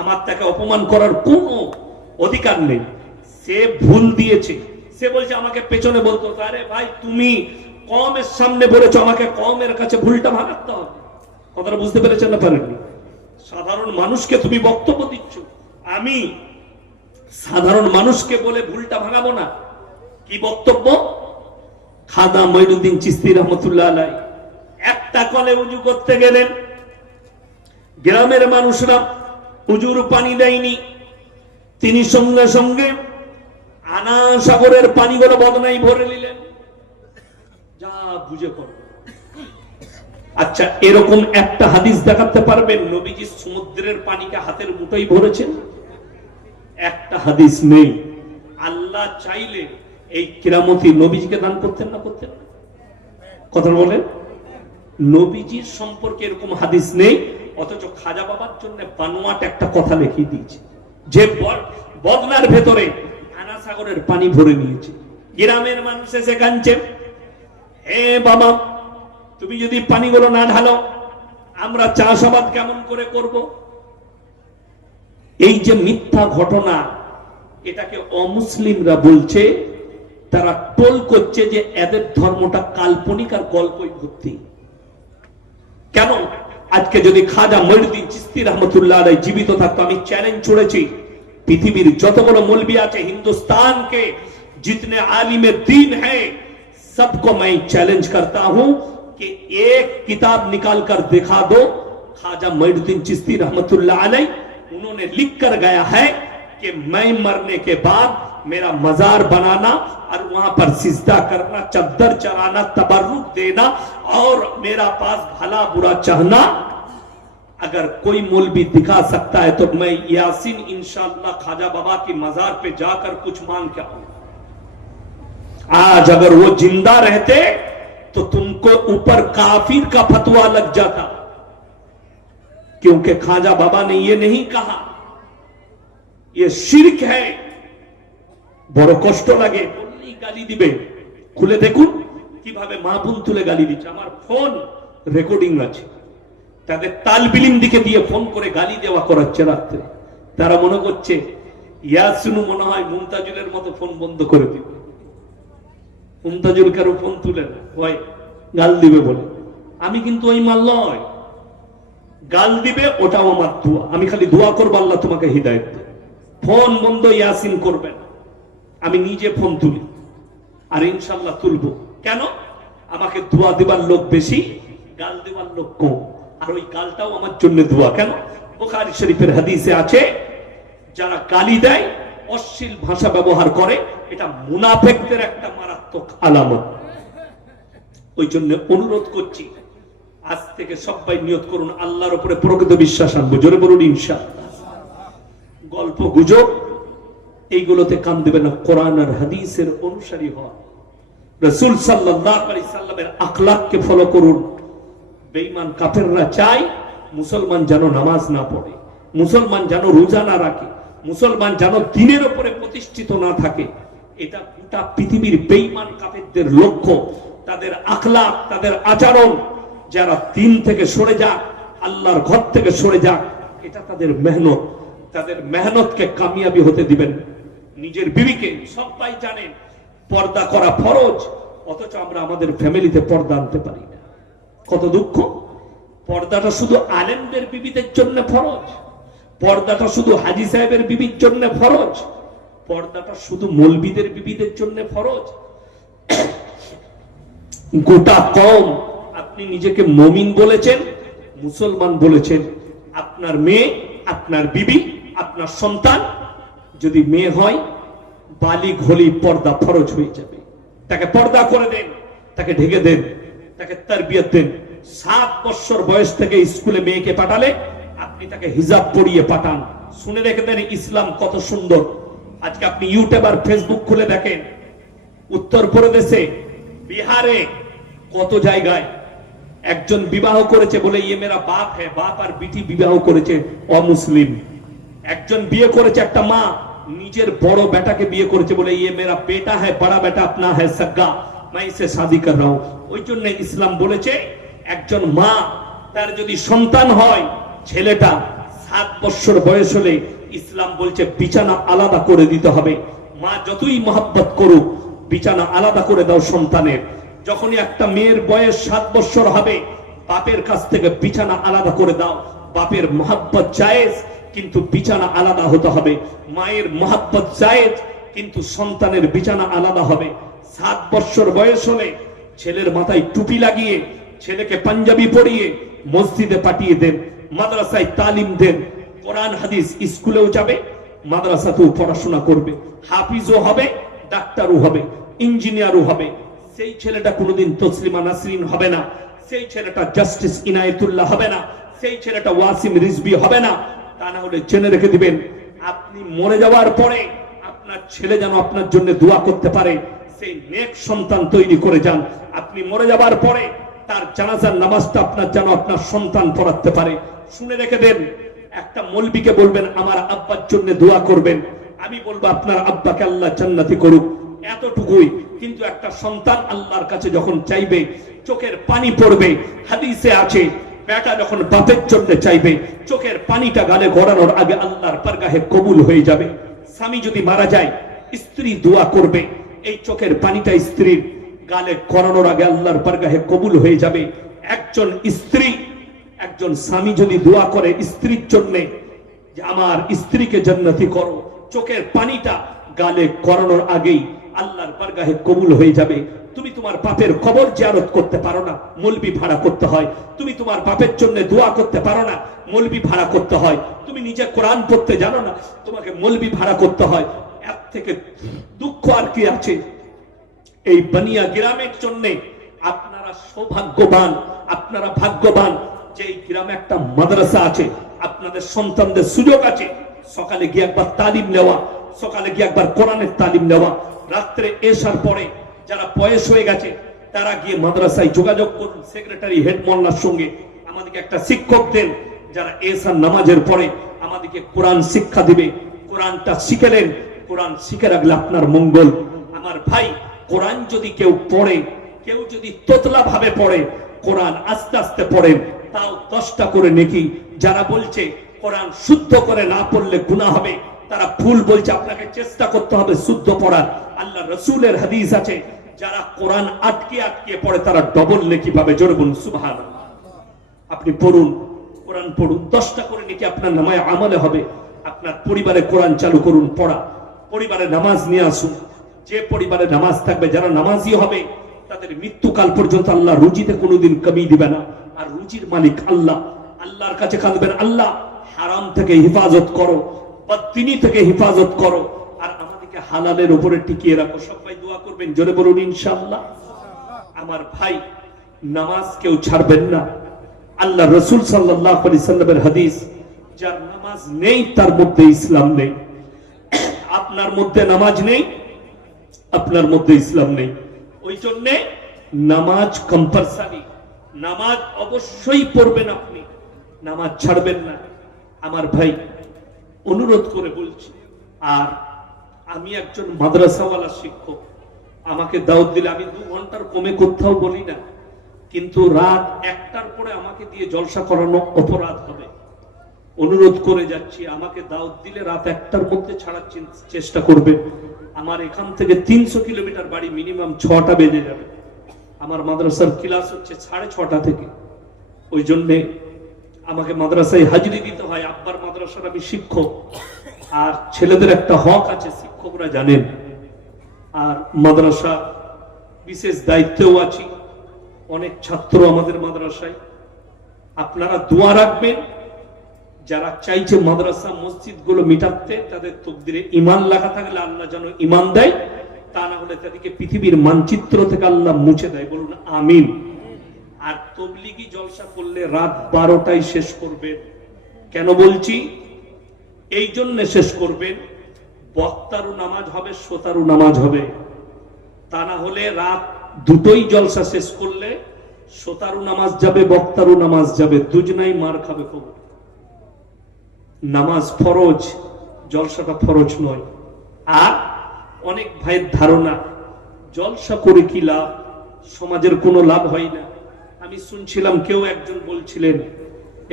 আমার তাকে অপমান করার কোনো অধিকার নেই। সে ভুল দিয়েছে, সে বলছে আমাকে পেছনে বলতো, আরে ভাই তুমি কওমের সামনে বলেছো, আমাকে কওমের কাছে ভুলটা ভাঙাতে হবে। কথাটা বুঝতে পেরেছেন না পারেননি? সাধারণ মানুষকে তুমি বক্তব্য দিচ্ছ, আমি সাধারণ মানুষকে বলে ভুলটা ভাঙাবো না। কি বক্তব্য? খাজা মঈনুদ্দিন চিশতি রহমতুল্লাহ আলাইহি একটা কলে উজু করতে গেলেন, গ্রামের মানুষরা উজুর পানি দেয়নি, তিনি সঙ্গে সঙ্গে আনা সাগরের পানিগুলো বদনাই ভরে নিলেন, যা বুঝে করো। আচ্ছা, এরকম একটা হাদিস দেখাতে পারবেন নবীজি সমুদ্রের পানিকে হাতের মুঠোয় ভরেছেন? একটা হাদিস নেই। আল্লাহ চাইলে এই কিরামতি নবীজিকে দান করতেন না? করতেন না? কথা বলেন। নবীজির সম্পর্কে এরকম হাদিস নেই, অথচ খাজা বাবার জন্য বানোয়াট একটা কথা লিখে দিয়েছে, যে বদনার ভেতরে আনা সাগরের পানি ভরে নিয়েছে। গ্রামের মানুষ এসে কাঁদছে, হে বাবা তুমি যদি পানিগুলো না ঢালো, আমরা চাষাবাদ কেমন করে করব? এই যে মিথ্যা ঘটনা, এটাকে অমুসলিমরা বলছে, তারা টোল করছে যে এদের ধর্মটা কাল্পনিক আর গল্পই ভর্তি। কেন? আজকে যদি খাজা মঈনুদ্দিন চিশতি রহমতুল্লাহ আলাইহি জীবিত থাকতো, আমি চ্যালেঞ্জ ছুড়েছি, পৃথিবীর যতগুলো মৌলবি আছে, हिंदुस्तान के जितने आलिम दीन हैं, सबको मैं चैलेंज करता हूं कि एक किताब निकाल कर दिखा दो, खाजा मঈनुद्दिन चिश्ती रहमतुल्लाह अलैह उन्होंने लिख कर गया है कि मैं मरने के बाद मेरा मजार बनाना और वहां पर सिजदा करना, चद्दर चढ़ाना, तबर्रुक देना और मेरा पास भला बुरा चाहना, अगर कोई मौलवी दिखा सकता है तो मैं यासीन इंशाअल्लाह खाजा बाबा की मजार पे जाकर कुछ मांग के आऊंगा। आज अगर वो जिंदा रहते तो तुमको ऊपर काफिर का फतवा लग जाता, क्योंकि खाजा बाबा ने ये नहीं कहा, ये शिर्क है। বড় কষ্ট লাগে, বললেই গালি দিবে। খুলে দেখুন কিভাবে মা বোন তুলে গালি দিচ্ছে, আমার ফোন রেকর্ডিং আছে। তাদের তালবিলিম দিকে দিয়ে ফোন করে গালি দেওয়া করাচ্ছে রাত্রে। তারা মনে করছে ইয়াসিনু মনে হয় মুমতাজুলের মতো ফোন বন্ধ করে দিবে, মুমতাজুল কারো ফোন তুলে না, হয় গাল দিবে বলে। আমি কিন্তু ওই মাল নয়, গাল দিবে ওটাও আমার দোয়া, আমি খালি দোয়া করবো আল্লাহ তোমাকে হিদায়াত দেবে। ফোন বন্ধ ইয়াসিন করবে না, আমি নিজে ফোন তুলি আর ইনশাল্লাহ তুলবো। কেন? আমাকে দোয়া দেবার লোক বেশি, গাল দেবার লোক কম, আর ওই গালটাও আমার জন্য দোয়া। কেন? বুখারী শরীফের হাদিসে আছে, যারা গালি দেয়, অশ্লীল ভাষা ব্যবহার করে, এটা মুনাফিকদের একটা মারাত্মক আলামত। ওই জন্য অনুরোধ করছি, আজ থেকে সবাই নিয়ত করুন আল্লাহর উপরে প্রকৃত বিশ্বাস আনবো। জোরে বলুন ইনশাআল্লাহ। গল্প গুজব এইগুলোতে কান দেবে না, কোরআন আর হাদিসের অনুসারী হন। রাসূল সাল্লাল্লাহু আলাইহি সাল্লামের আখলাককে ফলো করুন। বেঈমান কাফেররা চায় মুসলমান যেন নামাজ না পড়ে, মুসলমান যেন রোজা না রাখে, মুসলমান যেন দ্বীনের উপরে প্রতিষ্ঠিত না থাকে। এটা গোটা পৃথিবীর বেঈমান কাফেরদের লক্ষ্য, তাদের আখলাক, তাদের আচরণ। যারা দ্বীন থেকে সরে যাক, আল্লাহর ঘর থেকে সরে যাক, এটা তাদের মেহনত। তাদের মেহনতকে কামিয়াবি হতে দিবেন। নিজের বিবিকে, সবাই জানেন পর্দা করা ফরজ, অথচ আমরা আমাদের ফ্যামিলিতে পর্দা আনতে পারি না। কত দুঃখ! পর্দাটা শুধু আলেমদের বিবিদের জন্য ফরজ, পর্দাটা শুধু হাজী সাহেবের বিবির জন্য ফরজ, পর্দাটা শুধু মৌলবীদের বিবিদের জন্য ফরজ। গোটা কম আপনি নিজেকে মুমিন বলেছেন, মুসলমান বলেছেন, আপনার মেয়ে, আপনার বিবি, আপনার সন্তান যদি মেয়ে হয়, বালিগ হলেই পর্দা ফরজ হয়ে যাবে। তাকে পর্দা করে দেন, তাকে ঢেকে দেন, তাকে তারবিয়ত দেন। 7 বছর বয়স থেকে স্কুলে মেয়েকে পাঠালে আপনি তাকে হিজাব পরিয়ে পাঠান। শুনে রেখে দেন ইসলাম কত সুন্দর। আজকে আপনি ইউটিউব আর ফেসবুক খুলে দেখেন, উত্তরপ্রদেশে, বিহারে, কত জায়গায় একজন বিবাহ করেছে বলে ইয়ে মেরা বাপ হ্যাঁ, বাপ আর বিটি বিবাহ করেছে অমুসলিম। একজন বিয়ে করেছে, একটা মা নিজের বড় বেটাকে বিয়ে করেছে বলে ইয়ে মেরা বেটা হ্যাঁ, বড়া বেটা আপনা হ্যাঁ, সগ্গা, मैं इसे शादी कर रहा हूं। ওই জন্য ইসলাম বলেছে, একজন মা তার যদি সন্তান হয়, ছেলেটা 7 বছর বয়স হলে ইসলাম বলছে বিছানা আলাদা করে দিতে হবে। মা যতই মহব্বত করুক, বিছানা আলাদা করে দাও সন্তানের। যখনই একটা মেয়ের বয়স 7 বছর হবে, বাপের কাছ থেকে বিছানা আলাদা করে দাও। বাপের মহব্বত জায়েজ, কিন্তু বিছানা আলাদা হতে হবে। মায়ের মহব্বত জায়েজ, কিন্তু সন্তানের বিছানা আলাদা হবে। 7 বছর বয়স হলে ছেলের মাথায় টুপি লাগিয়ে, ছেলেকে পাঞ্জাবি পরিয়ে মসজিদে পাঠিয়ে দেন, মাদ্রাসায় তালিম দেন। কোরআন হাদিস স্কুলেও যাবে, মাদ্রাসাতেও পড়াশোনা করবে, হাফিজও হবে, ডাক্তারও হবে, ইঞ্জিনিয়ারও হবে। সেই ছেলেটা কোনোদিন তসলিমা নাসরিন হবে না, সেই ছেলেটা জাস্টিস ইনায়েতুল্লাহ হবে না, সেই ছেলেটা ওয়াসিম রিজভী হবে না। তা না হলে জেনে রেখে দিবেন, আপনি মরে যাওয়ার পরে আপনার ছেলে যেন আপনার জন্য দোয়া করতে পারে, সেই নেক সন্তান তৈরি করে যান। আপনি মরে যাবার পরে তার জানাজার নামাজটা আপনার যেন আপনার সন্তান পড়াতে পারে। শুনে রেখে দেন, একটা মৌলবীকে বলবেন আমার আব্বার জন্য দোয়া করবেন, আমি বলবো আপনার আব্বাকে আল্লাহ জান্নাতি করুক, এতটুকুই। কিন্তু একটা সন্তান আল্লাহর কাছে যখন চাইবে, চোখের পানি পড়বে। হাদিসে আছে, বেটা যখন বাপের জন্য চাইবে, চোখের পানিটা গালে গড়ানোর আগে আল্লাহর বারগাহে কবুল হয়ে যাবে। স্বামী যদি মারা যায়, স্ত্রী দোয়া করবে, এই চোখের পানিটা স্ত্রীর গালে গড়ানোর আগে আল্লাহর বারগাহে কবুল হয়ে যাবে। একজন স্ত্রী, একজন স্বামী যদি দোয়া করে স্ত্রীর জন্য যে আমার স্ত্রীকে জান্নাতি করো, চোখের পানিটা গালে গড়ানোর আগেই আল্লাহর বারগাহে কবুল হয়ে যাবে। তুমি তোমার বাপের কবর জিয়ারত করতে পারো না, মৌলবি ভাড়া করতে হয়। তুমি তোমার বাপের জন্য দোয়া করতে পারো না, মৌলবি ভাড়া করতে হয়। তুমি নিজে কোরআন পড়তে জানো না, তোমাকে মৌলবি ভাড়া করতে হয়। এর থেকে দুঃখ আর কি আছে? এই বানিয়া গ্রামের জন্য আপনারা সৌভাগ্যবান, আপনারা ভাগ্যবান যে এই গ্রামে একটা মাদ্রাসা আছে। আপনাদের সন্তানদের সুযোগ আছে সকালে গিয়ে একবার তালিম নেওয়া, সকালে গিয়ে একবার কোরআনের তালিম নেওয়া। রাত্রে এসার পরে যারা বয়স হয়ে গেছে তারা গিয়ে মাদ্রাসায় যোগাযোগ করুন, সেক্রেটারি হেড মোল্লার সঙ্গে আমাদেরকে একটা শিক্ষক দেন, যারা এসার নামাজের পরে আমাদেরকে কোরআন শিক্ষা দিবে। কোরআনটা শিখেলেন, কোরআন শিখে রাখলে আপনার মঙ্গল। আমার ভাই, কোরআন যদি কেউ পড়ে, কেউ যদি তোতলা ভাবে পড়ে, কোরআন আস্তে আস্তে পড়েন, তাও 10টা করে নেকি। যারা বলছে কোরআন শুদ্ধ করে না পড়লে গুনাহ হবে, তারা ভুল বলছে। আপনাকে চেষ্টা করতে হবে শুদ্ধ পড়ার। আল্লাহ রাসূলের হাদিস আছে, যারা কোরআন আটকে আটকে পড়ে তারা ডবল নেকি পাবে। জোরে বলুন সুবহানাল্লাহ। আপনি পড়ুন, কোরআন পড়ুন, 10টা করে নাকি আপনার নামায় আমলে হবে। আপনার পরিবারে কোরআন চালু করুন পড়া, পরিবারে নামাজ নিয়ে আসুন। যে পরিবারে নামাজ থাকবে, যারা নামাজি হবে, তাদের মৃত্যুকাল পর্যন্ত আল্লাহ রুজিতে কোনোদিন কমি দিবে না। আর রুজির মালিক আল্লাহ। আল্লাহর কাছে কাঁদবেন, আল্লাহ হারাম থেকে হেফাজত করো, বদদিনী থেকে হেফাজত করো, আর আমাদেরকে হালালের উপরে টিকিয়ে রাখো। সবাই দোয়া করবেন, জোরে বলুন ইনশাআল্লাহ। আমার ভাই, নামাজ কেউ ছাড়বেন না। আল্লাহ রসুল সাল্লাল্লাহু আলাইহি সাল্লামের হাদিস, যার নামাজ নেই তার মধ্যে ইসলাম নেই। আপনার মধ্যে নামাজ নেই, আপনার মধ্যে ইসলাম নেই। ওই জন্যে নামাজ কম্পালসারি, নামাজ অবশ্যই পড়বেন আপনি, নামাজ ছাড়বেন না। আমার ভাই, অনুরোধ করে বলছি, আর আমি একজন মাদ্রাসাওয়ালা শিক্ষক, আমাকে দাওয়াত দিলে আমি 2 ঘন্টার কমে কোথাও বলি না, কিন্তু রাত 1টার পরে আমাকে দিয়ে জলসা করানো অপরাধ হবে। অনুরোধ করে যাচ্ছি, আমাকে দাওয়াত দিলে রাত 1টার মধ্যে ছাড়ার চেষ্টা করবেন। আমার এখান থেকে 300 কিলোমিটার বাড়ি, মিনিমাম 6টা বেজে যাবে। আমার মাদ্রাসার ক্লাস হচ্ছে 6:30 থেকে। ওই জন্যে আমাকে মাদ্রাসায় হাজিরি দিতে হয়। আব্বার মাদ্রাসার আমি শিক্ষক, আর ছেলেদের একটা হক আছে, শিক্ষকরা জানেন। আর মাদ্রাসা বিশেষ দায়িত্বেও আছি, অনেক ছাত্র আমাদের মাদ্রাসায়। আপনারা দোয়া রাখবেন, যারা চাইছে মাদ্রাসা মসজিদ গুলো মিটাতে, তাদের তকদিরে ঈমান লেখা থাকলে আল্লাহ যেন ঈমান দেয়, তা না হলে তাদেরকে পৃথিবীর মানচিত্র থেকে আল্লাহ মুছে দেয়। বলুন আমিন। আর তবলিগি জলসা করলে রাত 12টায় শেষ করবেন। কেন বলছি? এই জন্য শেষ করবেন, বক্তারও নামাজ হবে, শ্রোতারও নামাজ হবে। তা না হলে রাত 2টোই জলসা শেষ করলে শ্রোতারও নামাজ যাবে, বক্তারও নামাজ যাবে, দুজনাই মার খাবে। খবর, নামাজ ফরজ, জলসাটা ফরজ নয়। আর অনেক ভাইয়ের ধারণা জলসা করে কি লাভ, সমাজের কোনো লাভ হয় না। আমি শুনছিলাম কেউ একজন বলছিলেন,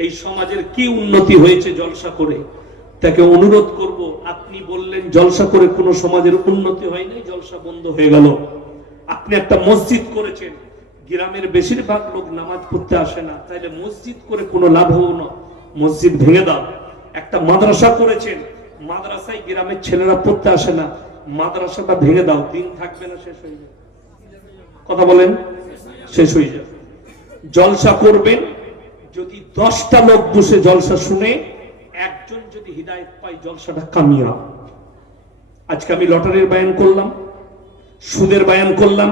এই সমাজের কি উন্নতি হয়েছে জলসা করে। তাকে অনুরোধ করব, আপনি বললেন জলসা করে কোনো সমাজের উন্নতি হয় নাই, জলসা বন্ধ হয়ে গেল। আপনি একটা মসজিদ করেছেন, গ্রামের বেশিরভাগ লোক নামাজ পড়তে আসে না, তাইলে মসজিদ করে কোনো লাভ হবো না, মসজিদ ভেঙে দাও। একটা মাদ্রাসা করেছেন, মাদ্রাসায় গ্রামের ছেলেরা পড়তে আসে না, মাদ্রাসাটা ভেঙে দাও, দিন থাকবে না, শেষ হয়ে যাবে। কথা বলেন, শেষ হয়ে যাবে। জলসা করবেন, যদি 10টা লোক বসে জলসা শুনে একজন যদি হিদায়াত পায়, জলসাটা কামিয়াব। আজকে আমি লটারির বায়ান করলাম, সুদের বায়ান করলাম,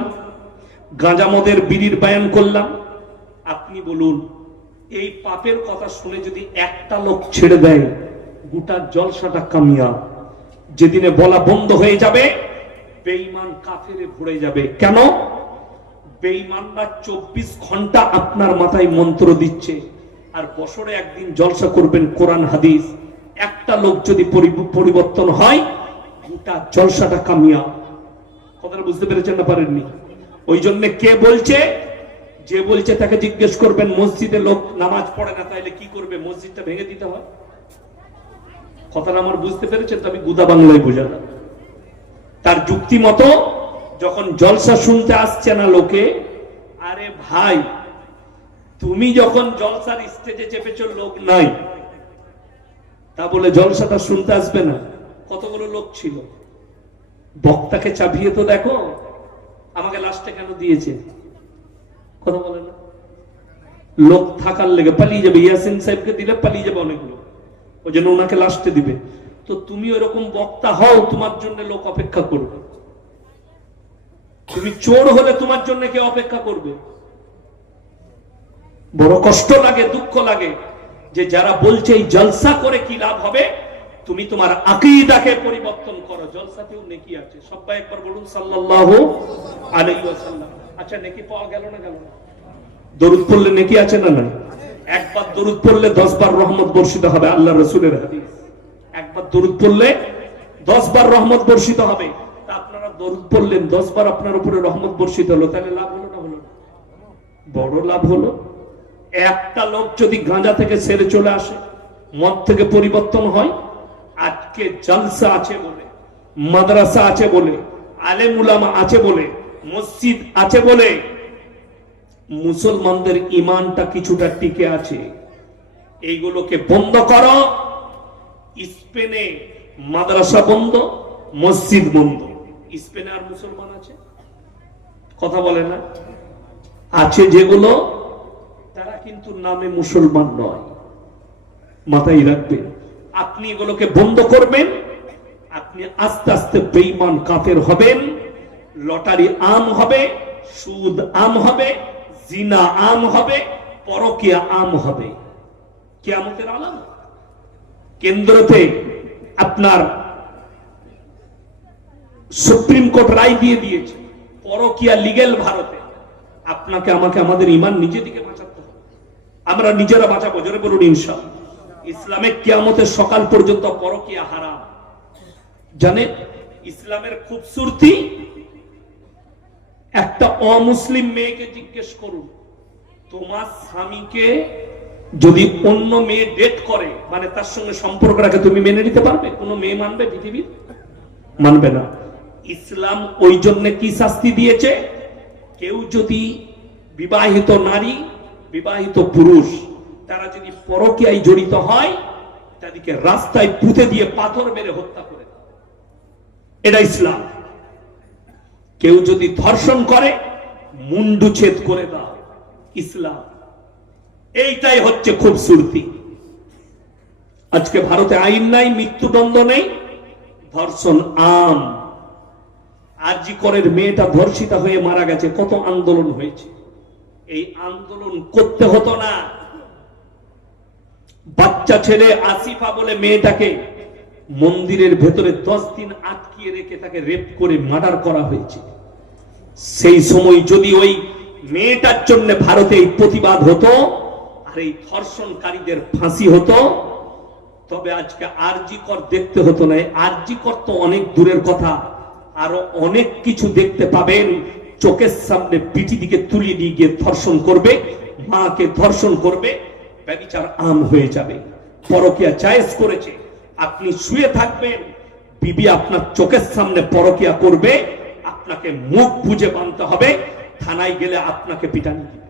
গাঁজা মদের বিড়ির বায়ান করলাম। আপনি বলুন, এই পাপের কথা শুনে যদি একটা লোক ছেড়ে দেয়, গোটা জলসাটা কামিয়াব। যেদিনে বলা বন্ধ হয়ে যাবে, বেঈমান কাফেরে ভরে যাবে। কেন? বেঈমানরা 24 ঘন্টা আপনার মাথায় মন্ত্র দিচ্ছে, আর বছরে একদিন জলসা করবেন কোরআন হাদিস। একটা লোক যদি পরিবর্তন হয়, গোটা জলসাটা কামিয়াব। কথাটা বুঝতে পেরেছেন না পারেননি? ওই জন্য কে বলছে, যে বলছে তাকে জিজ্ঞেস করবেন, মসজিদে লোক নামাজ পড়ে না, তাইলে কি করবে? মসজিদটা ভেঙে দিতে হয়। কথাটা আমার বুঝতে পেরেছেন তো? আমি গুদা বাংলায় বুঝালাম। তার যুক্তি মতো যখন জলসা শুনতে আসছে না লোকে, আরে ভাই তুমি যখন জলসার স্টেজে চেপেছো, লোক নাই, তা বলে জলসাটা শুনতে আসবে না? কতগুলো লোক ছিল, বক্তাকে চাপিয়ে তো দেখো, আমাকে লাস্টে কেন দিয়েছে? কথা বলে না? লোক থাকার লেগে পালিয়ে যাবে। ইয়াসিন সাহেবকে দিলে পালিয়ে যাবে অনেকগুলো, ওই জন্য ওনাকে লাস্টে দিবে। তো তুমি ওরকম বক্তা হও, তোমার জন্য লোক অপেক্ষা করবে। তুমি চোর হলে তোমার জন্য কে অপেক্ষা করবে? বড় কষ্ট লাগে, দুঃখ লাগে যে যারা বলছে এই জলসা করে কি লাভ হবে, তুমি তোমার আকীদাকে পরিবর্তন করো। জলসাতেও নেকি আছে। সবাই একবার বলুন সাল্লাল্লাহু আলাইহি ওয়াসাল্লাম। আচ্ছা, নেকি পাওয়া গেল না? গেল না? দরুদ পড়লে নেকি আছে না? না। একবার দরুদ পড়লে 10 বার রহমত বর্ষিত হবে, আল্লাহ রাসূলের হাদিস। একবার দরুদ পড়লে 10 বার রহমত বর্ষিত হবে। তা আপনারা দরুদ পড়লেন, 10 বার আপনার উপরে রহমত বর্ষিত হলো, তাহলে লাভ হলো না? হলো না? বড় লাভ হলো। একটা লোক যদি গাঁজা থেকে ছেড়ে চলে আসে, মদ থেকে পরিবর্তন হয়, আজকে জলসা আছে বলে, মাদ্রাসা আছে বলে, আলেম উলামা আছে বলে, মসজিদ আছে বলে মুসলমানদের ইমানটা কিছুটা টিকে আছে। এইগুলোকে বন্ধ করো। স্পেনে মাদ্রাসা বন্ধ, মসজিদ বন্ধ। স্পেনে আর মুসলমান আছে? কথা বলে না? আছে যেগুলো, তারা কিন্তু নামে মুসলমান নয়। মাথায় রাখবেন, আপনি এগুলোকে বন্ধ করবেন, আপনি আস্তে আস্তে বেঈমান কাফের হবেন। লটারি আম হবে, সুদ আম হবে, জিনা আম হবে, পরকীয়া আম হবে। কিয়ামতের আলামত। কেন্দ্রতে আপনার সুপ্রিম কোর্ট রায় দিয়ে দিয়েছে পরকীয়া লিগেল ভারতে। আপনাকে আমাকে আমাদের ঈমান নিজে থেকে বাঁচাতে হবে। আমরা নিজেরা বাঁচাবো, জোরে বলুন ইনশাআল্লাহ। ইসলামে কিয়ামতের সকাল পর্যন্ত পরকীয়া হারাম। জানেন ইসলামের খুবসুরতি? একটা অমুসলিম মেয়েকে জিজ্ঞেস করুন, তোমার স্বামীকে যদি অন্য মেয়ে ডেট করে, মানে তার সঙ্গে সম্পর্ক রাখে, তুমি মেনে নিতে পারবে? কোনো মেয়ে মানবে পৃথিবীর? মানবে না। ইসলাম ওই জন্য কি শাস্তি দিয়েছে? কেউ যদি বিবাহিত নারী, বিবাহিত পুরুষ, তারা যদি পরকীয়ায় জড়িত হয়, তাদেরকে রাস্তায় পুঁতে দিয়ে পাথর মেরে হত্যা করে দাও। এটা ইসলাম। কেউ যদি ধর্ষণ করে, মুন্ডুচ্ছেদ করে দাও। ইসলাম। এইটাই হচ্ছে খুবসুরতি। আজকে ভারতে আইন নাই, মৃত্যুদণ্ড নেই, ধর্ষণ আম। আরজি করের মেয়েটা ধর্ষিতা হয়ে মারা গেছে, কত আন্দোলন হয়েছে। এই আন্দোলন করতে হতো না। বাচ্চা ছেলে আসিফা বলে মেয়েটাকে মন্দিরের ভেতরে 10 দিন আটকিয়ে রেখে তাকে রেপ করে মার্ডার করা হয়েছে। সেই সময় যদি ওই মেয়েটার জন্য ভারতে এই প্রতিবাদ হতো আর এই ধর্ষণকারীদের ফাঁসি হতো, তবে আজকে আরজি কর দেখতে হতো না। আরজি কর তো অনেক দূরের কথা, আরো অনেক কিছু দেখতে পাবেন। চোখের সামনে পিটি দিকে তুলে নিয়ে গিয়ে ধর্ষণ করবে, মাকে ধর্ষণ করবে, ব্যভিচার আম হয়ে যাবে। পরকীয়া জায়েজ করেছে, আপনি শুয়ে থাকবেন, বিবি আপনার চোখের সামনে পরকীয়া করবে, আপনাকে মুখ বুজে বাঁধতে হবে, থানায় গেলে আপনাকে পিটানি দিবে।